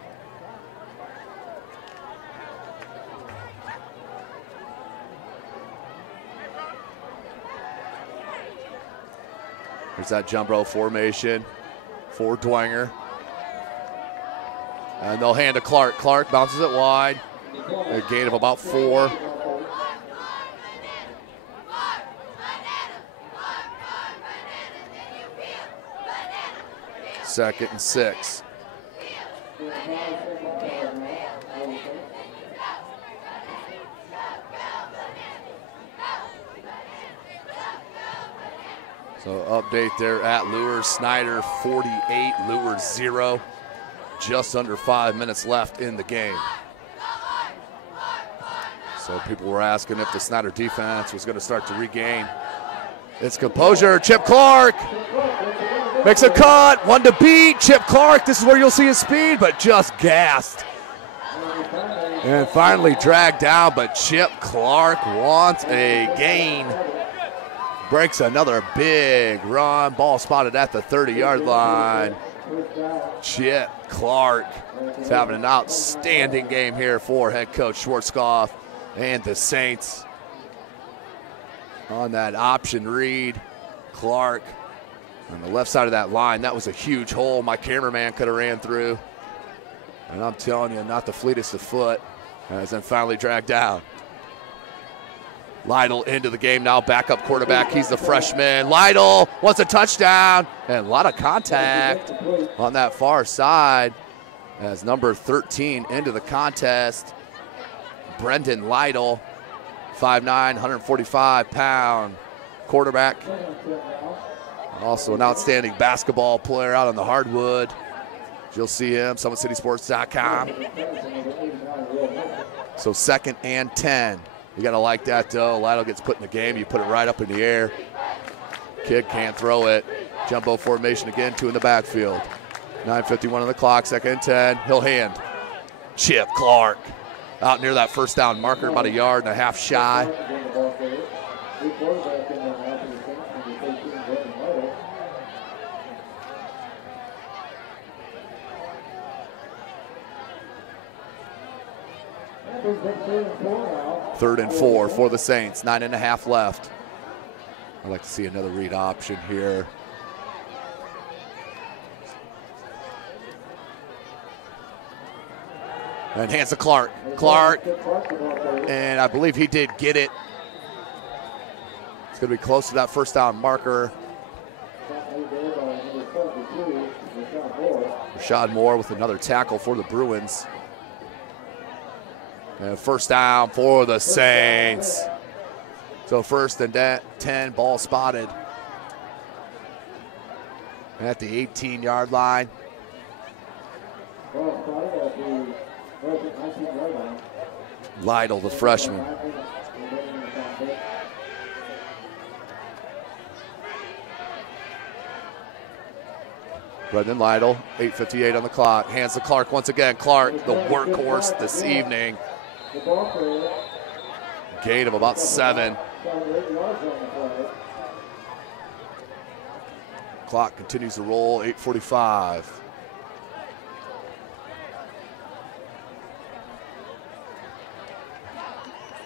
There's that jumbo formation for Dwenger. And they'll hand to Clark. Clark bounces it wide. A gain of about 4. Second and 6. So update there at Lures. Snyder 48, Lures 0. Just under 5 minutes left in the game. So people were asking if the Snyder defense was going to start to regain its composure. Chip Clark makes a cut, 1 to beat. Chip Clark, this is where you'll see his speed, but just gassed. And finally dragged down, but Chip Clark wants a gain. Breaks another big run. Ball spotted at the 30-yard line. Chip Clark is having an outstanding game here for head coach Schwarzkopf and the Saints. On that option read, Clark on the left side of that line. That was a huge hole my cameraman could have ran through. And I'm telling you, not the fleetest of foot, as then finally dragged down. Lytle into the game now, backup quarterback. He's the freshman. Lytle wants a touchdown, and a lot of contact on that far side as number 13 into the contest. Brendan Lytle, 5'9", 145-pound quarterback. Also an outstanding basketball player out on the hardwood. You'll see him, SummitCitySports.com. So 2nd and 10. You got to like that, though. Lytle gets put in the game. You put it right up in the air. Kid can't throw it. Jumbo formation again, 2 in the backfield. 9:51 on the clock, 2nd and 10. He'll hand. Chip Clark out near that first down marker, about 1.5 yards shy. Third and 4 for the Saints, 9.5 left. I'd like to see another read option here. And hands to Clark. Clark, and I believe he did get it. It's going to be close to that first down marker. Rashad Moore with another tackle for the Bruins. And first down for the Saints. So 1st and 10, ball spotted at the 18-yard line. Lytle, the freshman. Brendan Lytle, 8:58 on the clock. Hands to Clark once again. Clark, the workhorse this evening. Gain of about 7. clock continues to roll, 8:45.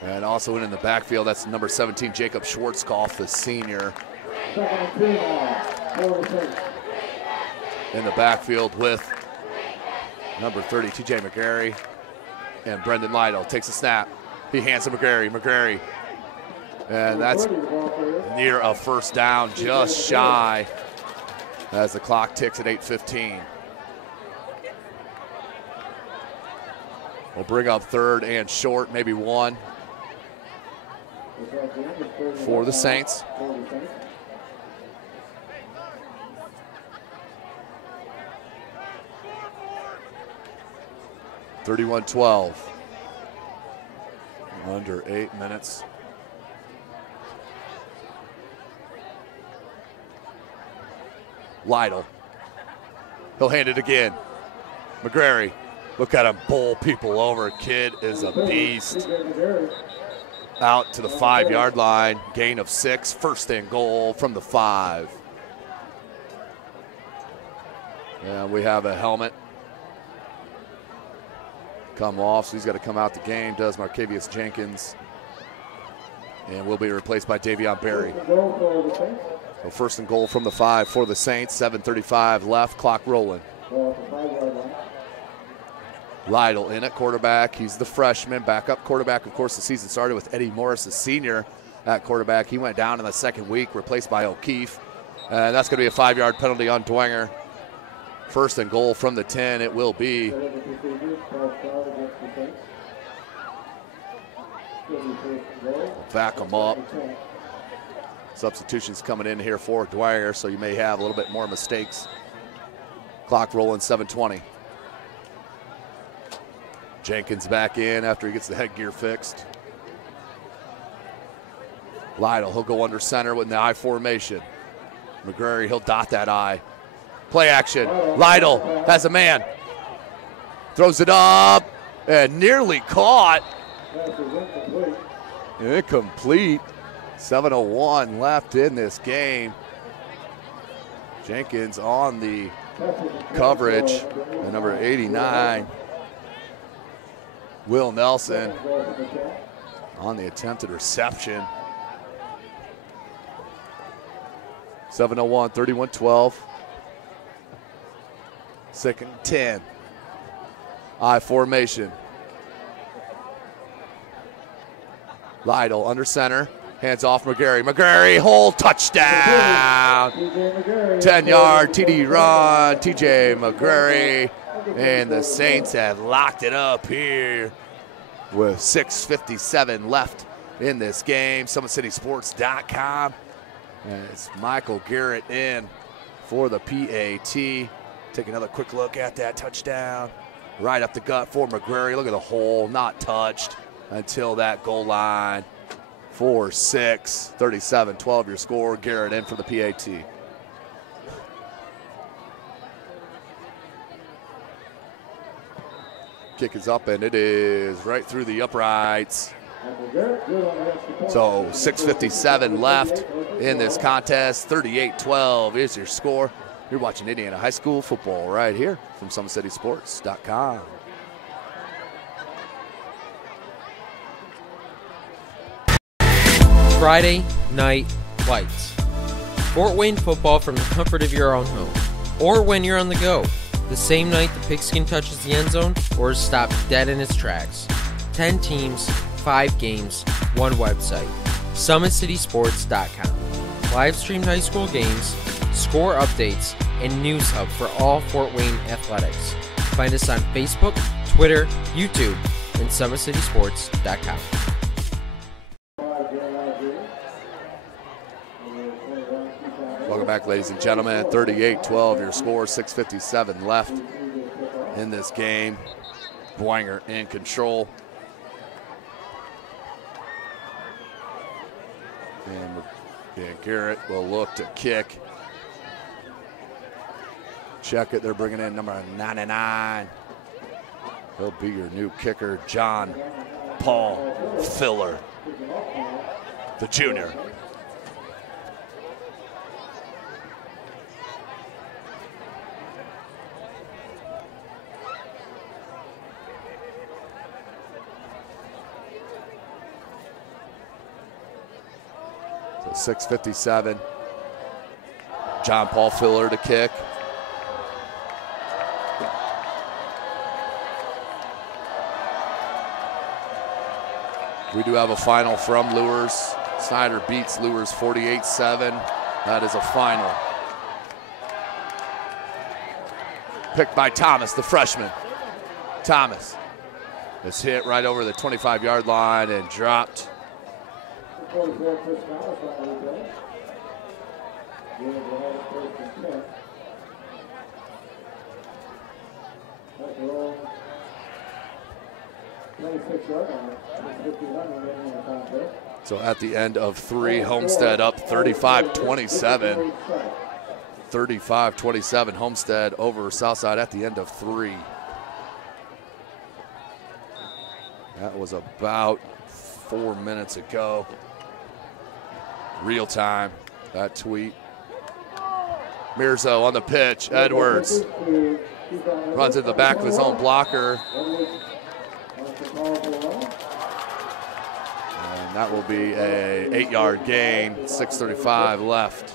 And also in the backfield, that's number 17, Jacob Schwarzkopf, the senior. In the backfield with number 30, TJ McGarry. And Brendan Lytle takes a snap. He hands to McGarry. McGarry. And that's near a first down, just shy, as the clock ticks at 8:15. We'll bring up third and short, maybe one, for the Saints. (31-12). Under 8 minutes. Lytle. He'll hand it again. McGarry. Look at him bowl people over. Kid is a beast. Out to the 5-yard line. Gain of 6. First and goal from the 5. And we have a helmet come off, so he's got to come out the game, does Markevius Jenkins. And will be replaced by Davion Berry. So first and goal from the 5 for the Saints. 7:35 left, clock rolling. Lytle in at quarterback. He's the freshman, backup quarterback. Of course, the season started with Eddie Morris, the senior, at quarterback. He went down in the second week, replaced by O'Keefe. And that's going to be a 5-yard penalty on Dwenger. First and goal from the 10, it will be. Back them up. Substitutions coming in here for Dwenger, so you may have a little bit more mistakes. Clock rolling, 7:20. Jenkins back in after he gets the headgear fixed. Lytle, he'll go under center with the I formation. McGarry, he'll dot that I. Play action. Lytle has a man. Throws it up and nearly caught. Incomplete. 7:01 left in this game. Jenkins on the coverage. And number 89, Will Nelson, on the attempted reception. 7:01, 31-12. Second 10. I formation. Lytle under center. Hands off McGarry. McGarry, whole touchdown. 10-yard TD run. TJ McGarry. And the Saints have locked it up here with 6:57 left in this game. SummitCitySports.com. As Michael Garrett in for the PAT. Take another quick look at that touchdown. Right up the gut for McGarry. Look at the hole, not touched until that goal line. 4-6, 37-12 your score. Garrett in for the PAT. Kick is up, and it is right through the uprights. So 6:57 left in this contest. 38-12 is your score. You're watching Indiana High School football right here from SummitCitySports.com. Friday Night Lights. Fort Wayne football from the comfort of your own home, or when you're on the go. The same night the pigskin touches the end zone or is stopped dead in its tracks. 10 teams, 5 games, 1 website. SummitCitySports.com. Live streamed high school games, score updates, and news hub for all Fort Wayne athletics. Find us on Facebook, Twitter, YouTube, and SummitCitySports.com. Welcome back, ladies and gentlemen. 38-12 your score. 6:57 left in this game. Dwenger in control. And Garrett will look to kick. Check it. They're bringing in number 99. He'll be your new kicker, John Paul Filler, the junior. So 6:57. John Paul Filler to kick. We do have a final from Lures. Snyder beats Lures 48-7. That is a final. Picked by Thomas, the freshman. Thomas is hit right over the 25-yard line and dropped. So at the end of 3, Homestead up 35-27. 35-27, Homestead over Southside at the end of 3. That was about 4 minutes ago. Real time, that tweet. Mirzo on the pitch, Edwards runs in the back of his own blocker. And that will be a 8-yard gain, 6:35 left.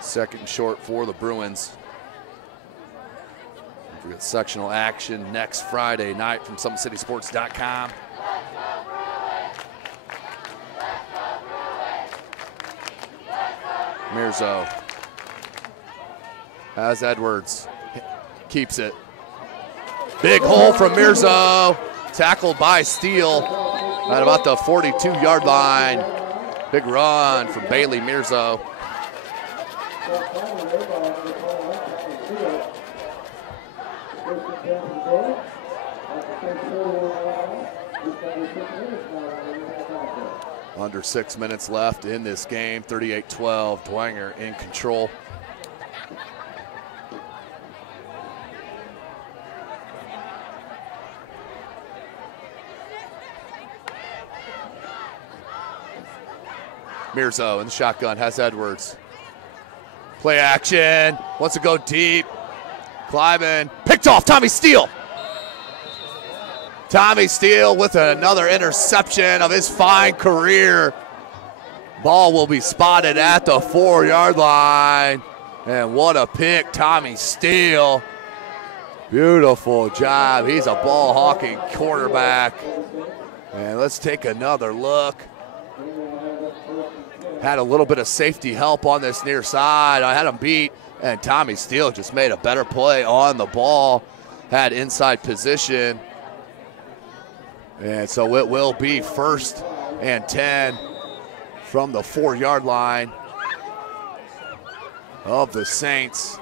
Second short for the Bruins. We got sectional action next Friday night from SummitCitySports.com. Mirzo has Edwards, keeps it. Big hole from Mirzo, tackled by Steele at about the 42-yard line. Big run from Bailey Mirzo. Under 6 minutes left in this game, 38-12, Dwenger in control. Mirzo in the shotgun, has Edwards. Play action, wants to go deep. Climbing, picked off, Tommy Steele. Tommy Steele with another interception of his fine career. Ball will be spotted at the 4-yard line. And what a pick, Tommy Steele. Beautiful job. He's a ball hawking quarterback. And let's take another look. Had a little bit of safety help on this near side. I had him beat, and Tommy Steele just made a better play on the ball. Had inside position. And so it will be 1st and 10 from the 4-yard line of the Saints.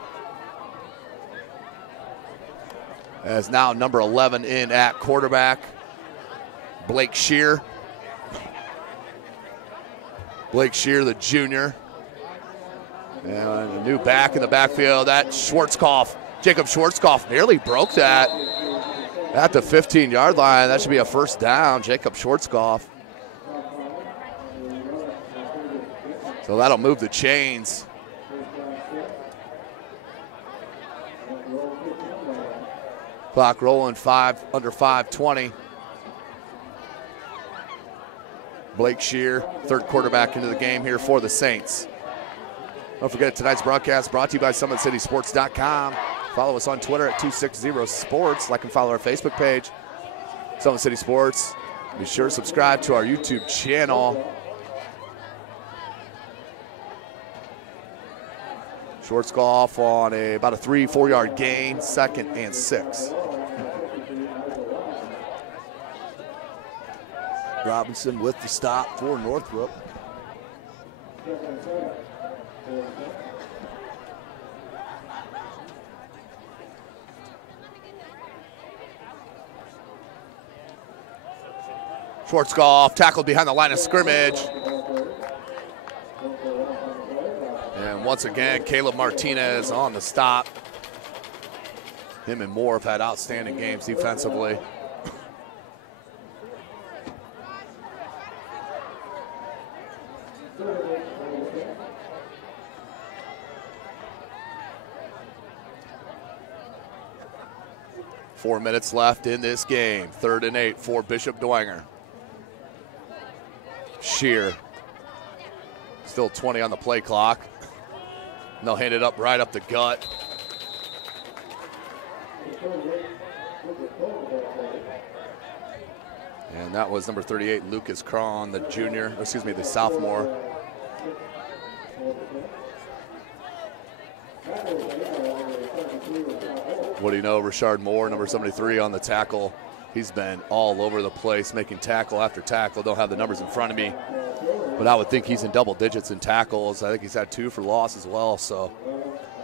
As now number 11 in at quarterback, Blake Shear. Blake Shear, the junior. And a new back in the backfield. That Schwarzkopf, Jacob Schwarzkopf nearly broke that. At the 15-yard line, that should be a 1st down, Jacob Schwarzkopf. So that'll move the chains. Clock rolling, under 5:20. Blake Shear, 3rd quarterback into the game here for the Saints. Don't forget tonight's broadcast brought to you by SummitCitySports.com. Follow us on Twitter at 260sports. Like and follow our Facebook page, Summit City Sports. Be sure to subscribe to our YouTube channel. Schwarzkopf on about a 3-4 yard gain, 2nd and 6. Robinson with the stop for Northrop. Schwarzkopf tackled behind the line of scrimmage. And once again, Caleb Martinez on the stop. Him and Moore have had outstanding games defensively. 4 minutes left in this game. 3rd and 8 for Bishop Dwenger. Shear. Still 20 on the play clock. And they'll hand it up right up the gut. And that was number 38, Lucas Cron, the the sophomore. What do you know, Rashard Moore, number 73 on the tackle. He's been all over the place, making tackle after tackle. Don't have the numbers in front of me, but I would think he's in double digits in tackles. I think he's had 2 for loss as well, so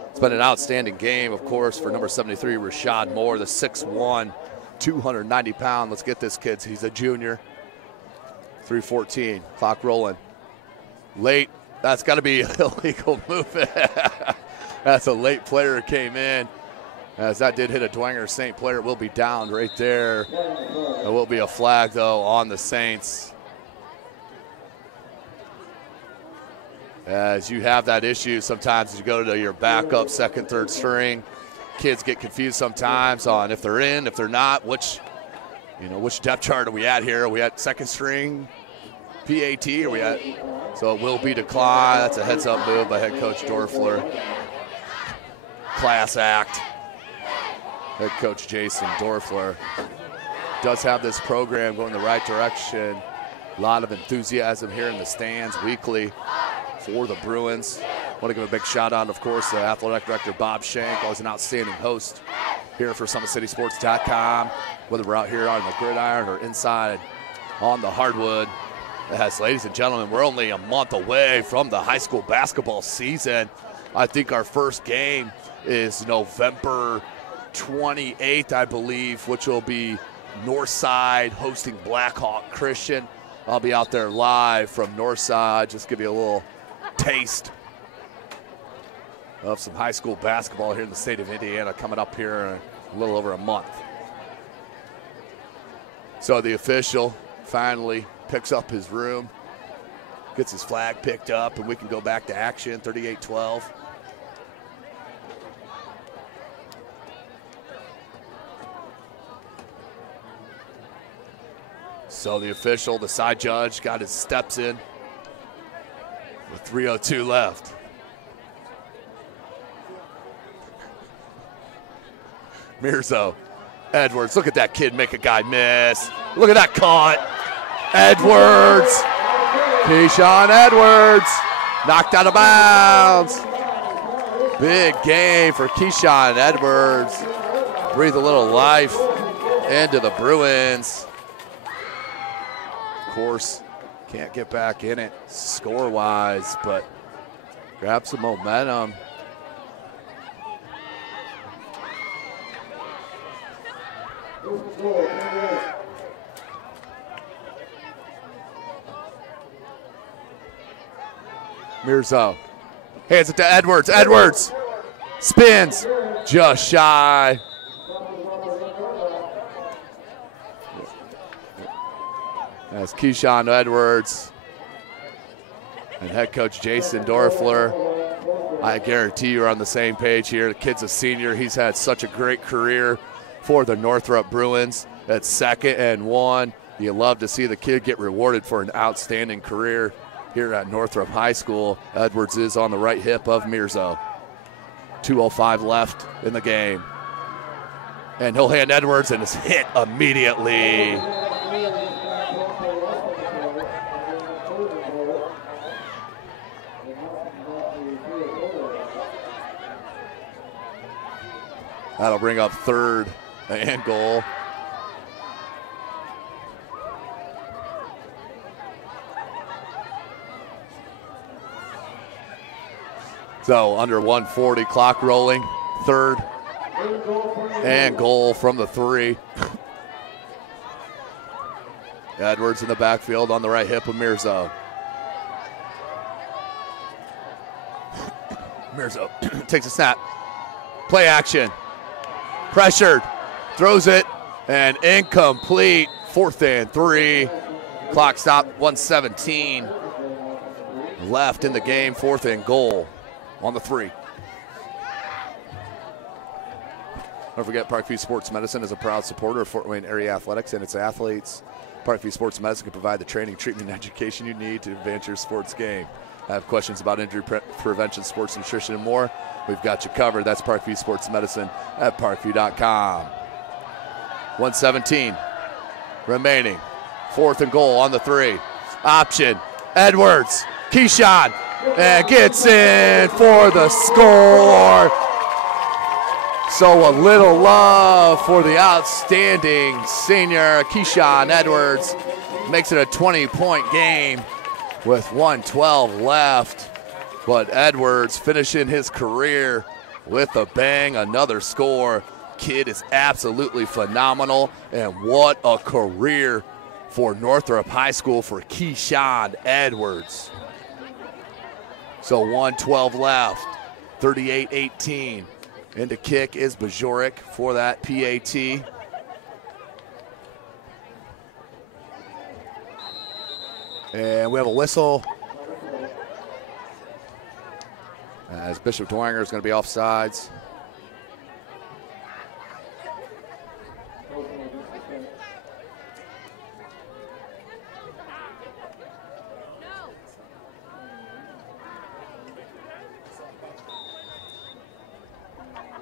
it's been an outstanding game, of course, for number 73, Rashad Moore, the 6'1", 290-pound. Let's get this, kids. He's a junior. 3:14, clock rolling. Late. That's got to be an illegal movement. That's a late player who came in. As that did hit a Dwenger Saint player, it will be down right there. It will be a flag, though, on the Saints. As you have that issue sometimes as you go to your backup, second, third string. Kids get confused sometimes on if they're in, if they're not, which depth chart are we at here? Are we at second string PAT? Are we at? So it will be declined. That's a heads-up move by head coach Dorfler. Class act. Head coach Jason Dorfler does have this program going the right direction. A lot of enthusiasm here in the stands weekly for the Bruins. I want to give a big shout out, of course, to athletic director Bob Shank, always an outstanding host here for SummitCitySports.com. Whether we're out here on the gridiron or inside on the hardwood. As, ladies and gentlemen, we're only a month away from the high school basketball season. I think our first game is November 28th, I believe, which will be Northside hosting Blackhawk Christian. I'll be out there live from Northside, just give you a little taste of some high school basketball here in the state of Indiana coming up here in a little over a month. So the official finally picks up his room, gets his flag picked up, and we can go back to action, 38-12. So the official, the side judge, got his steps in with 3:02 left. Mirzo, Edwards, look at that kid make a guy miss. Look at that cut. Edwards, Keyshawn Edwards, knocked out of bounds. Big game for Keyshawn Edwards. Breathe a little life into the Bruins. Of course, can't get back in it score-wise, but grab some momentum. Mirzo hands it to Edwards. Edwards spins just shy. That's Keyshawn Edwards and head coach Jason Dorfler. I guarantee you're on the same page here. The kid's a senior. He's had such a great career for the Northrop Bruins at 2nd and 1. You love to see the kid get rewarded for an outstanding career here at Northrop High School. Edwards is on the right hip of Mirzo. 2:05 left in the game. And he'll hand Edwards, and it's hit immediately. That'll bring up 3rd and goal. So under 140, clock rolling, 3rd and goal from the 3. Edwards in the backfield on the right hip of Mirzo. Mirzo takes a snap. Play action. Pressured, throws it, and incomplete. 4th and 3. Clock stop, 1:17 left in the game. 4th and goal on the 3. Don't forget, Parkview Sports Medicine is a proud supporter of Fort Wayne area athletics and its athletes. Parkview Sports Medicine can provide the training, treatment, and education you need to advance your sports game. Have questions about injury prevention, sports nutrition, and more? We've got you covered. That's Parkview Sports Medicine at parkview.com. 1:17 remaining. 4th and goal on the 3. Option. Edwards. Keyshawn. And gets in for the score. So a little love for the outstanding senior Keyshawn Edwards. Makes it a 20-point game with 1:12 left. But Edwards finishing his career with a bang, another score. Kid is absolutely phenomenal, and what a career for Northrop High School for Keyshawn Edwards. So 1:12 left, 38-18. And the kick is Bajorek for that PAT. And we have a whistle as Bishop Dwenger is going to be offsides.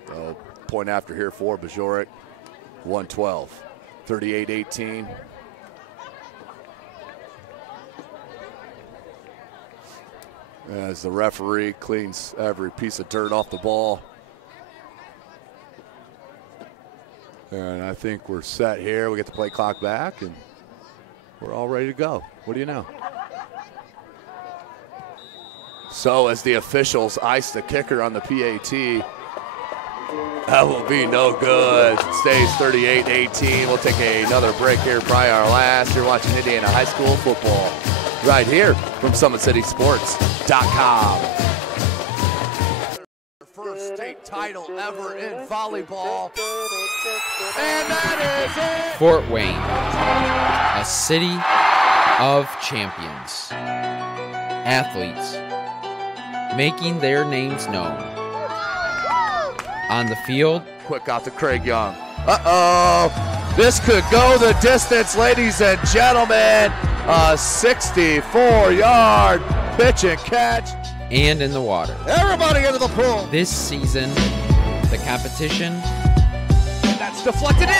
So point after here for Bajorek. 1:12, 38-18. As the referee cleans every piece of dirt off the ball. And I think we're set here. We get the play clock back, and we're all ready to go. What do you know? So as the officials ice the kicker on the PAT, that will be no good. Stays 38-18. We'll take another break here, probably our last. You're watching Indiana High School football right here from SummitCitySports.com. First state title ever in volleyball. And that is it. Fort Wayne, a city of champions. Athletes making their names known. On the field. Quick out to Craig Young. Uh-oh. This could go the distance, ladies and gentlemen. A 64-yard pitch and catch. And in the water. Everybody into the pool. This season, the competition that's deflected in.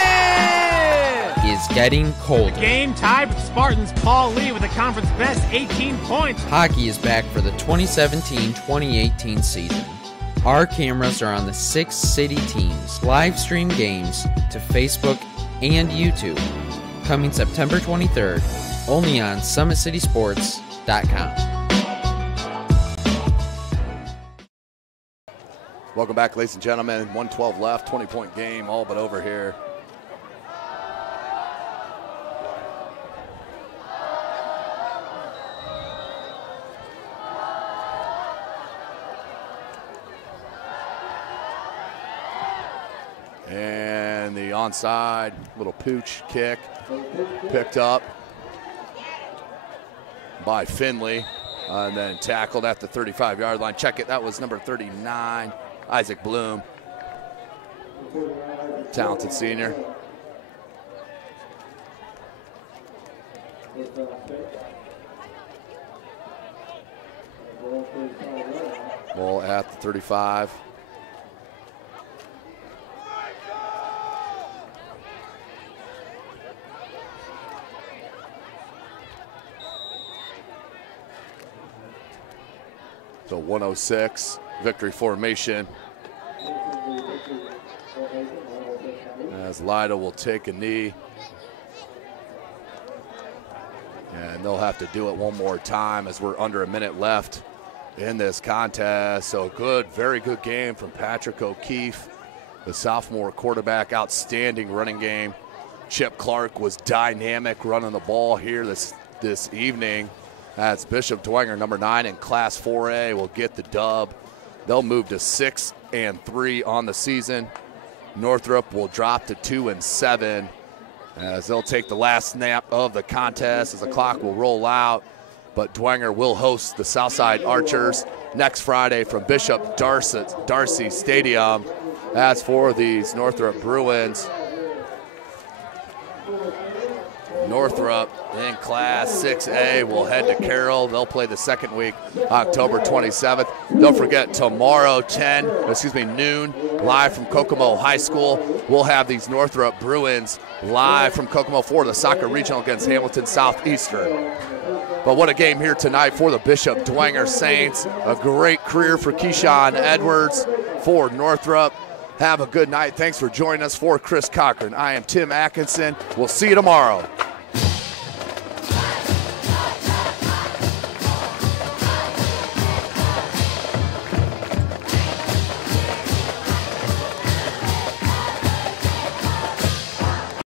Is getting colder. Game tied with Spartans. Paul Lee with the conference best 18 points. Hockey is back for the 2017-2018 season. Our cameras are on the 6 city teams. Live stream games to Facebook and YouTube. Coming September 23rd, only on SummitCitySports.com. Welcome back, ladies and gentlemen. 1:12 left, 20-point game, all but over here. And the onside, little pooch kick, picked up by Finley, and then tackled at the 35-yard line. Check it, that was number 39, Isaac Bloom. Talented senior. Ball at the 35. So 106, victory formation. As Lyda will take a knee. And they'll have to do it one more time as we're under a minute left in this contest. So good, very good game from Patrick O'Keefe, the sophomore quarterback. Outstanding running game. Chip Clark was dynamic running the ball here this evening. That's Bishop Dwenger, number 9 in Class 4A, will get the dub. They'll move to 6-3 on the season. Northrop will drop to 2-7 as they'll take the last snap of the contest as the clock will roll out. But Dwenger will host the Southside Archers next Friday from Bishop Darcy Stadium. As for these Northrop Bruins, Northrop in Class 6A will head to Carroll. They'll play the second week, October 27th. Don't forget, tomorrow, noon, live from Kokomo High School, we'll have these Northrop Bruins live from Kokomo for the soccer regional against Hamilton Southeastern. But what a game here tonight for the Bishop Dwenger Saints. A great career for Keyshawn Edwards for Northrop. Have a good night. Thanks for joining us. For Chris Cochran, I am Tim Atkinson. We'll see you tomorrow.